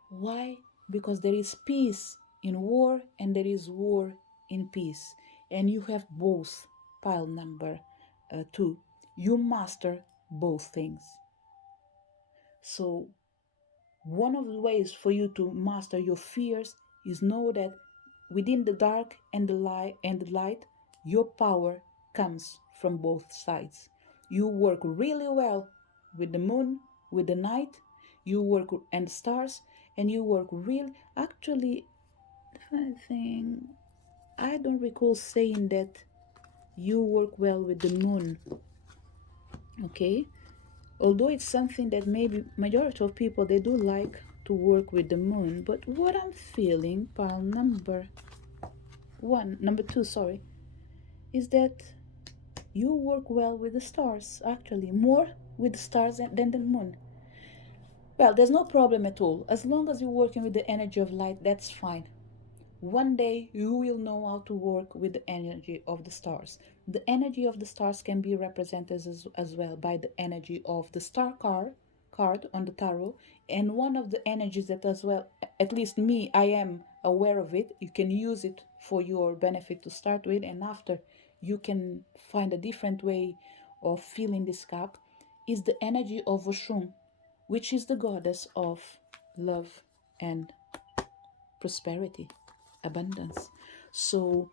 Why? Because there is peace in war and there is war in peace. And you have both, pile number two. You master both things. So one of the ways for you to master your fears is know that within the dark and the light, your power comes from both sides. You work really well with the moon, with the night, you work and the stars, and you work real. Actually, the funny thing, I don't recall saying that you work well with the moon. Okay, although it's something that maybe majority of people they do like to work with the moon, but what I'm feeling, pile number two, sorry, is that you work well with the stars, actually more with the stars than the moon. Well, there's no problem at all as long as you're working with the energy of light. That's fine. One day you will know how to work with the energy of the stars. The energy of the stars can be represented as well by the energy of the card on the tarot, and one of the energies that as well, at least me, I am aware of it. You can use it for your benefit to start with, and after you can find a different way of filling this gap, is the energy of Oshun, which is the goddess of love and prosperity, abundance. So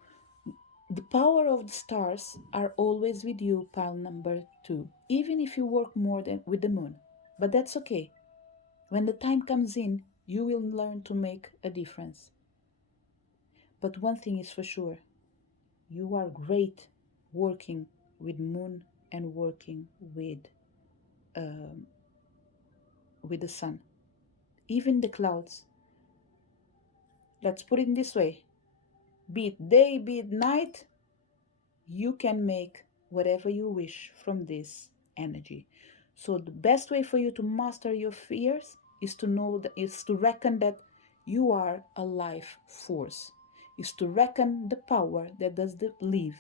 the power of the stars are always with you, pile number two, even if you work more than with the moon. But that's okay. When the time comes in, you will learn to make a difference. But one thing is for sure, you are great working with moon and working um, with the sun. Even the clouds. Let's put it in this way: be it day, be it night, you can make whatever you wish from this energy. So the best way for you to master your fears is to know that is to reckon that you are a life force, is to reckon the power that does live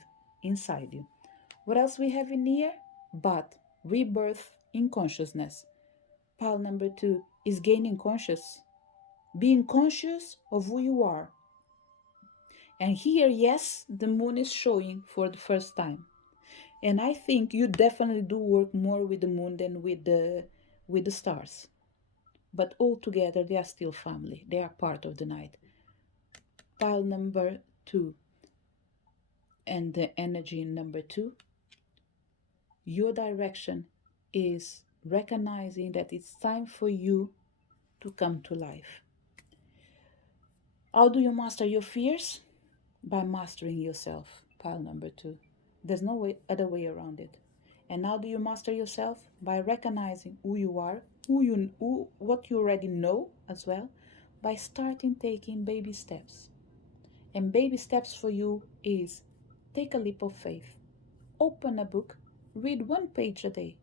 inside you. What else we have in here? But rebirth in consciousness. Pile number two is gaining conscious, being conscious of who you are. And here, yes, the moon is showing for the first time. And I think you definitely do work more with the moon than with the stars. But all together they are still family. They are part of the night. Pile number two and the energy number two. Your direction is recognizing that it's time for you to come to life. How do you master your fears? By mastering yourself. Pile number two. There's no other way around it. And how do you master yourself? By recognizing who you are, what you already know as well, by starting taking baby steps. And baby steps for you is take a leap of faith, open a book, read one page a day.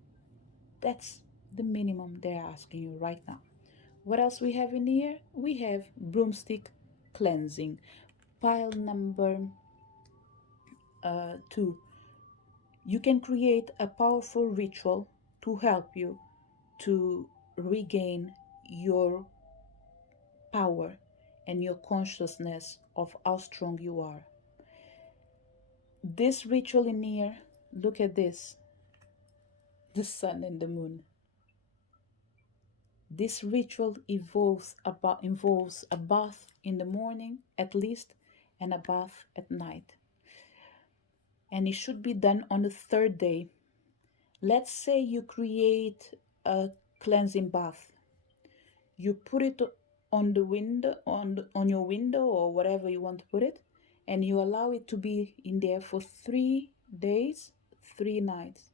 That's the minimum they're asking you right now. What else we have in here? We have broomstick cleansing. Pile number two. You can create a powerful ritual to help you to regain your power and your consciousness of how strong you are. This ritual in here, look at this, the sun and the moon. This ritual involves a bath in the morning at least and a bath at night. And it should be done on the third day. Let's say you create a cleansing bath. You put it on the window, on your window or whatever you want to put it, and you allow it to be in there for 3 days, 3 nights.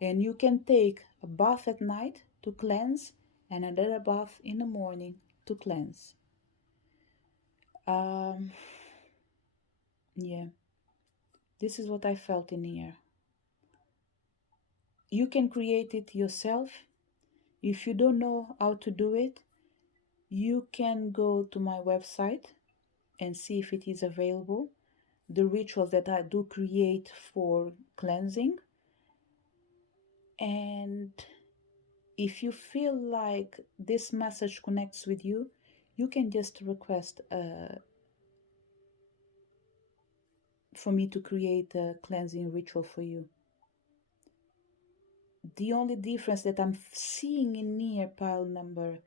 And you can take a bath at night to cleanse and another bath in the morning to cleanse. Yeah, this is what I felt in here. You can create it yourself. If you don't know how to do it, you can go to my website and see if it is available. The rituals that I do create for cleansing. And if you feel like this message connects with you, you can just request for me to create a cleansing ritual for you. The only difference that I'm seeing in near pile number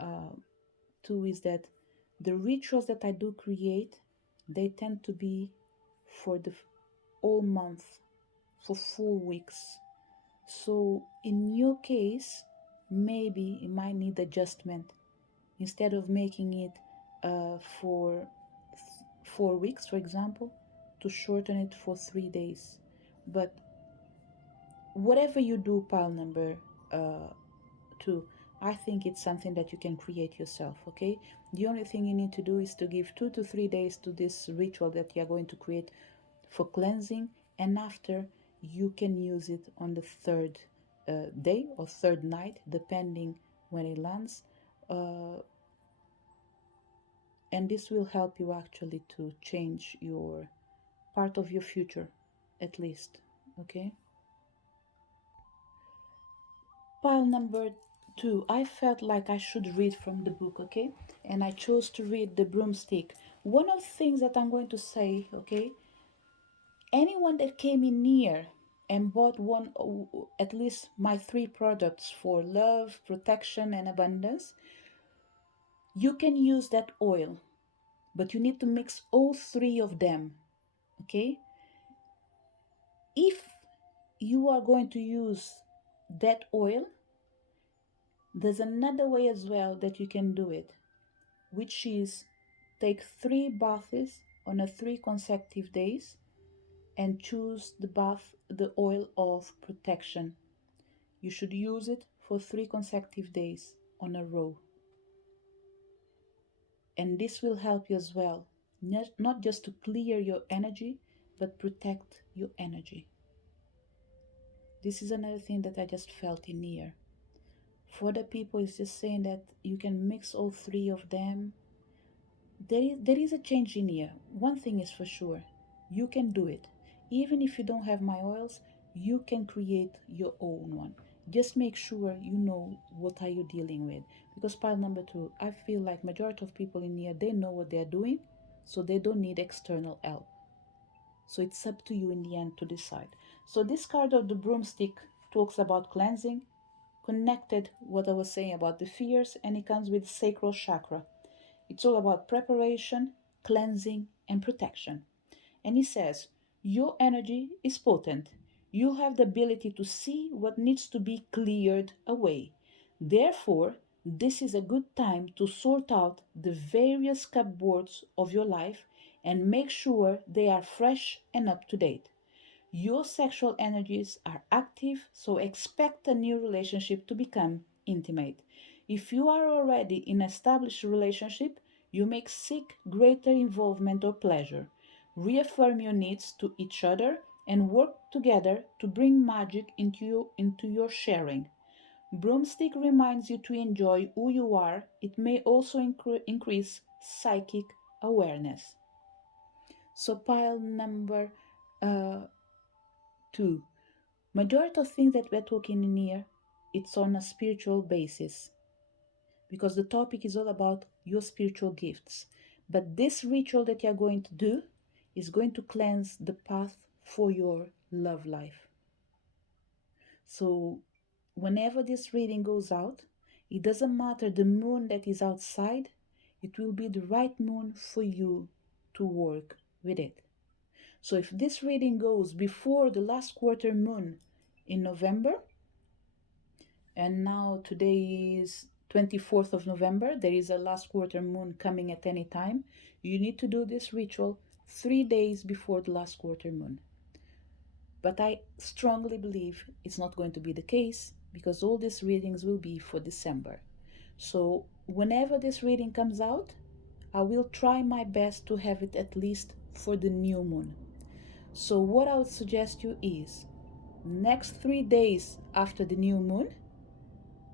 uh, 2 is that the rituals that I do create, they tend to be for the whole month, for 4 weeks. So in your case, maybe it might need adjustment. Instead of making it for 4 weeks, for example, to shorten it for 3 days. But whatever you do, pile number uh, 2, I think it's something that you can create yourself, okay? The only thing you need to do is to give 2 to 3 days to this ritual that you're going to create for cleansing, and after you can use it on the third day or third night, depending when it lands. And this will help you actually to change your part of your future, at least, okay? Pile number 2, I felt like I should read from the book, okay? And I chose to read The Broomstick. One of the things that I'm going to say, okay, anyone that came in near and bought one, at least my 3 products for love, protection, and abundance, you can use that oil, but you need to mix all 3 of them, okay? If you are going to use that oil, there's another way as well that you can do it, which is take 3 baths on a 3 consecutive days and choose the oil of protection. You should use it for 3 consecutive days on a row. And this will help you as well, not just to clear your energy, but protect your energy. This is another thing that I just felt in here. For the people, it's just saying that you can mix all 3 of them. There is a change in here. One thing is for sure, you can do it. Even if you don't have my oils, you can create your own one. Just make sure you know what are you dealing with. Because pile number 2, I feel like majority of people in here, they know what they're doing, so they don't need external help. So it's up to you in the end to decide. So this card of the broomstick talks about cleansing, connected what I was saying about the fears, and it comes with sacral chakra. It's all about preparation, cleansing, and protection. And he says, your energy is potent. You have the ability to see what needs to be cleared away. Therefore, this is a good time to sort out the various cupboards of your life and make sure they are fresh and up to date. Your sexual energies are active, so expect a new relationship to become intimate. If you are already in an established relationship, you may seek greater involvement or pleasure. Reaffirm your needs to each other and work together to bring magic into your sharing. Broomstick reminds you to enjoy who you are. It may also increase psychic awareness. So, pile number uh, 2. Majority of things that we're talking in here, it's on a spiritual basis because the topic is all about your spiritual gifts. But this ritual that you're going to do is going to cleanse the path for your love life. So whenever this reading goes out, it doesn't matter the moon that is outside, it will be the right moon for you to work with it. So if this reading goes before the last quarter moon in November, and now today is 24th of November, there is a last quarter moon coming at any time, you need to do this ritual 3 days before the last quarter moon. But I strongly believe it's not going to be the case because all these readings will be for December. So whenever this reading comes out, I will try my best to have it at least for the new moon. So what I would suggest you is Next 3 days after the new moon,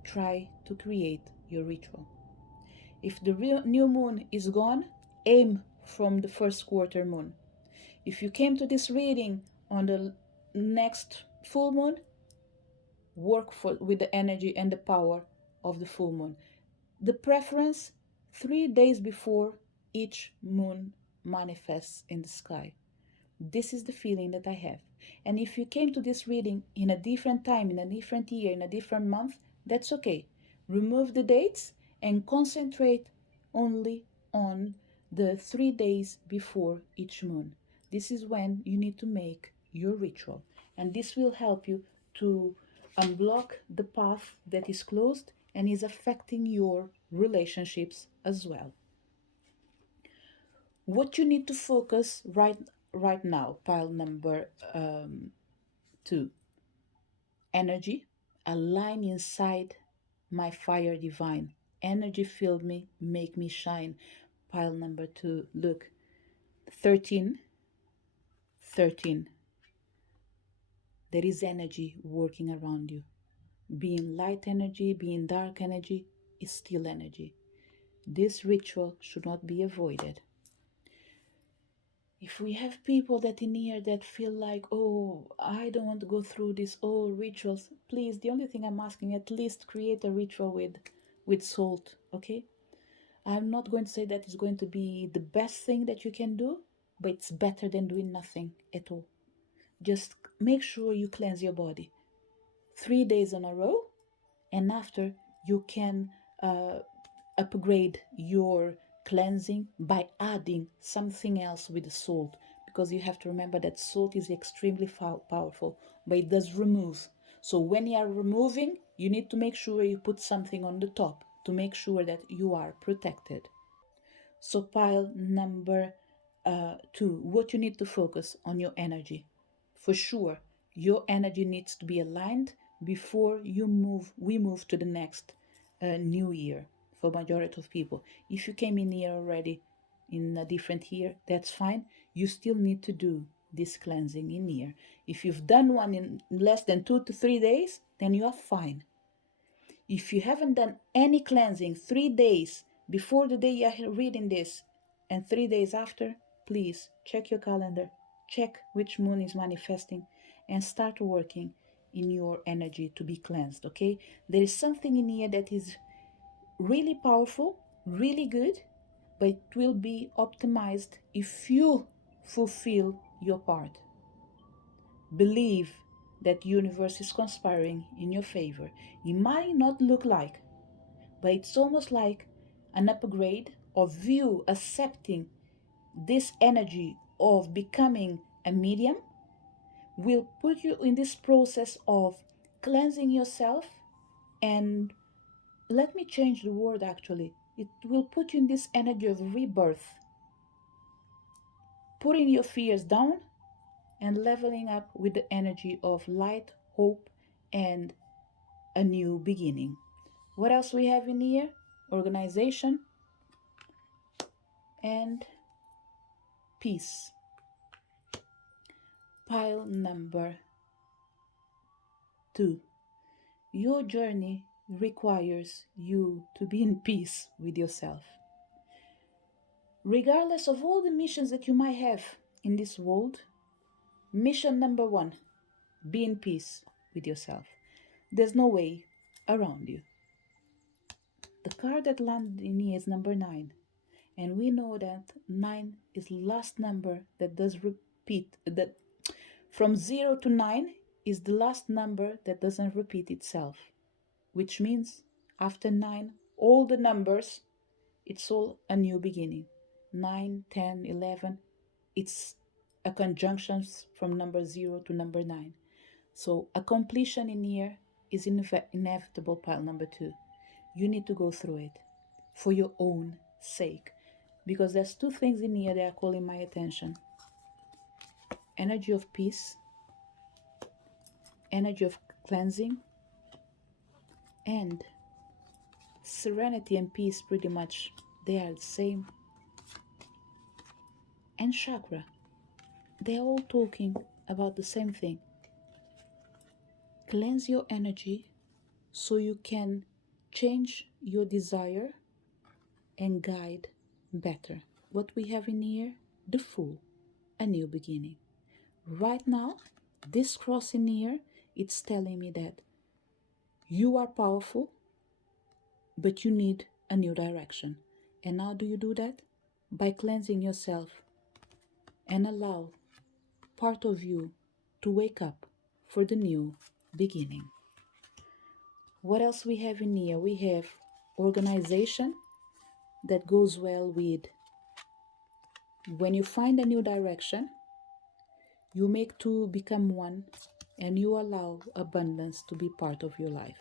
try to create your ritual. If the new moon is gone, aim from the first quarter moon. If you came to this reading on the next full moon, work with the energy and the power of the full moon. The preference 3 days before each moon manifests in the sky. This is the feeling that I have. And if you came to this reading in a different time, in a different year, in a different month, that's okay. Remove the dates and concentrate only on the 3 days before each moon. This is when you need to make your ritual. And this will help you to unblock the path that is closed and is affecting your relationships as well. What you need to focus right now, pile number 2, energy. Align inside my fire divine. Energy filled me, make me shine. Pile number 2, look, 13, 13. There is energy working around you. Being light energy, being dark energy is still energy. This ritual should not be avoided. If we have people that in here that feel like, oh, I don't want to go through these old rituals, please, the only thing I'm asking, at least create a ritual with salt, okay? I'm not going to say that it's going to be the best thing that you can do, but it's better than doing nothing at all. Just make sure you cleanse your body 3 days in a row, and after you can upgrade your cleansing by adding something else with the salt, because you have to remember that salt is extremely powerful, but it does remove. So when you are removing, you need to make sure you put something on the top to make sure that you are protected. So pile number 2, what you need to focus on your energy. For sure, your energy needs to be aligned before we move to the next new year for majority of people. If you came in here already in a different year, that's fine. You still need to do this cleansing in here. If you've done one in less than 2 to 3 days, then you are fine. If you haven't done any cleansing 3 days before the day you're reading this and 3 days after, please check your calendar, check which moon is manifesting, and start working in your energy to be cleansed, okay? There is something in here that is really powerful, really good, but it will be optimized if you fulfill your part. Believe that the universe is conspiring in your favor. It might not look like, but it's almost like an upgrade of you accepting this energy of becoming a medium will put you in this process of cleansing yourself. And let me change the word, actually, it will put you in this energy of rebirth, putting your fears down and leveling up with the energy of light, hope, and a new beginning. What else we have in here? Organization and peace. Pile number 2. Your journey requires you to be in peace with yourself. Regardless of all the missions that you might have in this world, mission number 1, be in peace with yourself. There's no way around you. The card that landed in here is number 9. And we know that 9 is the last number that does repeat. That from 0 to 9 is the last number that doesn't repeat itself. Which means after 9, all the numbers, it's all a new beginning. 9, 10, 11, it's a conjunction from number 0 to number 9. So a completion in here is inevitable, pile number 2. You need to go through it for your own sake, because there's 2 things in here that are calling my attention. Energy of peace, energy of cleansing, and serenity and peace, pretty much they are the same. And chakra, they're all talking about the same thing. Cleanse your energy so you can change your desire and guide better. What we have in here, the Fool, a new beginning. Right now, this cross in here, it's telling me that you are powerful, but you need a new direction. And how do you do that? By cleansing yourself and allow part of you to wake up for the new beginning. What else we have in here? We have organization that goes well with when you find a new direction, you make two become one, and you allow abundance to be part of your life.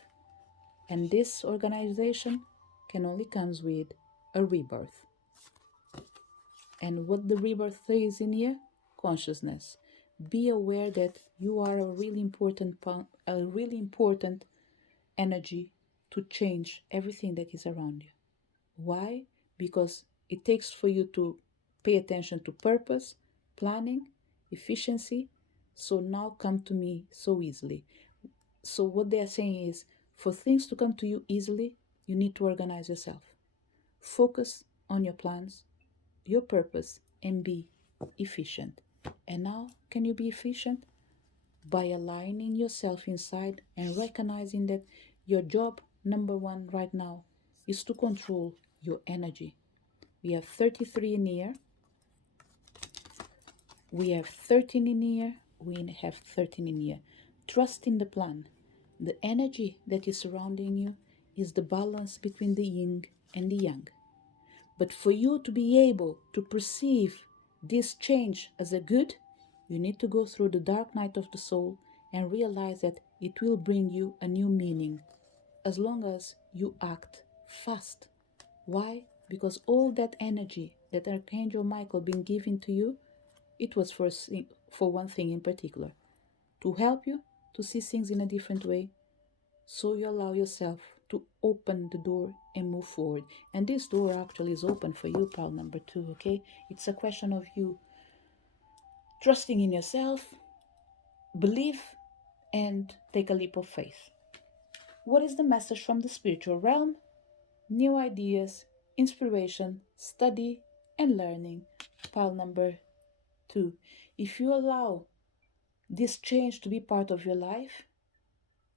And this organization can only comes with a rebirth. And what the rebirth is in here? Consciousness. Be aware that you are a really important energy to change everything that is around you. Why? Because it takes for you to pay attention to purpose, planning, efficiency. So now come to me so easily. So what they are saying is, for things to come to you easily, you need to organize yourself. Focus on your plans, your purpose, and be efficient. And now, can you be efficient? By aligning yourself inside and recognizing that your job number one right now is to control your energy. We have 33 in here. We have 13 in here. We have 13 in here. Trust in the plan. The energy that is surrounding you is the balance between the yin and the yang. But for you to be able to perceive this change as a good, you need to go through the dark night of the soul and realize that it will bring you a new meaning as long as you act fast. Why? Because all that energy that Archangel Michael been giving to you, it was for one thing in particular, to help you to see things in a different way, so you allow yourself to open the door and move forward. And this door actually is open for you, pile number 2, okay? It's a question of you trusting in yourself, believe, and take a leap of faith. What is the message from the spiritual realm? New ideas, inspiration, study, and learning. Pile number 2. If you allow this change to be part of your life,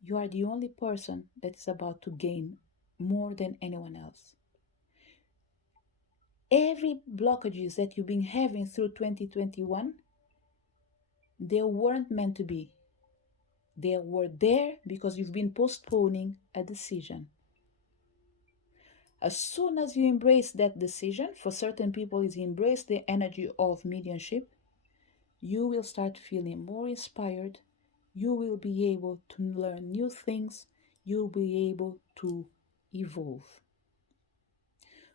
you are the only person that is about to gain more than anyone else. Every blockages that you've been having through 2021, they weren't meant to be. They were there because you've been postponing a decision. As soon as you embrace that decision, for certain people is embrace the energy of mediumship, you will start feeling more inspired. You will be able to learn new things. You'll be able to evolve.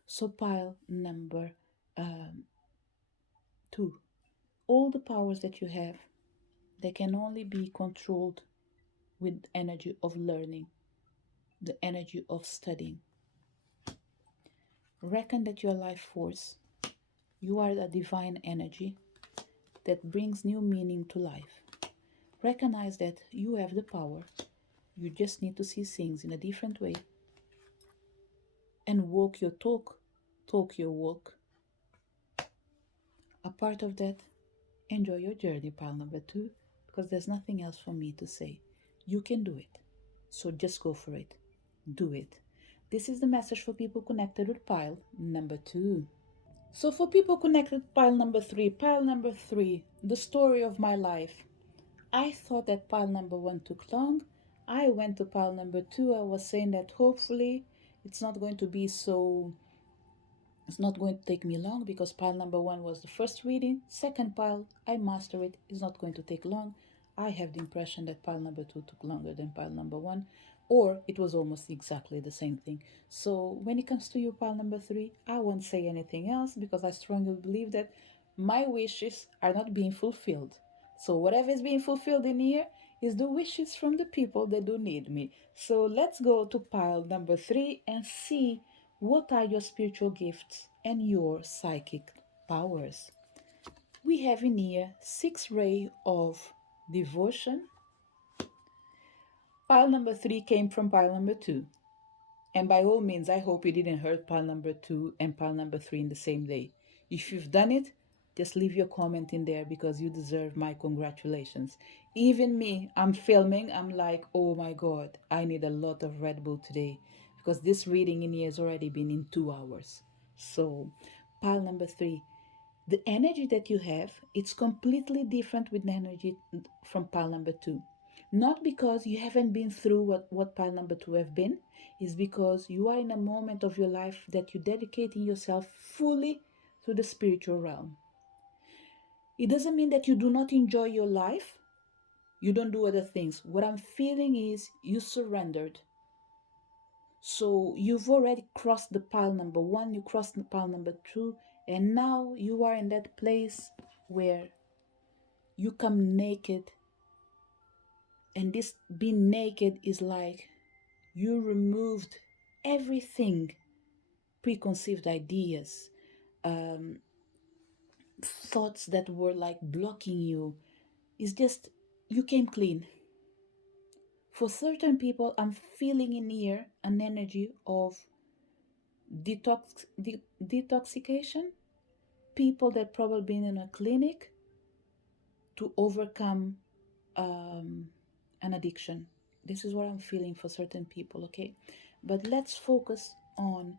So pile number 2. All the powers that you have, they can only be controlled with the energy of learning, the energy of studying. Reckon that your life force, you are a divine energy that brings new meaning to life. Recognize that you have the power. You just need to see things in a different way and walk your talk, talk your walk. A part of that, enjoy your journey, pile number 2, because there's nothing else for me to say. You can do it. So just go for it. Do it. This is the message for people connected with pile number 2. So for people connected with pile number 3, the story of my life. I thought that pile number 1 took long. I went to pile number 2. I was saying that hopefully it's not going to take me long, because pile number 1 was the first reading. Second pile, I master it. It's not going to take long. I have the impression that pile number 2 took longer than pile number 1, or it was almost exactly the same thing. So when it comes to you, pile number 3, I won't say anything else, because I strongly believe that my wishes are not being fulfilled. So whatever is being fulfilled in here is the wishes from the people that do need me. So let's go to pile number 3 and see what are your spiritual gifts and your psychic powers. We have in here 6 rays of devotion, Pile number three came from pile number two. And by all means, I hope you didn't hurt pile number two and pile number three in the same day. If you've done it, just leave your comment in there because you deserve my congratulations. Even me, I'm filming, I'm like, oh my God, I need a lot of Red Bull today because this reading in here has already been in 2 hours. So, pile number three, the energy that you have, it's completely different with the energy from pile number two. Not because you haven't been through what pile number two have been, is because you are in a moment of your life that you're dedicating yourself fully to the spiritual realm. It doesn't mean that you do not enjoy your life, you don't do other things. What I'm feeling is you surrendered. So you've already crossed the pile number one, you crossed the pile number two, and now you are in that place where you come naked. And this being naked is like you removed everything, preconceived ideas, um, thoughts that were like blocking you. It's just you came clean. For certain people, I'm feeling in here an energy of detoxification. People that probably been in a clinic to overcome um, an addiction. This is what I'm feeling for certain people, okay? But let's focus on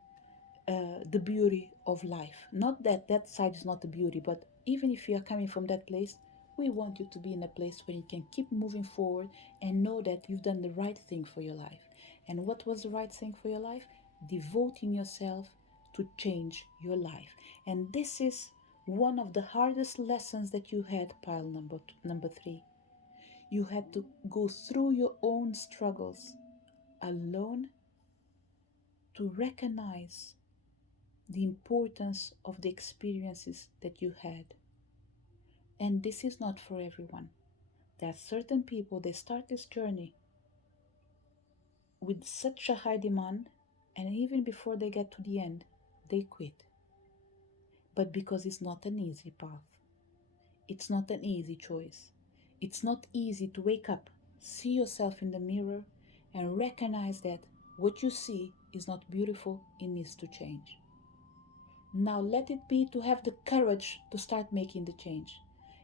the beauty of life. Not that that side is not the beauty, but even if you are coming from that place, we want you to be in a place where you can keep moving forward and know that you've done the right thing for your life. And what was the right thing for your life? Devoting yourself to change your life. And this is one of the hardest lessons that you had, pile number three. You had to go through your own struggles alone to recognize the importance of the experiences that you had. And this is not for everyone. There are certain people, they start this journey with such a high demand, and even before they get to the end, they quit. But because it's not an easy path, it's not an easy choice. It's not easy to wake up, see yourself in the mirror, and recognize that what you see is not beautiful, it needs to change. Now let it be to have the courage to start making the change.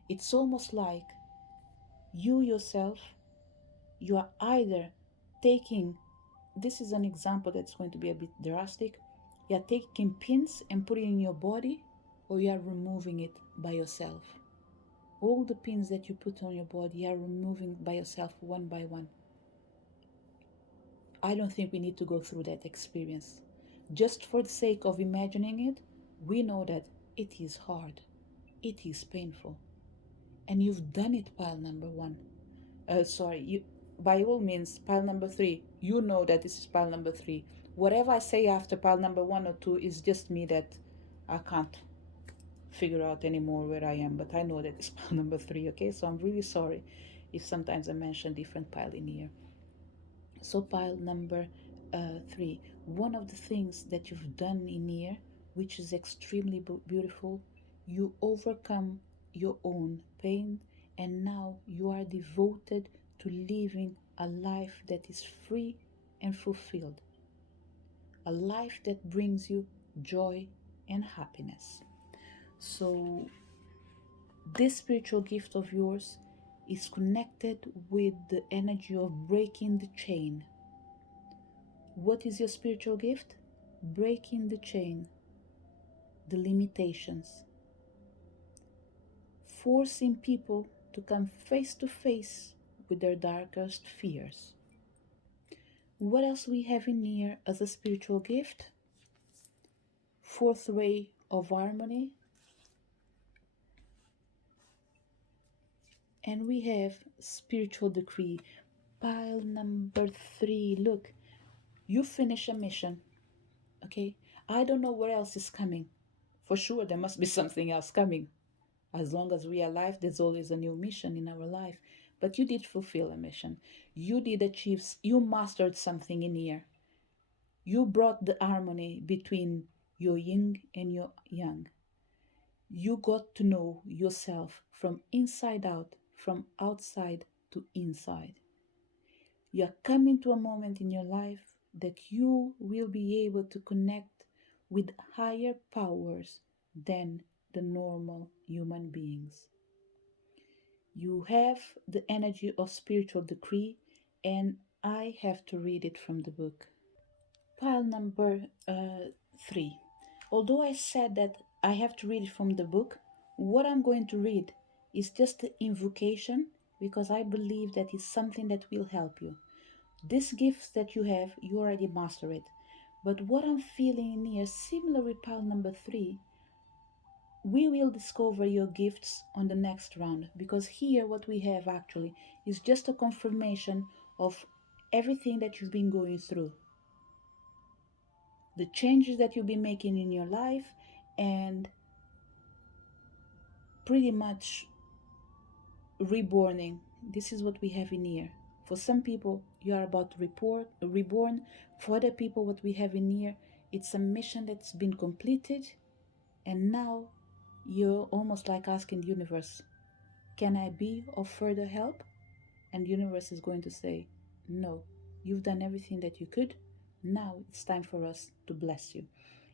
It's almost like you yourself, you are either taking, this is an example that's going to be a bit drastic, you are taking pins and putting in your body, or you are removing it by yourself. All the pins that you put on your body, you are removing by yourself one by one. I don't think we need to go through that experience. Just for the sake of imagining it, we know that it is hard, it is painful, and you've done it, pile number one. You, by all means, pile number three, you know that this is pile number three. Whatever I say after pile number one or two is just me that I can't figure out anymore where I am, but I know that it's pile number three, okay? So I'm really sorry if sometimes I mention different pile in here. So, pile number three, one of the things that you've done in here, which is extremely beautiful, you overcome your own pain, and now you are devoted to living a life that is free and fulfilled, a life that brings you joy and happiness. So, this spiritual gift of yours is connected with the energy of breaking the chain. What is your spiritual gift? Breaking the chain, the limitations, forcing people to come face to face with their darkest fears. What else we have in here as a spiritual gift? Fourth ray of harmony. And we have spiritual decree. Pile number three. Look, you finish a mission. Okay? I don't know what else is coming. For sure, there must be something else coming. As long as we are alive, there's always a new mission in our life. But you did fulfill a mission. You did achieve, you mastered something in here. You brought the harmony between your yin and your yang. You got to know yourself from inside out, from outside to inside. You are coming to a moment in your life that you will be able to connect with higher powers than the normal human beings. You have the energy of spiritual decree, and I have to read it from the book. Pile number 3. Although I said that I have to read it from the book, what I'm going to read is just the invocation because I believe that is something that will help you. These gifts that you have, you already master it. But what I'm feeling in here, similar with pile number 3, we will discover your gifts on the next round because here what we have actually is just a confirmation of everything that you've been going through, the changes that you'll be making in your life, and pretty much reborning. This is what we have in here. For some people, you are about to reborn. For other people, what we have in here, it's a mission that's been completed, and now you're almost like asking the universe, can I be of further help? And the universe is going to say, no, you've done everything that you could. Now it's time for us to bless you.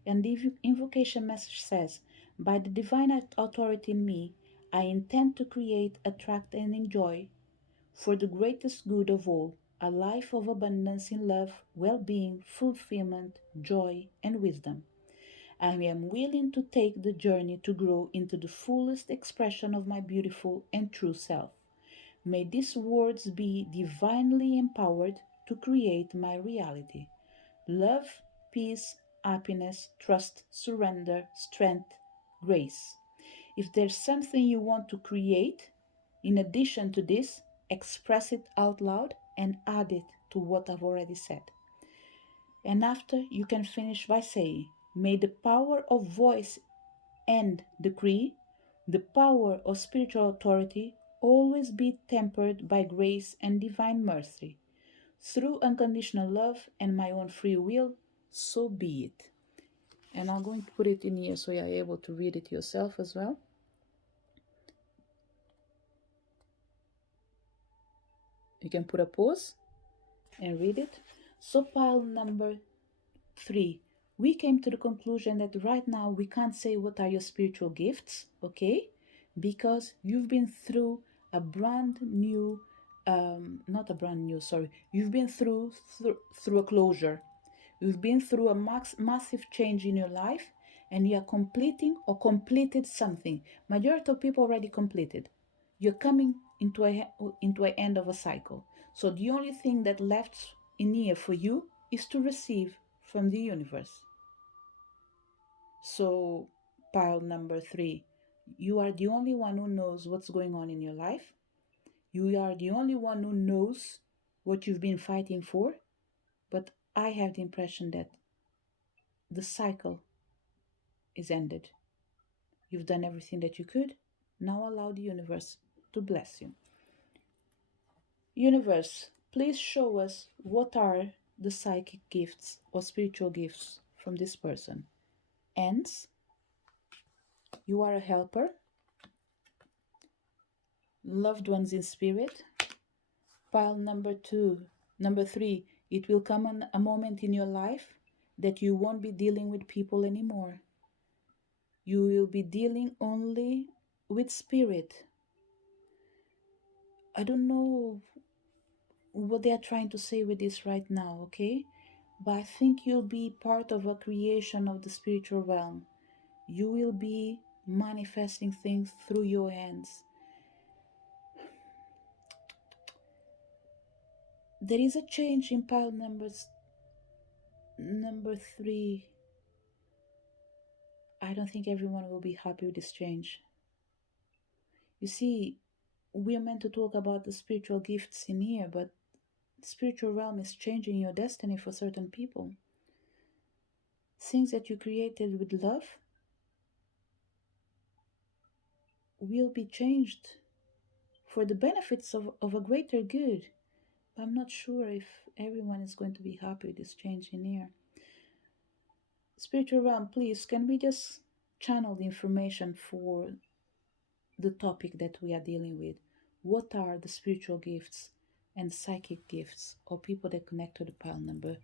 And the invocation message says, by the divine authority in me, I intend to create, attract, and enjoy, for the greatest good of all, a life of abundance in love, well being, fulfillment, joy, and wisdom. I am willing to take the journey to grow into the fullest expression of my beautiful and true self. May these words be divinely empowered to create my reality. Love, peace, happiness, trust, surrender, strength, grace. If there's something you want to create, in addition to this, express it out loud and add it to what I've already said. And after, you can finish by saying, may the power of voice and decree, the power of spiritual authority, always be tempered by grace and divine mercy. Through unconditional love and my own free will, so be it. And I'm going to put it in here so you're able to read it yourself as well. You can put a pause and read it. So, pile number 3, we came to the conclusion that right now we can't say what are your spiritual gifts, okay? Because you've been through a brand new, not a brand new, sorry, you've been through a closure. You've been through a massive change in your life, and you are completing or completed something. Majority of people already completed. You're coming into an end of a cycle. So the only thing that left in here for you is to receive from the universe. So, pile number 3, you are the only one who knows what's going on in your life. You are the only one who knows what you've been fighting for. But I have the impression that the cycle is ended. You've done everything that you could. Now allow the universe to bless you. Universe, please show us what are the psychic gifts or spiritual gifts from this person. Hence, you are a helper, loved ones in spirit. Pile number 3, it will come on a moment in your life that you won't be dealing with people anymore. You will be dealing only with spirit. I don't know what they are trying to say with this right now, okay? But I think you'll be part of a creation of the spiritual realm. You will be manifesting things through your hands. There is a change in pile number 3. I don't think everyone will be happy with this change. You see, we are meant to talk about the spiritual gifts in here, but the spiritual realm is changing your destiny for certain people. Things that you created with love will be changed for the benefits of a greater good. I'm not sure if everyone is going to be happy with this change in here. Spiritual realm, please, can we just channel the information for the topic that we are dealing with? What are the spiritual gifts and psychic gifts, or people that connect to the pile number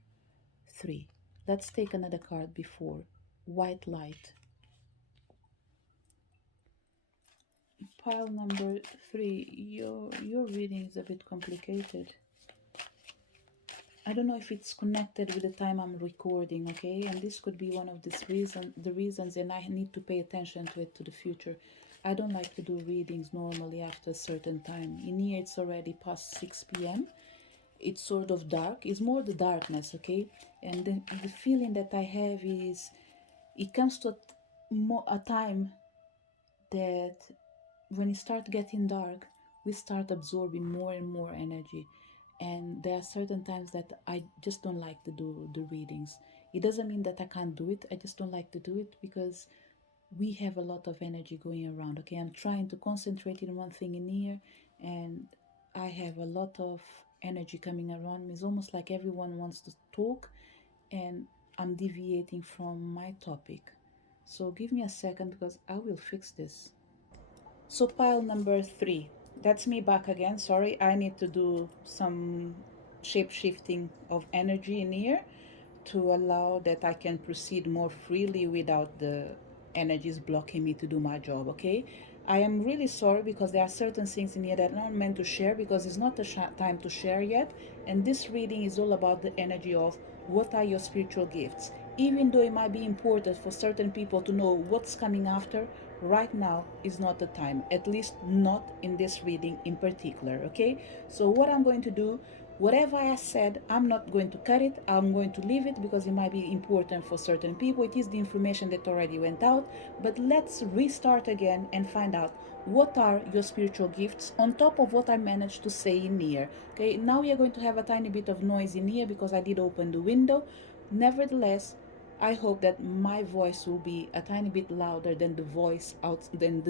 3. Let's take another card before. White light. Pile number 3, your reading is a bit complicated. I don't know if it's connected with the time I'm recording, okay? And this could be one of the reasons, and I need to pay attention to it to the future. I don't like to do readings normally after a certain time. In here, it's already past 6 p.m. It's sort of dark. It's more the darkness, okay? And the feeling that I have is it comes to a time that when it starts getting dark, we start absorbing more and more energy. And there are certain times that I just don't like to do the readings. It doesn't mean that I can't do it. I just don't like to do it because we have a lot of energy going around. Okay, I'm trying to concentrate in one thing in here, and I have a lot of energy coming around me. It's almost like everyone wants to talk, and I'm deviating from my topic. So give me a second because I will fix this. So pile number 3, that's me back again. Sorry, I need to do some shape shifting of energy in here to allow that I can proceed more freely without the energies blocking me to do my job, okay? I am really sorry because there are certain things in here that I'm not meant to share because it's not the time to share yet. And this reading is all about the energy of what are your spiritual gifts. Even though it might be important for certain people to know what's coming after, right now is not the time, at least not in this reading in particular, okay? So what I'm going to do, whatever I said, I'm not going to cut it. I'm going to leave it because it might be important for certain people. It is the information that already went out. But let's restart again and find out what are your spiritual gifts on top of what I managed to say in here. Okay, now we are going to have a tiny bit of noise in here because I did open the window. Nevertheless, I hope that my voice will be a tiny bit louder than the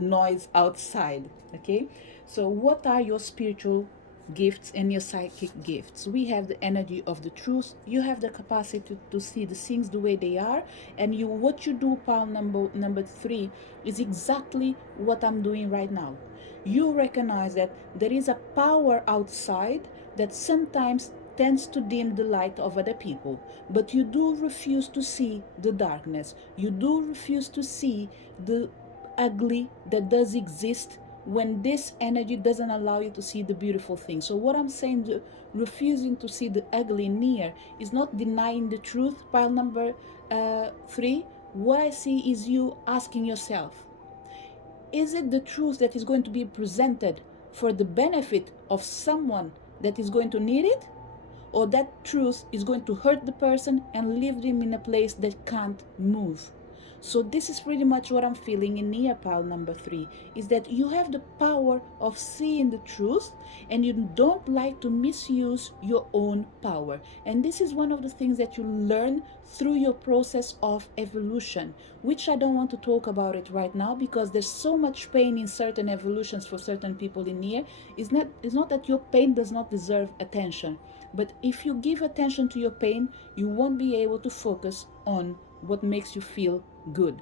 noise outside. Okay, so what are your spiritual gifts and your psychic gifts? We have the energy of the truth. You have the capacity to see the things the way they are, and what you do, pile number 3, is exactly what I'm doing right now. You recognize that there is a power outside that sometimes tends to dim the light of other people, but you do refuse to see the darkness. You do refuse to see the ugly that does exist when this energy doesn't allow you to see the beautiful thing. So what I'm saying, refusing to see the ugly near, is not denying the truth, pile number 3. What I see is you asking yourself, is it the truth that is going to be presented for the benefit of someone that is going to need it? Or that truth is going to hurt the person and leave them in a place that can't move? So this is pretty much what I'm feeling in near pile number 3, is that you have the power of seeing the truth and you don't like to misuse your own power. And this is one of the things that you learn through your process of evolution, which I don't want to talk about it right now because there's so much pain in certain evolutions for certain people in here. It's not that your pain does not deserve attention, but if you give attention to your pain, you won't be able to focus on what makes you feel good.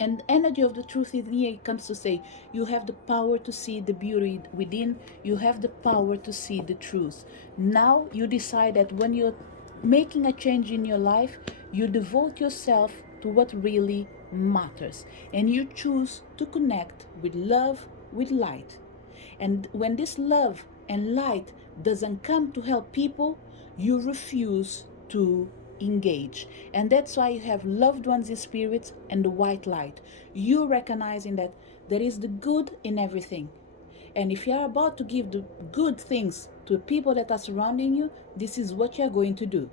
And the energy of the truth in here comes to say, you have the power to see the beauty within. You have the power to see the truth. Now you decide that when you're making a change in your life, you devote yourself to what really matters. And you choose to connect with love, with light. And when this love and light doesn't come to help people, you refuse to engage. And that's why you have loved ones in spirits and the white light. You recognizing that there is the good in everything. And if you are about to give the good things to the people that are surrounding you, this is what you're going to do.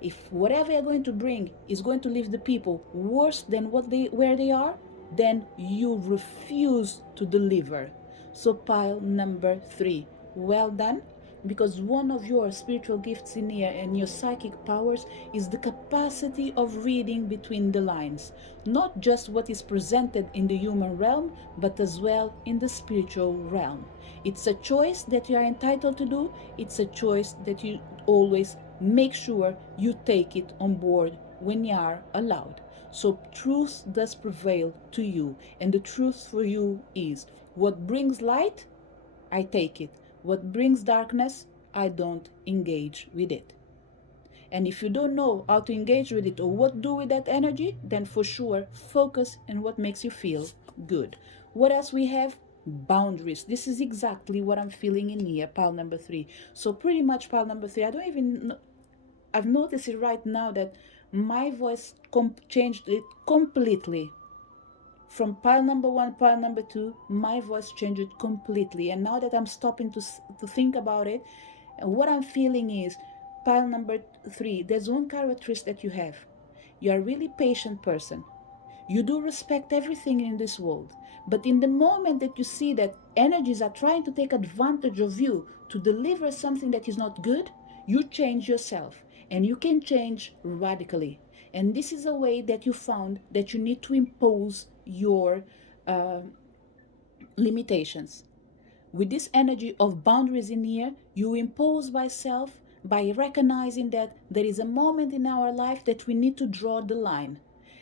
If whatever you're going to bring is going to leave the people worse than where they are, then you refuse to deliver. So pile number 3, well done, because one of your spiritual gifts in here and your psychic powers is the capacity of reading between the lines, not just what is presented in the human realm, but as well in the spiritual realm. It's a choice that you are entitled to do. It's a choice that you always make sure you take it on board when you are allowed. So truth does prevail to you, and the truth for you is what brings light, I take it. What brings darkness, I don't engage with it. And if you don't know how to engage with it or what to do with that energy, then for sure focus on what makes you feel good. What else we have? Boundaries. This is exactly what I'm feeling in here, pile number 3. So pretty much pile number 3, I don't even know, I've noticed it right now that my voice changed it completely. From pile number 1, pile number 2, my voice changed completely. And now that I'm stopping to think about it, what I'm feeling is pile number 3, there's one characteristic that you have. You're a really patient person. You do respect everything in this world. But in the moment that you see that energies are trying to take advantage of you to deliver something that is not good, you change yourself. And you can change radically. And this is a way that you found that you need to impose your limitations. With this energy of boundaries in here, you impose by self by recognizing that there is a moment in our life that we need to draw the line.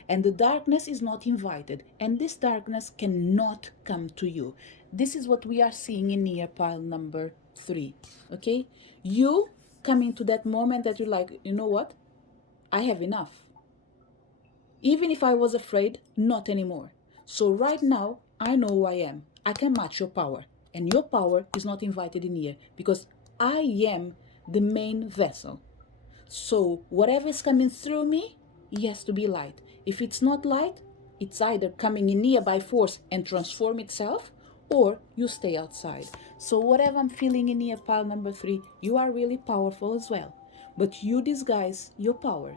And the darkness is not invited. And this darkness cannot come to you. This is what we are seeing in here, pile number 3. Okay? You coming to that moment that you're like, you know what? I have enough. Even if I was afraid, not anymore. So right now, I know who I am. I can match your power. And your power is not invited in here because I am the main vessel. So whatever is coming through me, it has to be light. If it's not light, it's either coming in here by force and transform itself, or you stay outside. So whatever I'm feeling in here, pile number 3, you are really powerful as well. But you disguise your power.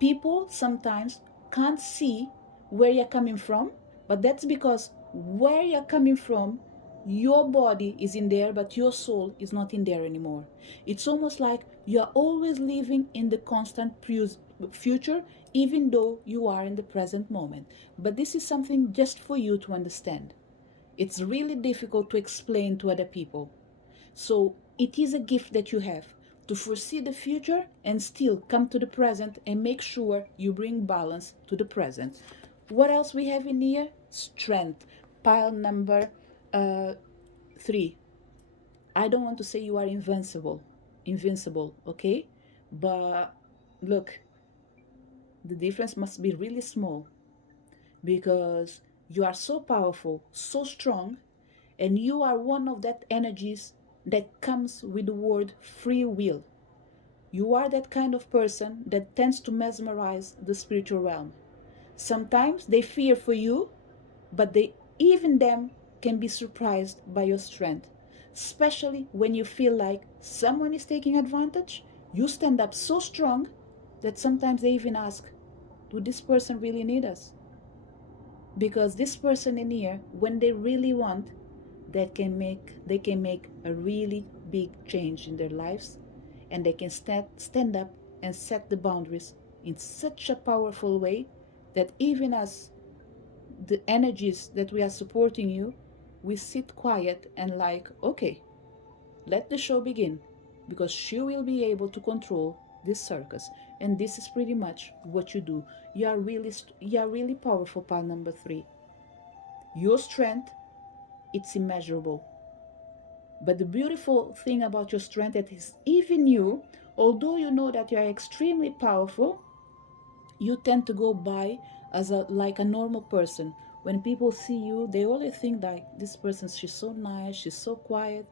People sometimes can't see where you're coming from, but that's because where you're coming from, your body is in there, but your soul is not in there anymore. It's almost like you're always living in the constant future, even though you are in the present moment. But this is something just for you to understand. It's really difficult to explain to other people. So it is a gift that you have to foresee the future and still come to the present and make sure you bring balance to the present. What else we have in here? Strength. Pile number 3. I don't want to say you are invincible, okay? But look, the difference must be really small because you are so powerful, so strong, and you are one of that energies that comes with the word free will. You are that kind of person that tends to mesmerize the spiritual realm. Sometimes they fear for you, but even them can be surprised by your strength. Especially when you feel like someone is taking advantage, you stand up so strong that sometimes they even ask, do this person really need us? Because this person in here, when they really want, they can make a really big change in their lives, and they can stand up and set the boundaries in such a powerful way that even as the energies that we are supporting you, we sit quiet and like, okay, let the show begin, because she will be able to control this circus. And this is pretty much what you do. You are really powerful, pile number 3. Your strength, it's immeasurable. But the beautiful thing about your strength is even you, although you know that you are extremely powerful, you tend to go by as like a normal person. When people see you, they always think like this person, she's so nice, she's so quiet,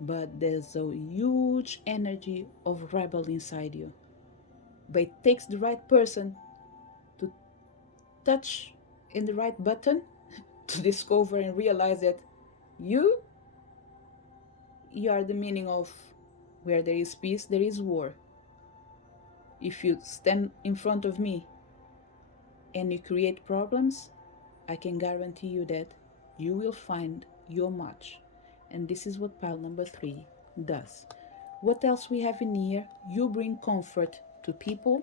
but there's a huge energy of rebel inside you. But it takes the right person to touch in the right button to discover and realize that you are the meaning of where there is peace, there is war. If you stand in front of me and you create problems, I can guarantee you that you will find your match. And this is what pile number 3 does. What else we have in here? You bring comfort to people.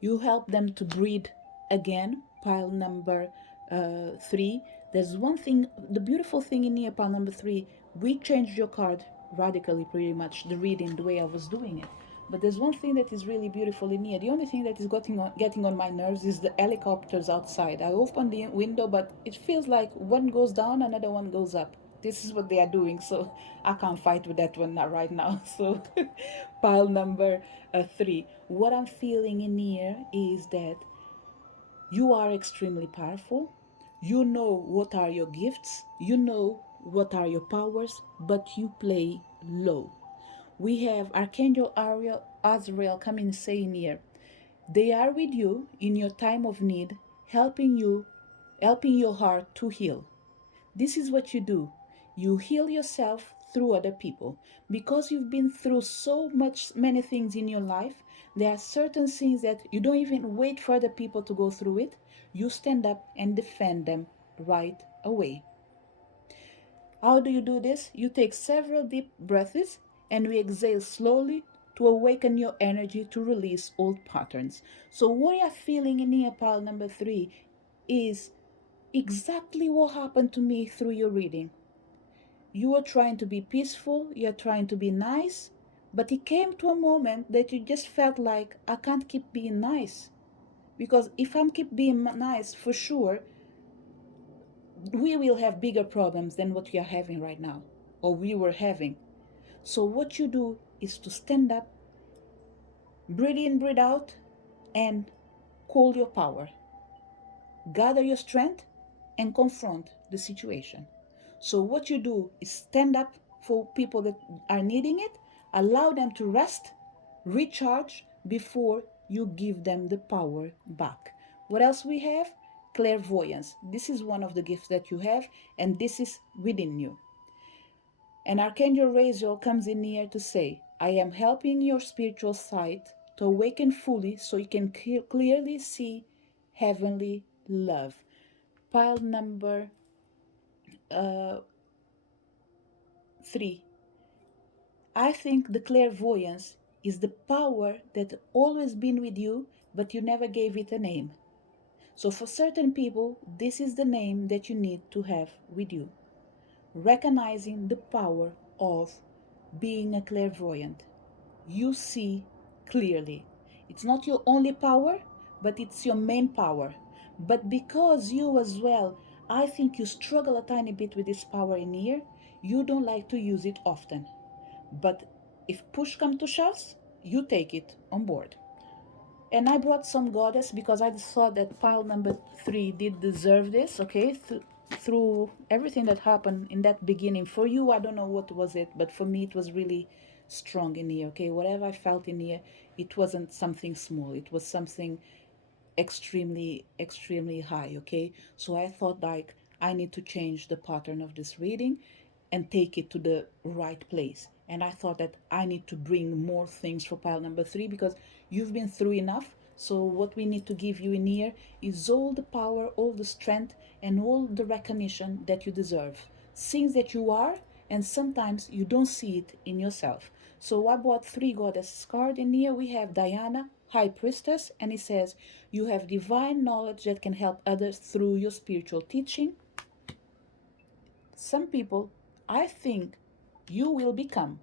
You help them to breathe again. Pile number 3. There's one thing, the beautiful thing in here, pile number 3, we changed your card radically, pretty much, the reading, the way I was doing it. But there's one thing that is really beautiful in here. The only thing that is getting on my nerves is the helicopters outside. I open the window, but it feels like one goes down, another one goes up. This is what they are doing. So I can't fight with that one not right now. So pile number 3. What I'm feeling in here is that you are extremely powerful. You know what are your gifts. You know what are your powers, but you play low. We have Archangel Ariel, Azrael coming saying here, they are with you in your time of need, helping your heart to heal. This is what you do. You heal yourself through other people. Because you've been through so many things in your life, there are certain things that you don't even wait for other people to go through it. You stand up and defend them right away. How do you do this? You take several deep breaths and we exhale slowly to awaken your energy to release old patterns. So, what you're feeling in here, pile number 3, is exactly what happened to me through your reading. You are trying to be peaceful, you're trying to be nice, but it came to a moment that you just felt like, I can't keep being nice. Because if I'm keep being nice, for sure, we will have bigger problems than what we are having right now, or we were having. So what you do is to stand up, breathe in, breathe out, and call your power. Gather your strength and confront the situation. So what you do is stand up for people that are needing it, allow them to rest, recharge before you give them the power back. What else we have? Clairvoyance. This is one of the gifts that you have, and this is within you. And Archangel Raziel comes in here to say, I am helping your spiritual sight to awaken fully so you can clearly see heavenly love. Pile number uh, 3. I think the clairvoyance is the power that always been with you, but you never gave it a name. So for certain people, this is the name that you need to have with you. Recognizing the power of being a clairvoyant. You see clearly. It's not your only power, but it's your main power. But because you as well, I think you struggle a tiny bit with this power in here, you don't like to use it often. But if push comes to shove, you take it on board. And I brought some goddess because I thought that pile number 3 did deserve this, okay? Through everything that happened in that beginning. For you, I don't know what was it, but for me, it was really strong in here, okay? Whatever I felt in here, it wasn't something small. It was something extremely high, okay? So I thought like I need to change the pattern of this reading and take it to the right place. And I thought that I need to bring more things for pile number 3 because you've been through enough. So what we need to give you in here is all the power, all the strength, and all the recognition that you deserve. Things that you are, and sometimes you don't see it in yourself. So I bought 3 goddess cards. In here we have Diana, High Priestess, and it says, you have divine knowledge that can help others through your spiritual teaching. Some people, I think, you will become.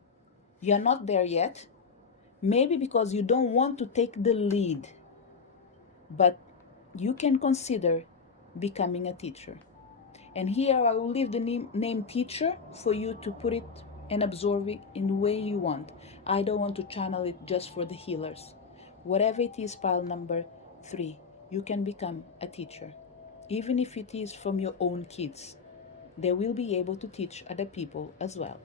You're not there yet. Maybe because you don't want to take the lead. But you can consider becoming a teacher. And here I will leave the name teacher for you to put it and absorb it in the way you want. I don't want to channel it just for the healers. Whatever it is, pile number 3, you can become a teacher. Even if it is from your own kids, they will be able to teach other people as well.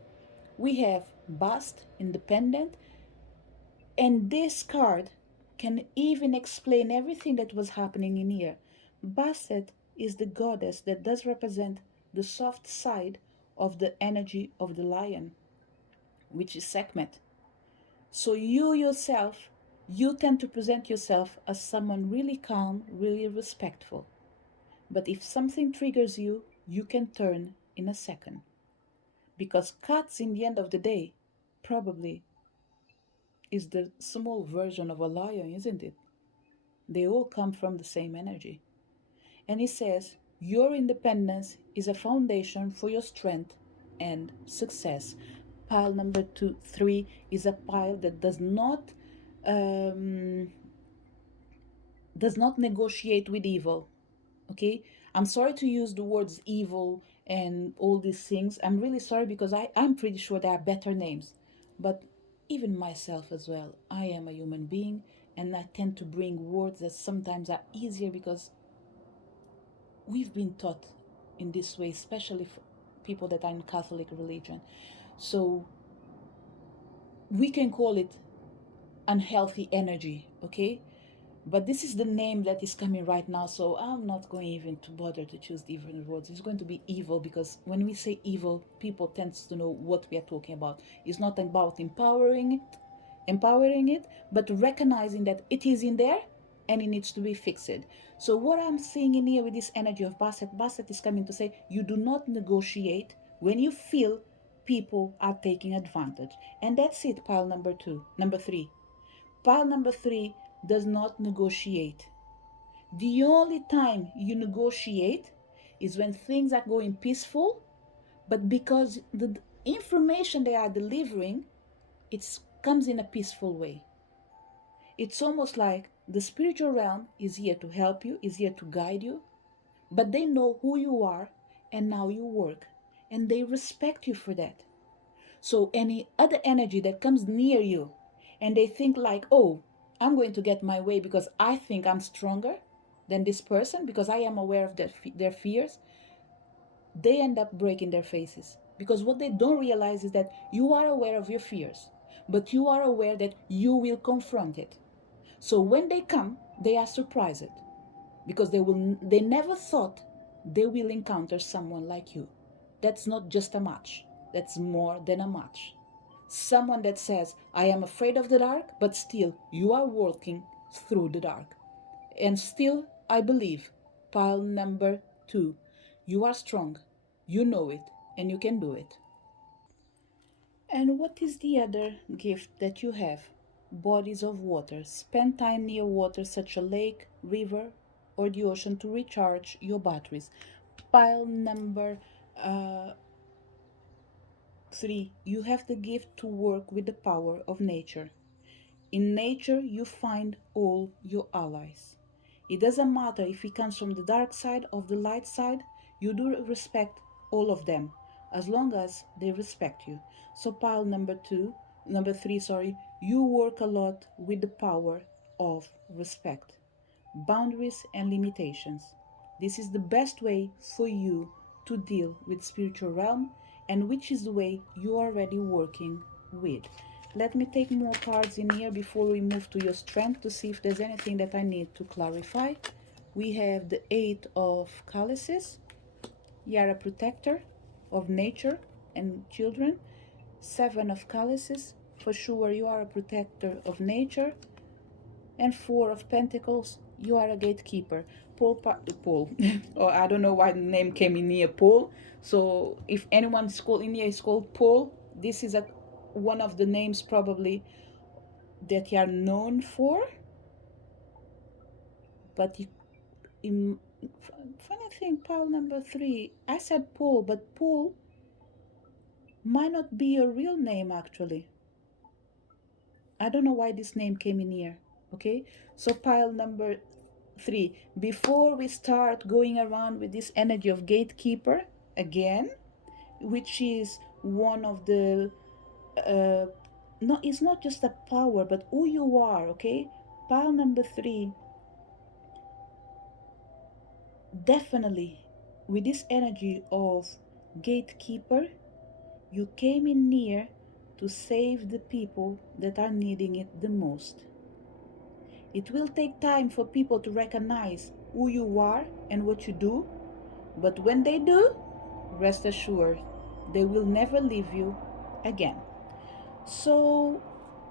We have Bast, independent, and this card can even explain everything that was happening in here. Bastet is the goddess that does represent the soft side of the energy of the lion, which is Sekhmet. So you yourself, you tend to present yourself as someone really calm, really respectful. But if something triggers you, you can turn in a second. Because cats, in the end of the day, probably is the small version of a lion, isn't it? They all come from the same energy. And he says, your independence is a foundation for your strength and success. Pile number 3 is a pile that um, does not negotiate with evil. Okay, I'm sorry to use the words evil and all these things. I'm really sorry because I'm pretty sure there are better names. But even myself as well, I am a human being and I tend to bring words that sometimes are easier because we've been taught in this way, especially for people that are in Catholic religion. So we can call it unhealthy energy, okay? But this is the name that is coming right now, so I'm not going even to bother to choose different words. It's going to be evil because when we say evil, people tends to know what we are talking about. It's not about empowering it, but recognizing that it is in there and it needs to be fixed. So what I'm seeing in here with this energy of Basset is coming to say you do not negotiate when you feel people are taking advantage. And that's it, pile number three. Pile number three does not negotiate. The only time you negotiate is when things are going peaceful, but because the information they are delivering, it comes in a peaceful way. It's almost like the spiritual realm is here to help you, is here to guide you, but they know who you are and how you work, and they respect you for that. So any other energy that comes near you and they think like, oh, I'm going to get my way because I think I'm stronger than this person because I am aware of their fears, they end up breaking their faces. Because what they don't realize is that you are aware of your fears, but you are aware that you will confront it. So when they come, they are surprised because they never thought they will encounter someone like you. That's not just a match. That's more than a match. Someone that says, I am afraid of the dark, but still you are walking through the dark. And still, I believe, pile number two, you are strong, you know it, and you can do it. And what is the other gift that you have? Bodies of water. Spend time near water, such a lake, river, or the ocean to recharge your batteries. Pile number uh, three, you have the gift to work with the power of nature. In nature, you find all your allies. It doesn't matter if he comes from the dark side or the light side, you do respect all of them as long as they respect you. So, pile number three, sorry, you work a lot with the power of respect, boundaries, and limitations. This is the best way for you to deal with spiritual realm and which is the way you are already working with. Let me take more cards in here before we move to your strength to see if there's anything that I need to clarify. We have the Eight of Chalices. You are a protector of nature and children. Seven of Chalices. For sure you are a protector of nature. And Four of Pentacles. You are a gatekeeper. Paul. Or I don't know why the name came in here, Paul. So if anyone's called in here is called Paul, this is one of the names probably that you are known for. But funny thing, Paul number three, I said Paul, but Paul might not be a real name actually. I don't know why this name came in here. Okay, so pile number three, before we start going around with this energy of gatekeeper again, which is one of the no, it's not just a power but who you are. Okay, pile number three, definitely with this energy of gatekeeper, you came in near to save the people that are needing it the most. It will take time for people to recognize who you are and what you do, but when they do, rest assured, they will never leave you again. So,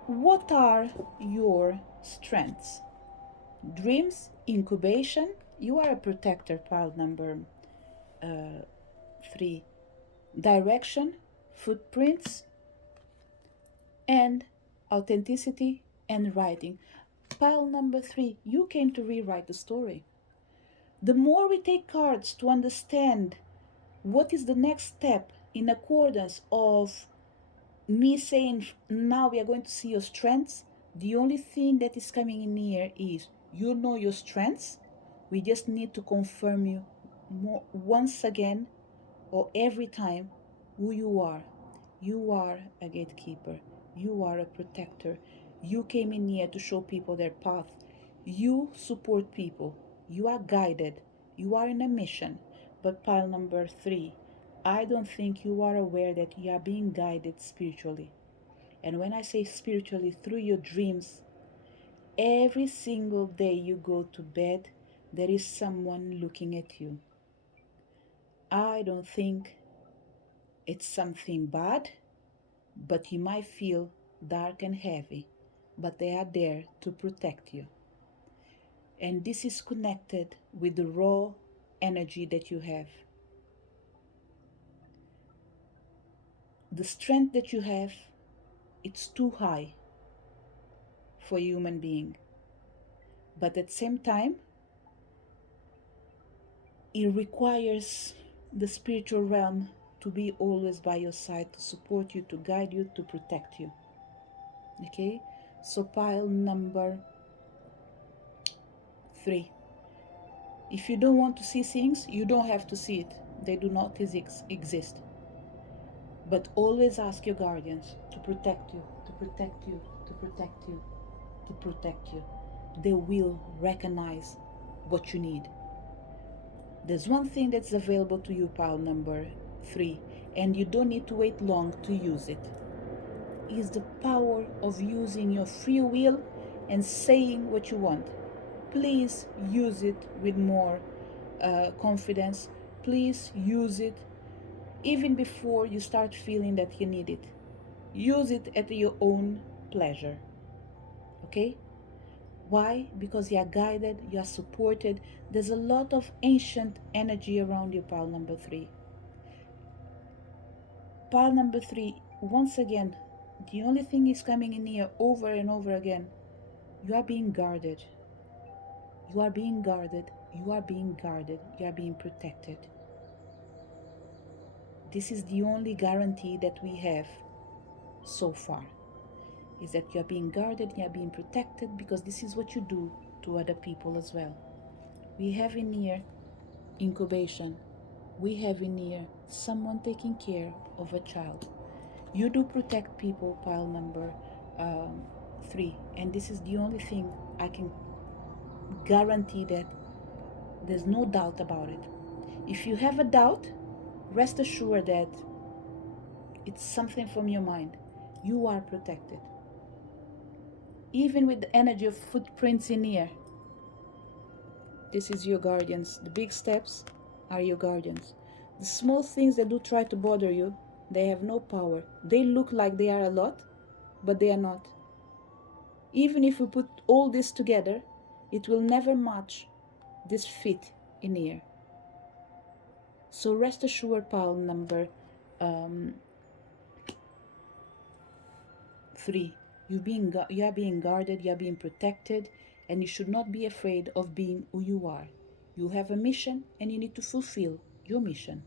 what are your strengths? Dreams, incubation. You are a protector, pile number three. Direction, footprints, and authenticity and writing. Pile number three, you came to rewrite the story. The more we take cards to understand what is the next step in accordance of me saying now we are going to see your strengths, the only thing that is coming in here is you know your strengths. We just need to confirm you once again or every time who you are. You are a gatekeeper. You are a protector. You came in here to show people their path. You support people. You are guided. You are in a mission. But pile number 3, I don't think you are aware that you are being guided spiritually. And when I say spiritually, through your dreams, every single day you go to bed, there is someone looking at you. I don't think it's something bad, but you might feel dark and heavy, but they are there to protect you. And this is connected with the raw energy that you have. The strength that you have, it's too high for a human being. But at the same time, it requires the spiritual realm to be always by your side, to support you, to guide you, to protect you. Okay? So pile number 3. If you don't want to see things, you don't have to see it. They do not exist. But always ask your guardians to protect you, to protect you, to protect you, to protect you. They will recognize what you need. There's one thing that's available to you, pile number 3, and you don't need to wait long to use it. Is the power of using your free will and saying what you want. Please use it with more confidence. Please use it even before you start feeling that you need it. Use it at your own pleasure. Okay? Why? Because you are guided, you are supported. There's a lot of ancient energy around you, pile number 3. Pile number 3, once again, the only thing is coming in here over and over again. You are being guarded. You are being guarded. You are being guarded. You are being protected. This is the only guarantee that we have so far, is that you are being guarded, you are being protected, because this is what you do to other people as well. We have in here incubation. We have in here someone taking care of a child. You do protect people, pile number 3, and this is the only thing I can guarantee, that there's no doubt about it. If you have a doubt, rest assured that it's something from your mind. You are protected. Even with the energy of footprints in here, this is your guardians. The big steps are your guardians. The small things that do try to bother you, they have no power. They look like they are a lot, but they are not. Even if we put all this together, it will never match this fit in here. So rest assured, pile number 3, you are being guarded, you are being protected, and you should not be afraid of being who you are. You have a mission, and you need to fulfill your mission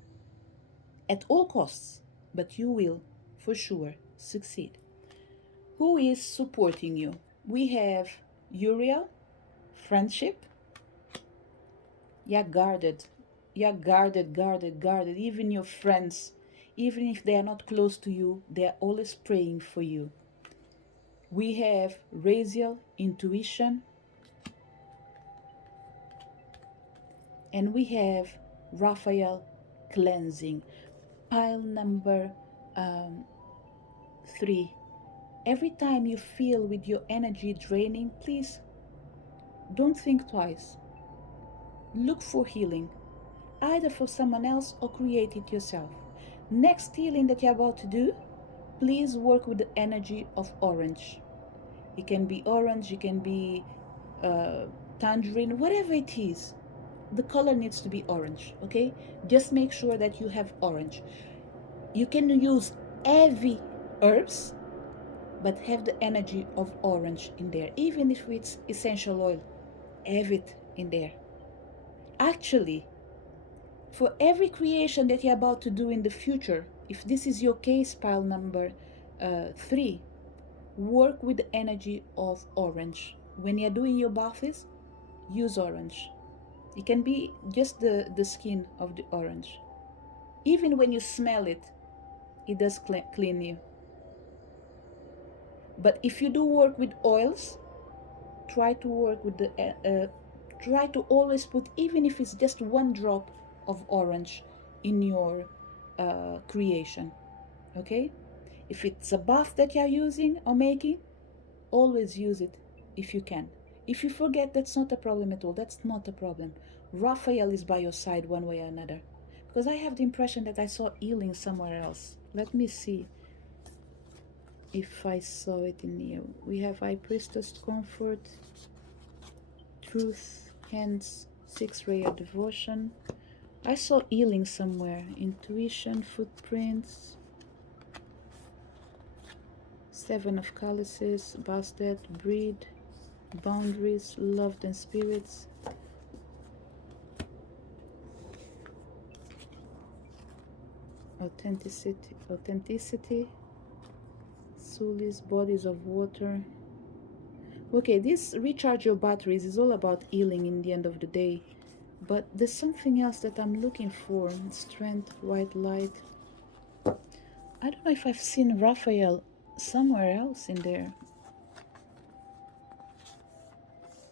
at all costs, but you will for sure succeed. Who is supporting you? We have Uriel, friendship. You're guarded. You're guarded, guarded, guarded. Even your friends, even if they are not close to you, they are always praying for you. We have Raziel, intuition. And we have Raphael, cleansing. Pile number 3. Every time you feel with your energy draining, please don't think twice. Look for healing, either for someone else or create it yourself. Next healing that you're about to do, please work with the energy of orange. It can be orange, it can be tangerine, whatever it is. The color needs to be orange, okay? Just make sure that you have orange. You can use heavy herbs, but have the energy of orange in there. Even if it's essential oil, have it in there. Actually, for every creation that you're about to do in the future, if this is your case, pile number 3, work with the energy of orange. When you're doing your baths, use orange. It can be just the skin of the orange. Even when you smell it, it does clean you. But if you do work with oils, try to work with the try to always put, even if it's just one drop of orange in your creation. Okay, if it's a bath that you're using or making, always use it if you can. If you forget, that's not a problem at all. That's not a problem. Raphael is by your side one way or another, because I have the impression that I saw healing somewhere else. Let me see if I saw it in here. We have High Priestess, Comfort, Truth, Hands, 6 Ray of Devotion. I saw healing somewhere. Intuition, Footprints, 7 of Chalices, Bastet, Breed, Boundaries, Loved and Spirits. Authenticity, Sulis, Bodies of Water. Okay, this recharge your batteries is all about healing in the end of the day. But there's something else that I'm looking for. Strength, White Light. I don't know if I've seen Raphael somewhere else in there.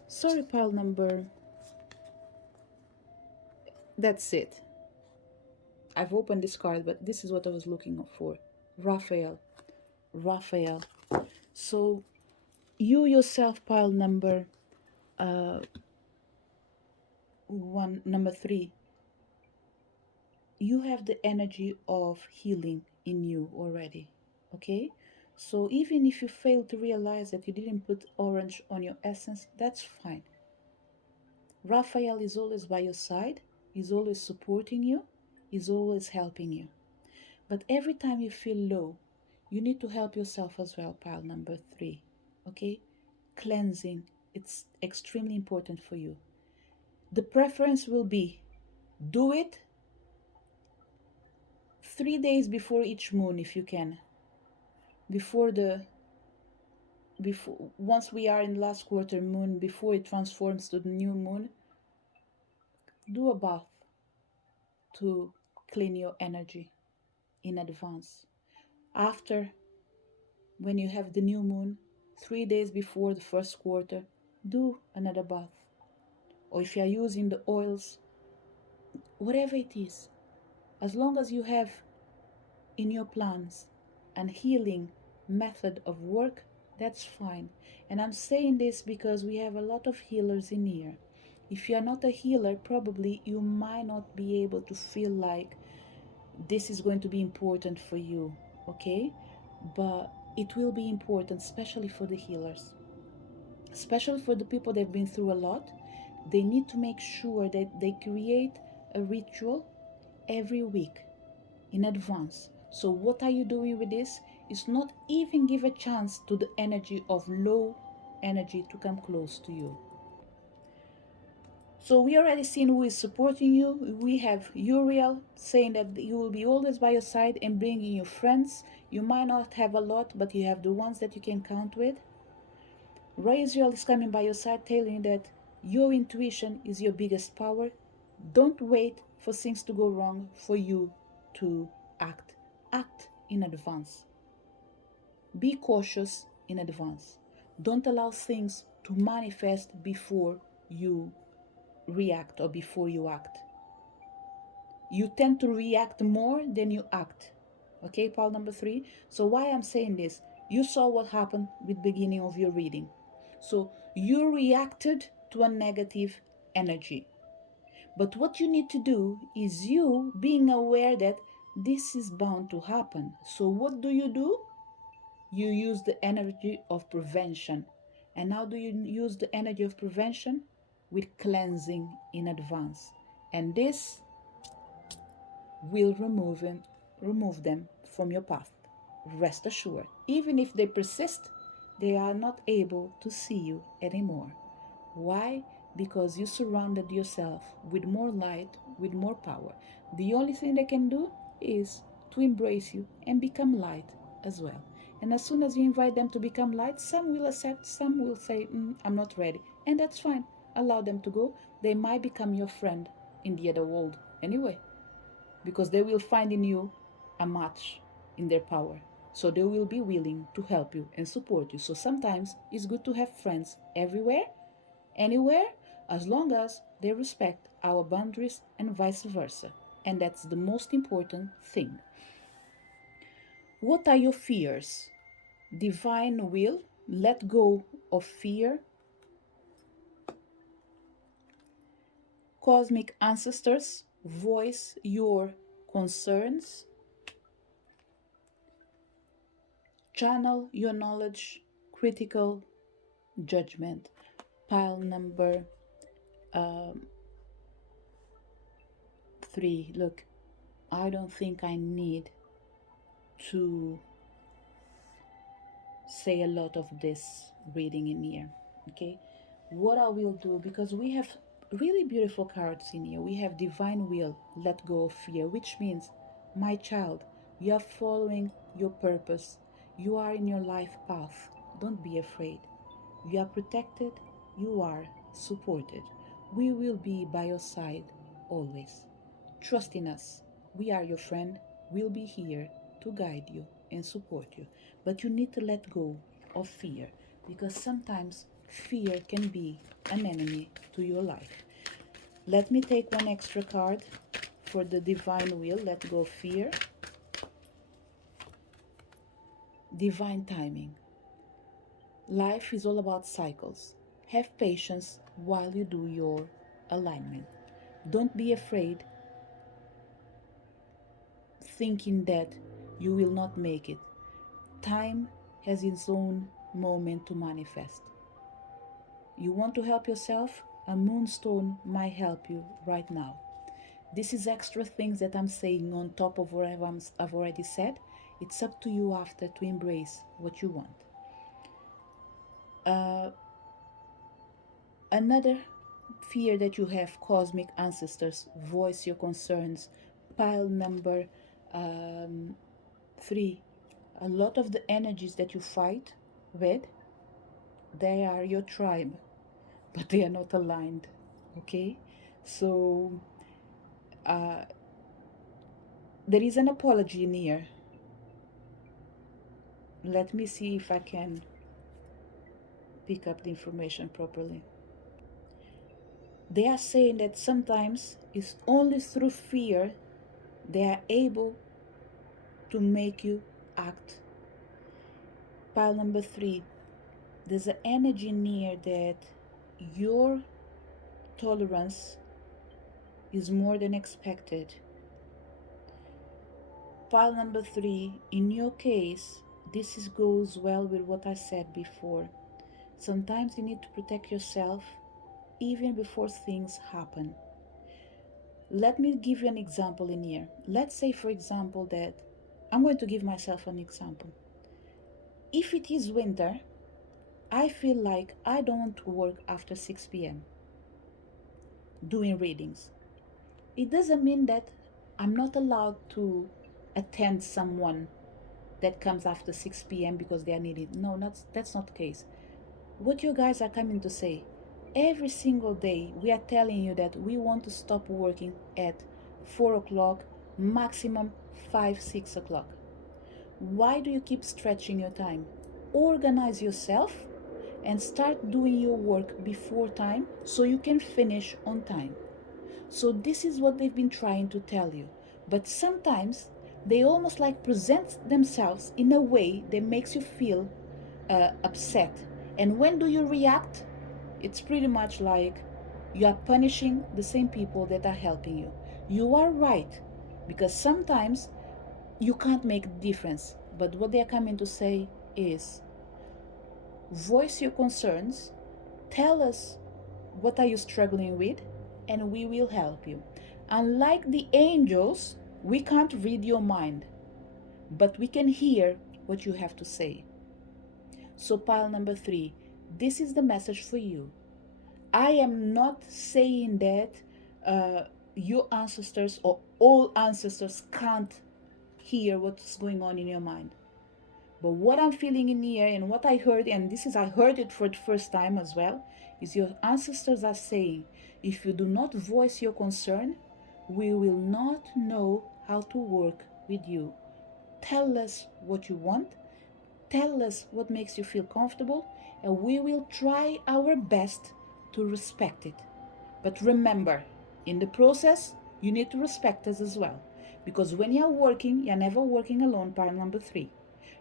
Sorry, pile number. That's it. I've opened this card, but this is what I was looking for. Raphael. Raphael. So you yourself, pile number number 3, you have the energy of healing in you already. Okay, so even if you fail to realize that you didn't put orange on your essence, that's fine. Raphael is always by your side, he's always supporting you, he's always helping you. But every time you feel low, you need to help yourself as well, pile number 3. Okay, cleansing, it's extremely important for you. The preference will be do it 3 days before each moon if you can. Once we are in last quarter moon, before it transforms to the new moon, do a bath to clean your energy in advance. After, when you have the new moon, 3 days before the first quarter, do another bath. Or if you are using the oils, whatever it is, as long as you have in your plans an healing method of work, that's fine. And I'm saying this because we have a lot of healers in here. If you're not a healer, probably you might not be able to feel like this is going to be important for you, okay? But it will be important, especially for the healers, especially for the people that have been through a lot. They need to make sure that they create a ritual every week in advance. So what are you doing with this? Is not even give a chance to the energy of low energy to come close to you. So we already seen who is supporting you. We have Uriel saying that you will be always by your side and bringing you friends. You might not have a lot, but you have the ones that you can count with. Raziel is coming by your side, telling you that your intuition is your biggest power. Don't wait for things to go wrong for you to act. Act in advance. Be cautious in advance. Don't allow things to manifest before you react or before you act. You tend to react more than you act. Okay, pile number 3. So why I'm saying this, you saw what happened with the beginning of your reading. So you reacted to a negative energy. But what you need to do is you being aware that this is bound to happen. So what do? You use the energy of prevention. And how do you use the energy of prevention? With cleansing in advance. And this will remove them from your path. Rest assured, even if they persist, they are not able to see you anymore. Why? Because you surrounded yourself with more light, with more power. The only thing they can do is to embrace you and become light as well. And as soon as you invite them to become light, some will accept, some will say, I'm not ready. And that's fine. Allow them to go. they might become your friend in the other world anyway, because they will find in you a match in their power. So they will be willing to help you and support you. So sometimes it's good to have friends everywhere, anywhere, as long as they respect our boundaries and vice versa. And that's the most important thing. What are your fears? Divine will, let go of fear. Cosmic ancestors, voice your concerns. Channel your knowledge, critical judgment. Pile number 3. Look, I don't think I need to say a lot of this reading in here. Okay, what I will do, because we have really beautiful cards in here. We have divine will, let go of fear, which means, my child, you are following your purpose. You are in your life path. Don't be afraid. You are protected. You are supported. We will be by your side always. Trust in us. We are your friend. We'll be here to guide you and support you. But you need to let go of fear, because sometimes fear can be an enemy to your life. Let me take one extra card for the divine will, let go of fear. Divine timing. Life is all about cycles. Have patience while you do your alignment. Don't be afraid thinking that you will not make it. Time has its own moment to manifest. You want to help yourself? A moonstone might help you right now. This is extra things that I'm saying on top of what I've already said. It's up to you after to embrace what you want. Another fear that you have, cosmic ancestors, voice your concerns. Pile number 3. A lot of the energies that you fight with, they are your tribe, but they are not aligned. Okay, so there is an apology in here. Let me see if I can pick up the information properly. They are saying that sometimes it's only through fear they are able to make you act. Pile number 3. There's an energy near that your tolerance is more than expected. Pile number 3. In your case, this goes well with what I said before. Sometimes you need to protect yourself even before things happen. Let me give you an example in here. Let's say, for example, that I'm going to give myself an example. If it is winter, I feel like I don't work after 6 p.m. doing readings. It doesn't mean that I'm not allowed to attend someone that comes after 6 p.m. because they are needed. No, that's not the case. What you guys are coming to say, every single day we are telling you that we want to stop working at 4 o'clock, maximum 5, 6 o'clock. Why do you keep stretching your time? Organize yourself and start doing your work before time so you can finish on time. So this is what they've been trying to tell you. But sometimes they almost like present themselves in a way that makes you feel upset. And when do you react? It's pretty much like you are punishing the same people that are helping you. You are right, because sometimes you can't make a difference. But what they are coming to say is, voice your concerns, tell us what are you struggling with, and we will help you. Unlike the angels, we can't read your mind, but we can hear what you have to say. So pile number 3, this is the message for you. I am not saying that your ancestors or all ancestors can't hear what's going on in your mind. But what I'm feeling in here and what I heard, and I heard it for the first time as well, is your ancestors are saying If you do not voice your concern, we will not know how to work with you. Tell us what you want, tell us what makes you feel comfortable, and we will try our best to respect it. But remember, in the process, you need to respect us as well. Because when you're working, you're never working alone, part number 3.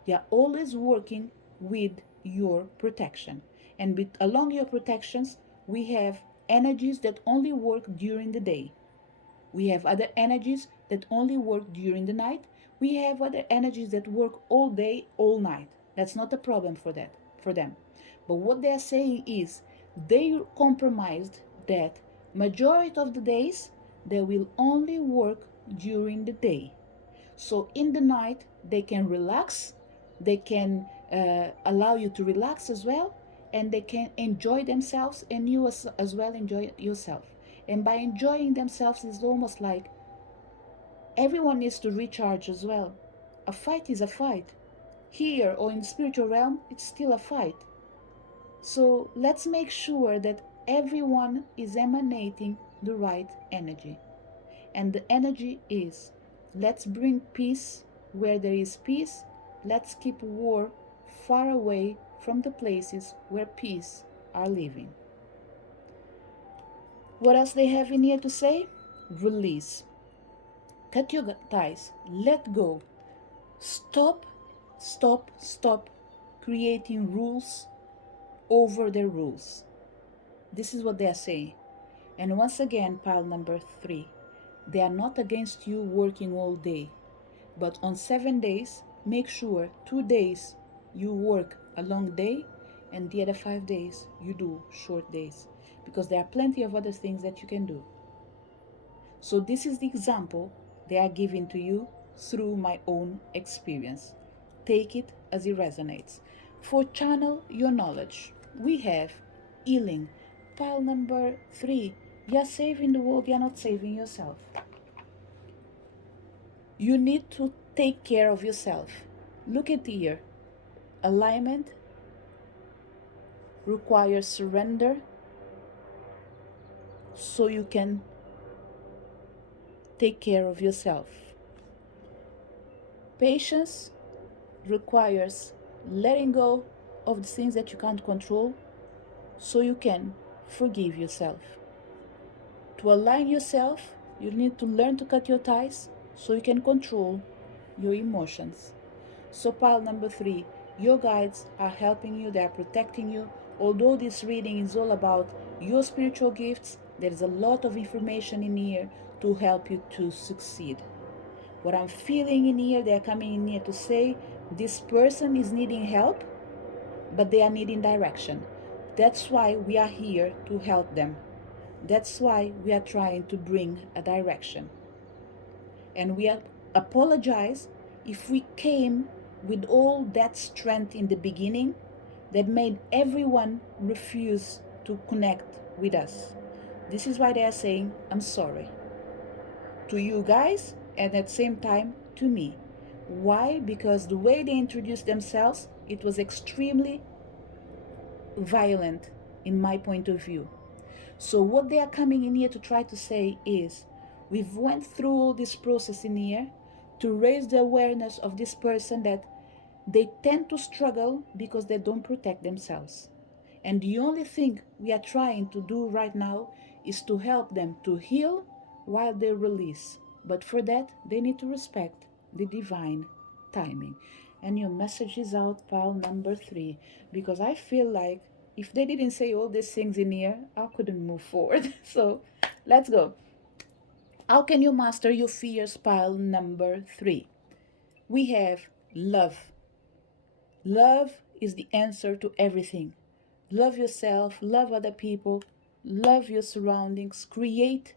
You're always working with your protection. And with, along your protections, we have energies that only work during the day. We have other energies that only work during the night. We have other energies that work all day, all night. That's not a problem for them. But what they're saying is they compromised that majority of the days they will only work during the day. So in the night they can relax, they can allow you to relax as well, and they can enjoy themselves, and you as well enjoy yourself. And by enjoying themselves, it's almost like everyone needs to recharge as well. A fight is a fight. Here or in the spiritual realm, it's still a fight. So let's make sure that everyone is emanating the right energy. And the energy is, let's bring peace where there is peace. Let's keep war far away from the places where peace are living. What else they have in here to say? Release. Cut your ties. Let go. Stop creating rules over the rules. This is what they are saying. And once again, pile number 3. They are not against you working all day. But on 7 days, make sure 2 days you work a long day and the other 5 days you do short days. Because there are plenty of other things that you can do. So this is the example they are giving to you through my own experience. Take it as it resonates. For channel your knowledge, we have healing. Pile number 3. You're saving the world, you're not saving yourself. You need to take care of yourself. Look at here. Alignment requires surrender so you can take care of yourself. Patience requires letting go of the things that you can't control so you can forgive yourself. To align yourself, you need to learn to cut your ties so you can control your emotions. So pile number 3, your guides are helping you, they are protecting you. Although this reading is all about your spiritual gifts, there is a lot of information in here to help you to succeed. What I'm feeling in here, they're coming in here to say this person is needing help, but they are needing direction. That's why we are here to help them. That's why we are trying to bring a direction. And we apologize if we came with all that strength in the beginning that made everyone refuse to connect with us. This is why they are saying, I'm sorry. To you guys, and at the same time to me. Why? Because the way they introduced themselves, it was extremely violent in my point of view. So what they are coming in here to try to say is, we've went through all this process in here to raise the awareness of this person that they tend to struggle because they don't protect themselves. And the only thing we are trying to do right now is to help them to heal while they release. But for that, they need to respect the divine timing. And your message is out, pile number 3, because I feel like if they didn't say all these things in here, I couldn't move forward. So let's go. How can you master your fears, pile number 3? We have love. Love is the answer to everything. Love yourself, love other people, love your surroundings. Create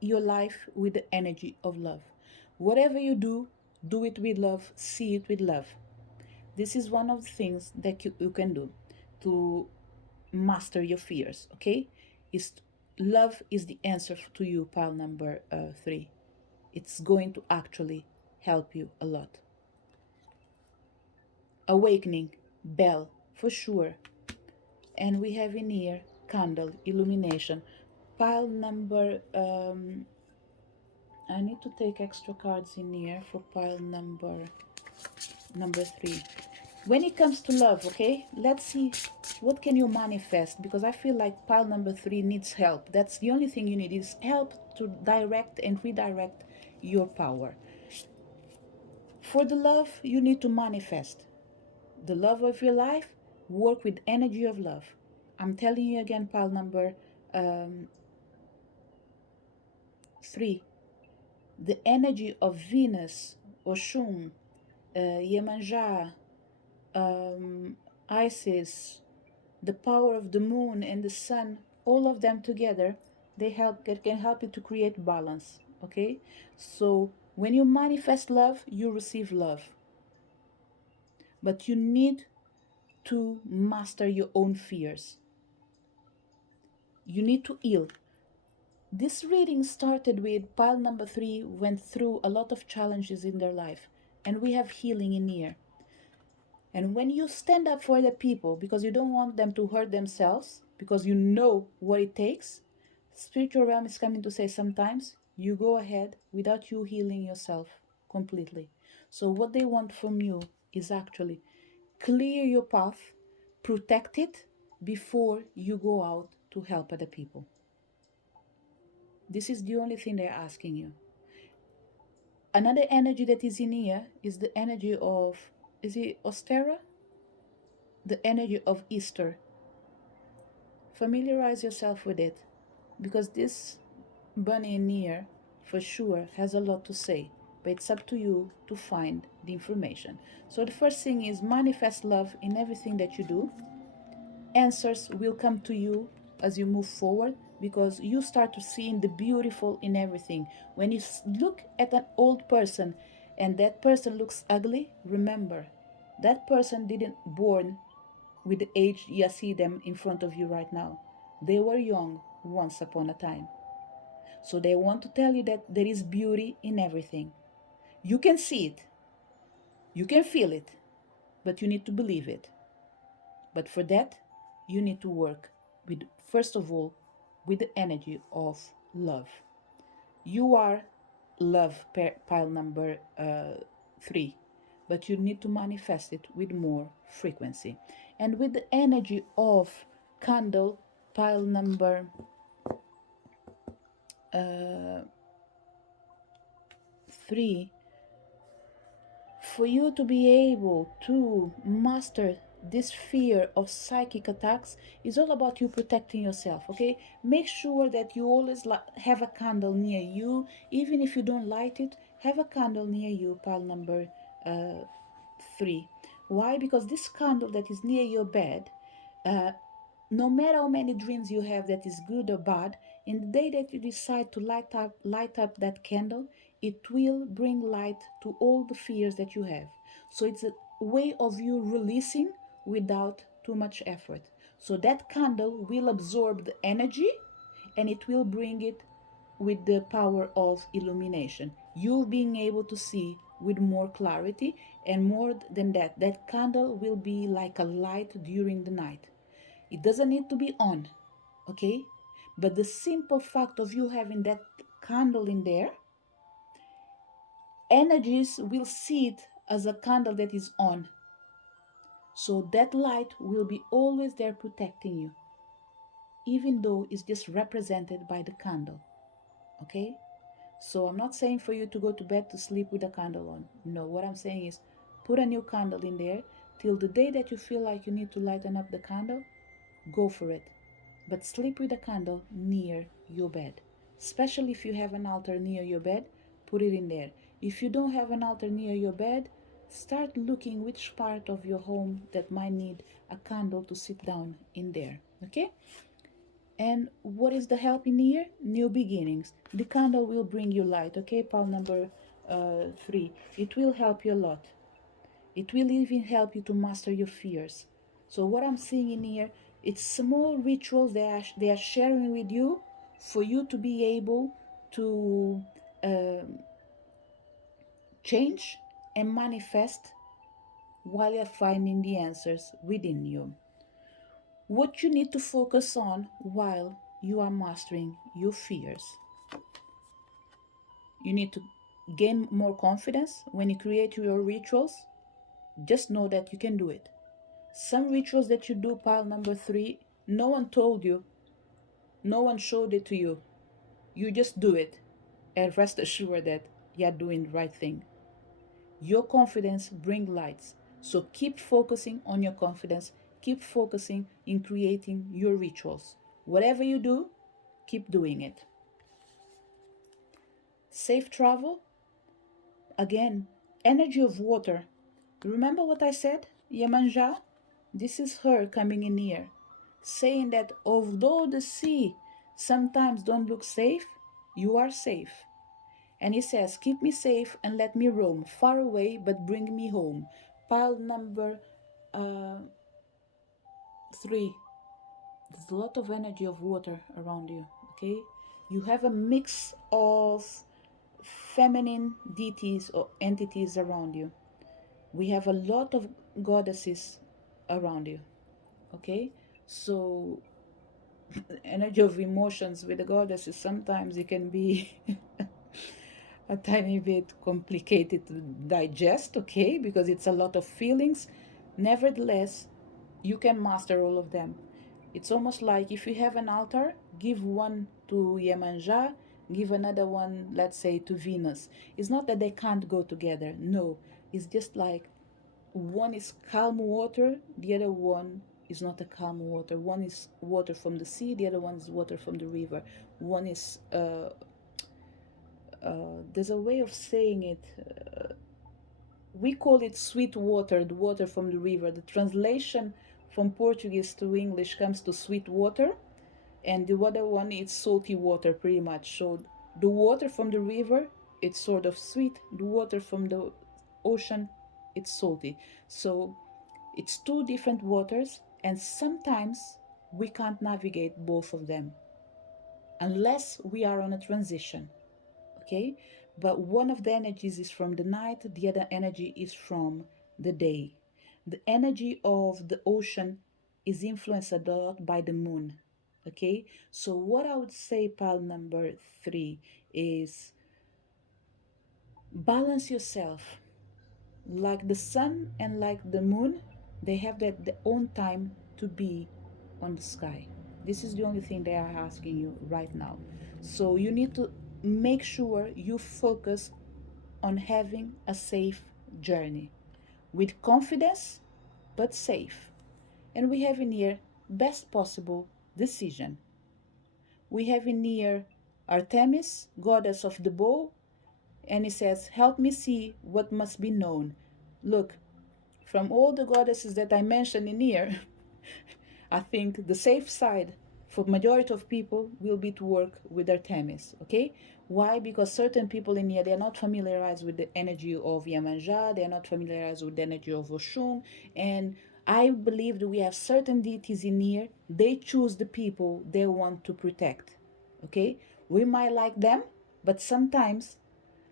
your life with the energy of love. Whatever you do, do it with love, see it with love. This is one of the things that you can do to master your fears, okay? Love is the answer to you, pile number 3. It's going to actually help you a lot. Awakening, bell, for sure. And we have in here candle illumination. Pile number I need to take extra cards in here for pile number 3. When it comes to love, okay, let's see what can you manifest, because I feel like pile number 3 needs help. That's the only thing you need, is help to direct and redirect your power. For the love, you need to manifest the love of your life. Work with energy of love. I'm telling you again, pile number 3, the energy of Venus, Oshun, Yemanjá, Isis, the power of the moon and the sun, all of them together, can help you to create balance. Okay, so when you manifest love, you receive love, but you need to master your own fears. You need to heal. This reading started with pile number 3 went through a lot of challenges in their life, and we have healing in here. And when you stand up for the people because you don't want them to hurt themselves, because you know what it takes, spiritual realm is coming to say sometimes you go ahead without you healing yourself completely. So what they want from you is actually clear your path, protect it before you go out to help other people. This is the only thing they're asking you. Another energy that is in here is the energy of, is it Ostera? The energy of Easter. Familiarize yourself with it, because this bunny in here for sure has a lot to say, but it's up to you to find the information. So the first thing is manifest love in everything that you do. Answers will come to you as you move forward, because you start to seeing the beautiful in everything. When you look at an old person and that person looks ugly, remember that person didn't born with the age you see them in front of you right now. They were young once upon a time. So they want to tell you that there is beauty in everything. You can see it, you can feel it, but you need to believe it. But for that, you need to work with, first of all, with the energy of love. You are love, pile number 3, but you need to manifest it with more frequency. And with the energy of candle, pile number 3, for you to be able to master this fear of psychic attacks is all about you protecting yourself. Okay, make sure that you always have a candle near you. Even if you don't light it, have a candle near you, pile number 3. Why? Because this candle that is near your bed, no matter how many dreams you have that is good or bad, in the day that you decide to light up that candle, it will bring light to all the fears that you have. So it's a way of you releasing without too much effort. So that candle will absorb the energy and it will bring it with the power of illumination. You being able to see with more clarity, and more than that, that candle will be like a light during the night. It doesn't need to be on, okay? But the simple fact of you having that candle in there, energies will see it as a candle that is on. So that light will be always there protecting you, even though it's just represented by the candle, okay? So I'm not saying for you to go to bed to sleep with a candle on. No, what I'm saying is put a new candle in there till the day that you feel like you need to lighten up the candle, go for it. But sleep with a candle near your bed. Especially if you have an altar near your bed, put it in there. If you don't have an altar near your bed, start looking which part of your home that might need a candle to sit down in there. Okay? And what is the help in here? New beginnings. The candle will bring you light. Okay, pile number 3. It will help you a lot. It will even help you to master your fears. So what I'm seeing in here, it's small rituals they are sharing with you for you to be able to change and manifest while you're finding the answers within you. what you need to focus on while you are mastering your fears. You need to gain more confidence when you create your rituals. Just know that you can do it. Some rituals that you do, pile number 3, no one told you, no one showed it to you. You just do it and rest assured that you are doing the right thing. Your confidence brings lights. So keep focusing on your confidence. Keep focusing in creating your rituals. Whatever you do, keep doing it. Safe travel. Again, energy of water. Remember what I said? Yemanja? This is her coming in here, saying that although the sea sometimes don't look safe, you are safe. And he says, keep me safe and let me roam far away, but bring me home. Pile number 3. There's a lot of energy of water around you, okay? You have a mix of feminine deities or entities around you. We have a lot of goddesses around you, okay? So energy of emotions with the goddesses, sometimes it can be a tiny bit complicated to digest, okay, because it's a lot of feelings. Nevertheless, you can master all of them. It's almost like if you have an altar, give one to Yemanja, give another one, let's say, to Venus. It's not that they can't go together, no. It's just like one is calm water, the other one is not a calm water. One is water from the sea, the other one is water from the river. One is there's a way of saying it. We call it sweet water, the water from the river. The translation from Portuguese to English comes to sweet water, and the other one is salty water, pretty much. So the water from the river, it's sort of sweet. The water from the ocean, it's salty. So it's two different waters, and sometimes we can't navigate both of them unless we are on a transition, okay? But one of the energies is from the night, the other energy is from the day. The energy of the ocean is influenced a lot by the moon, okay? So what I would say, pile number 3, is balance yourself. Like the sun and like the moon, they have their own time to be on the sky. This is the only thing they are asking you right now. So you need to make sure you focus on having a safe journey with confidence but safe. And we have in here best possible decision. We have in here Artemis, goddess of the bow, and he says, help me see what must be known. Look, from all the goddesses that I mentioned in here, I think the safe side for majority of people will be to work with Artemis, okay? Why? Because certain people in here, they're not familiarized with the energy of Yemanja, they're not familiarized with the energy of Oshun, and I believe that we have certain deities in here, they choose the people they want to protect, okay? We might like them, but sometimes,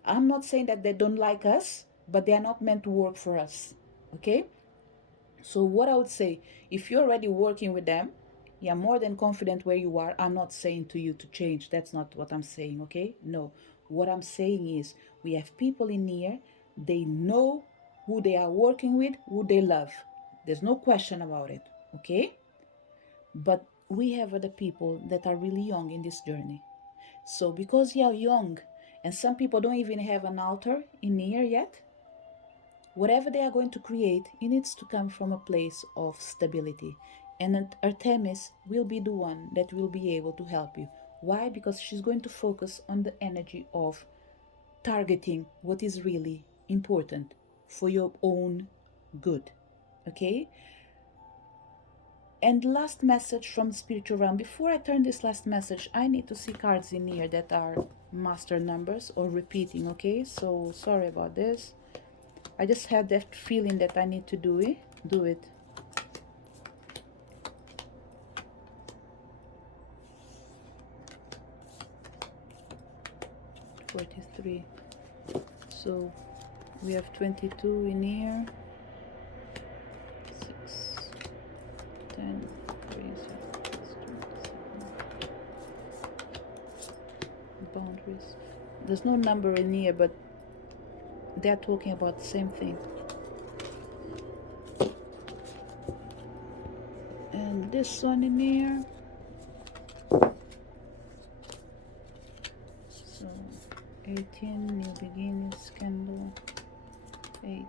I'm not saying that they don't like us, but they are not meant to work for us, okay? So what I would say, if you're already working with them, you're more than confident where you are. I'm not saying to you to change. That's not what I'm saying, okay? No. What I'm saying is we have people in here, they know who they are working with, who they love. There's no question about it, okay? But we have other people that are really young in this journey. So because you are young, and some people don't even have an altar in here yet, whatever they are going to create, it needs to come from a place of stability. And Artemis will be the one that will be able to help you. Why? Because she's going to focus on the energy of targeting what is really important for your own good. Okay? And last message from the spiritual realm. Before I turn this last message, I need to see cards in here that are master numbers or repeating, okay? So sorry about this. I just had that feeling that I need to do it. 43. So we have 22 in here. 6, 10, 3, Empress. There's no number in here, but they're talking about the same thing. And this one in here. So 18, new beginnings, candle, 8.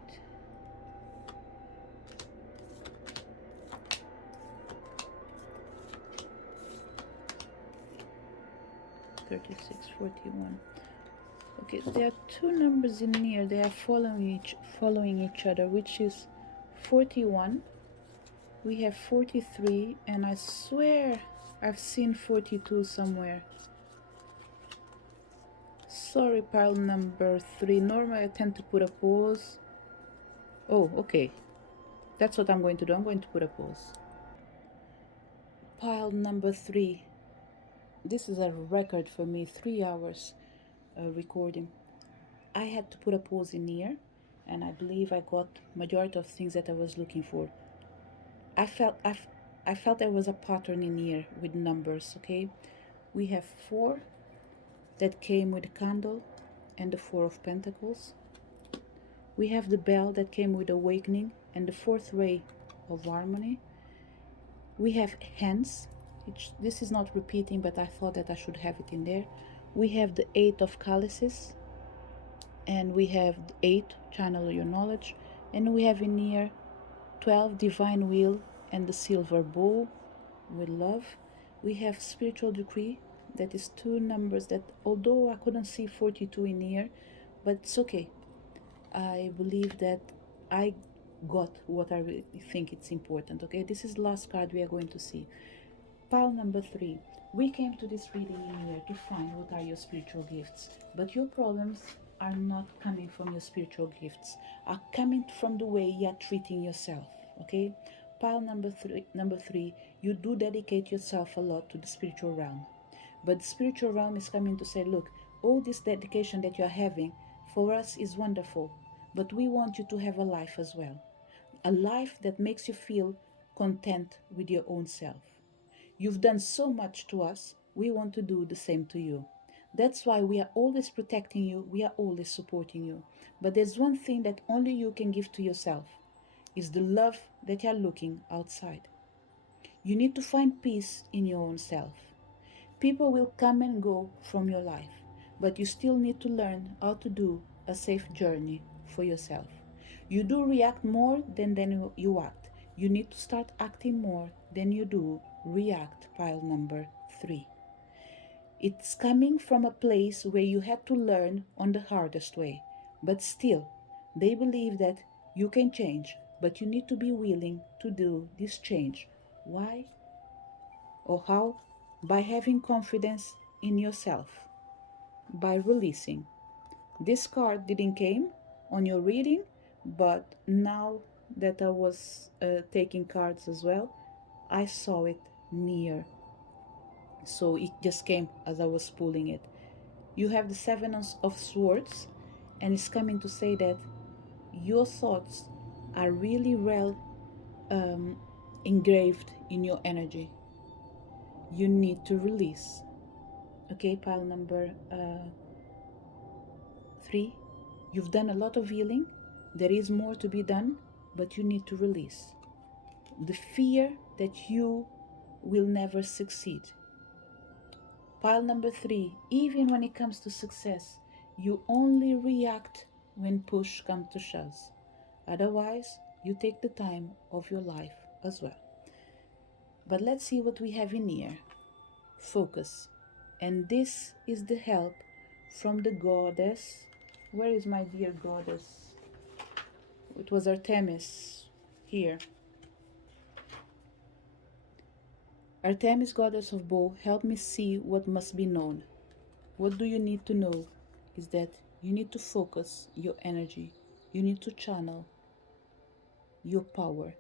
$36.41. Okay, there are two numbers in here. They are following each other, which is 41. We have 43, and I swear I've seen 42 somewhere. Sorry, pile number 3. Normally I tend to put a pause. Oh, okay. That's what I'm going to do. I'm going to put a pause. Pile number 3. This is a record for me. 3 hours recording. I had to put a pause in here, and I believe I got majority of things that I was looking for. I felt there was a pattern in here with numbers. Okay, we have 4 that came with the candle and the 4 of Pentacles. We have the bell that came with awakening and the 4th ray of harmony. We have hands, which this is not repeating, but I thought that I should have it in there. We have the 8 of chalices, and we have 8, channel your knowledge, and we have in here 12, divine will, and the silver bowl with love. We have spiritual decree, that is 2 numbers that, although I couldn't see 42 in here, but it's okay. I believe that I got what I really think it's important. Okay, this is the last card we are going to see. Pile number 3. We came to this reading in here to find what are your spiritual gifts, but your problems are not coming from your spiritual gifts, are coming from the way you are treating yourself. Okay, pile number 3, you do dedicate yourself a lot to the spiritual realm, but the spiritual realm is coming to say, look, all this dedication that you are having for us is wonderful, but we want you to have a life as well, a life that makes you feel content with your own self. You've done so much to us, we want to do the same to you. That's why we are always protecting you, we are always supporting you. But there's one thing that only you can give to yourself, is the love that you're looking outside. You need to find peace in your own self. People will come and go from your life, but you still need to learn how to do a safe journey for yourself. You do react more than you act. You need to start acting more than you do react, pile number 3. It's coming from a place where you had to learn on the hardest way, but still, they believe that you can change, but you need to be willing to do this change. Why or how? By having confidence in yourself, by releasing. This card didn't came on your reading, but now that I was taking cards as well, I saw it near. So it just came as I was pulling it. You have the 7 of Swords, and it's coming to say that your thoughts are really well engraved in your energy. You need to release. Okay, pile number 3. You've done a lot of healing. There is more to be done, but you need to release the fear that you will never succeed. Pile number 3. Even when it comes to success, you only react when push comes to shove. Otherwise, you take the time of your life as well. But let's see what we have in here. Focus. And this is the help from the goddess. Where is my dear goddess? It was Artemis here. Artemis, goddess of bow, help me see what must be known. What do you need to know is that you need to focus your energy. You need to channel your power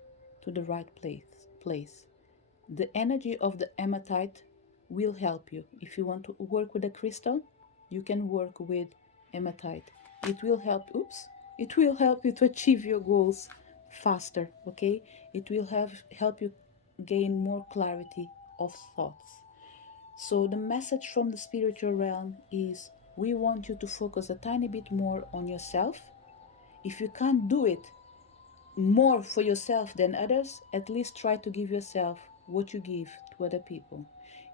to the right place. The energy of the hematite will help you. If you want to work with a crystal, you can work with hematite. It will help you to achieve your goals faster, okay? It will help you gain more clarity of thoughts. So the message from the spiritual realm is we want you to focus a tiny bit more on yourself. If you can't do it more for yourself than others, at least try to give yourself what you give to other people.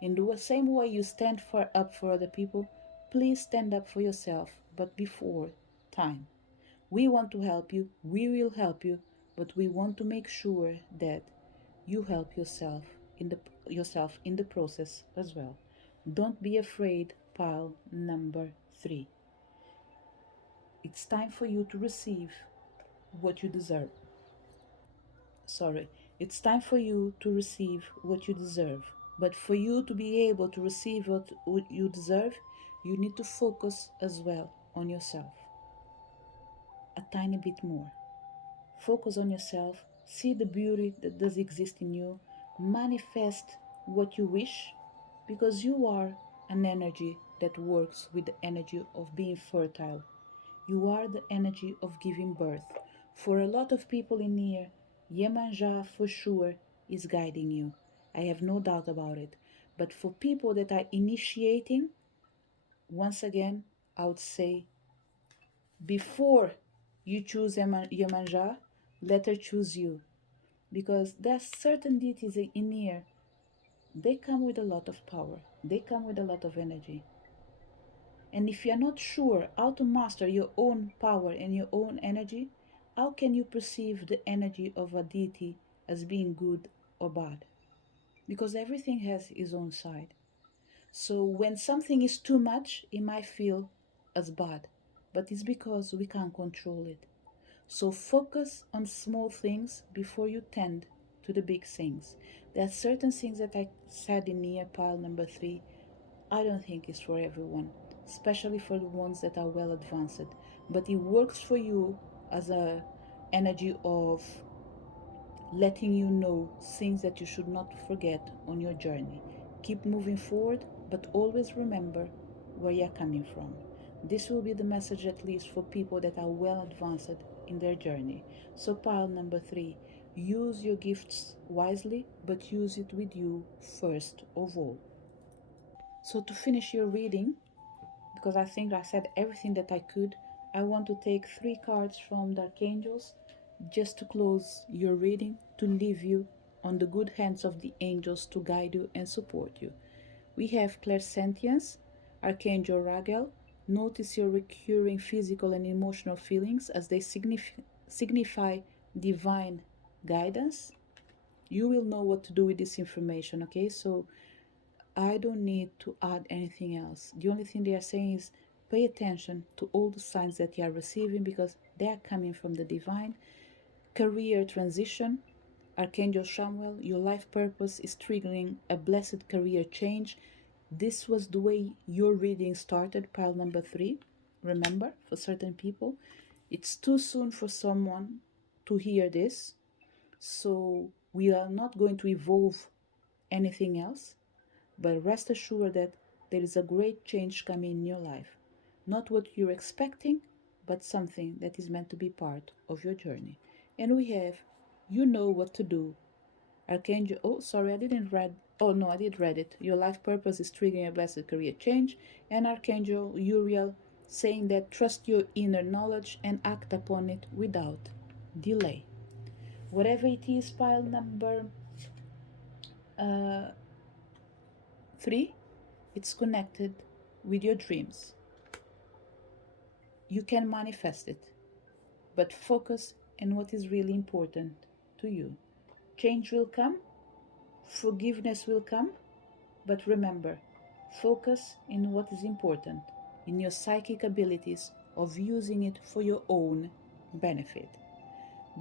In the same way you stand up for other people, please stand up for yourself, but before time. We want to help you, we will help you, but we want to make sure that you help yourself in the process as well. Don't be afraid, pile number 3. It's time for you to receive what you deserve. Sorry, it's time for you to receive what you deserve. But for you to be able to receive what you deserve, you need to focus as well on yourself a tiny bit more. Focus on yourself, see the beauty that does exist in you, manifest what you wish, because you are an energy that works with the energy of being fertile. You are the energy of giving birth. For a lot of people in here, Yemanja for sure is guiding you. I have no doubt about it. But for people that are initiating, once again, I would say before you choose Yemanja, let her choose you. Because there's certain deities in here, they come with a lot of power, they come with a lot of energy. And if you're not sure how to master your own power and your own energy, how can you perceive the energy of a deity as being good or bad? Because everything has its own side. So when something is too much, it might feel as bad, but it's because we can't control it. So focus on small things before you tend to the big things. There are certain things that I said in near pile number 3 I don't think it's for everyone, especially for the ones that are well advanced. But it works for you as a energy of letting you know things that you should not forget on your journey. Keep moving forward, but always remember where you're coming from. This will be the message at least for people that are well advanced in their journey. So pile number 3, use your gifts wisely, but use it with you first of all. So to finish your reading, because I think I said everything that I could, I want to take 3 cards from the archangels just to close your reading, to leave you on the good hands of the angels to guide you and support you. We have clairsentience, Archangel Ragel. Notice your recurring physical and emotional feelings as they signify divine guidance. You will know what to do with this information, okay? So I don't need to add anything else. The only thing they are saying is pay attention to all the signs that you are receiving because they are coming from the divine. Career transition, Archangel Samuel, your life purpose is triggering a blessed career change. This was the way your reading started, pile number 3. Remember, for certain people, it's too soon for someone to hear this. So we are not going to evolve anything else. But rest assured that there is a great change coming in your life. Not what you're expecting, but something that is meant to be part of your journey. And we have, you know what to do. Archangel, oh, sorry, I didn't read. Oh, no, I did read it. Your life purpose is triggering a blessed career change. And Archangel Uriel saying that trust your inner knowledge and act upon it without delay. Whatever it is, pile number 3, it's connected with your dreams. You can manifest it, but focus on what is really important to you. Change will come, forgiveness will come, but remember, focus in what is important, in your psychic abilities of using it for your own benefit.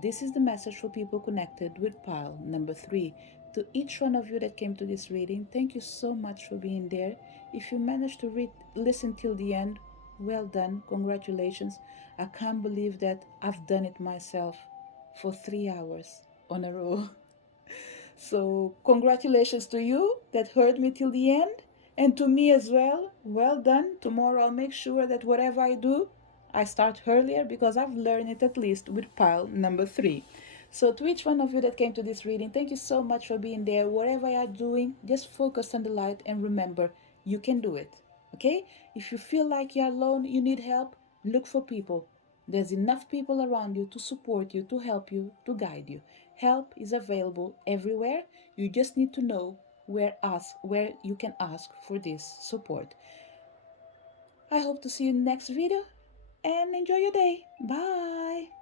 This is the message for people connected with pile number 3. To each one of you that came to this reading, thank you so much for being there. If you managed to listen till the end, well done, congratulations. I can't believe that I've done it myself for 3 hours on a row. So congratulations to you that heard me till the end, and to me as well. Well done. Tomorrow I'll make sure that whatever I do, I start earlier because I've learned it at least with pile number 3. So to each one of you that came to this reading, thank you so much for being there. Whatever you're doing, just focus on the light and remember, you can do it. Okay? If you feel like you're alone, you need help, look for people. There's enough people around you to support you, to help you, to guide you. Help is available everywhere. You just need to know where you can ask for this support. I hope to see you in the next video and enjoy your day. Bye.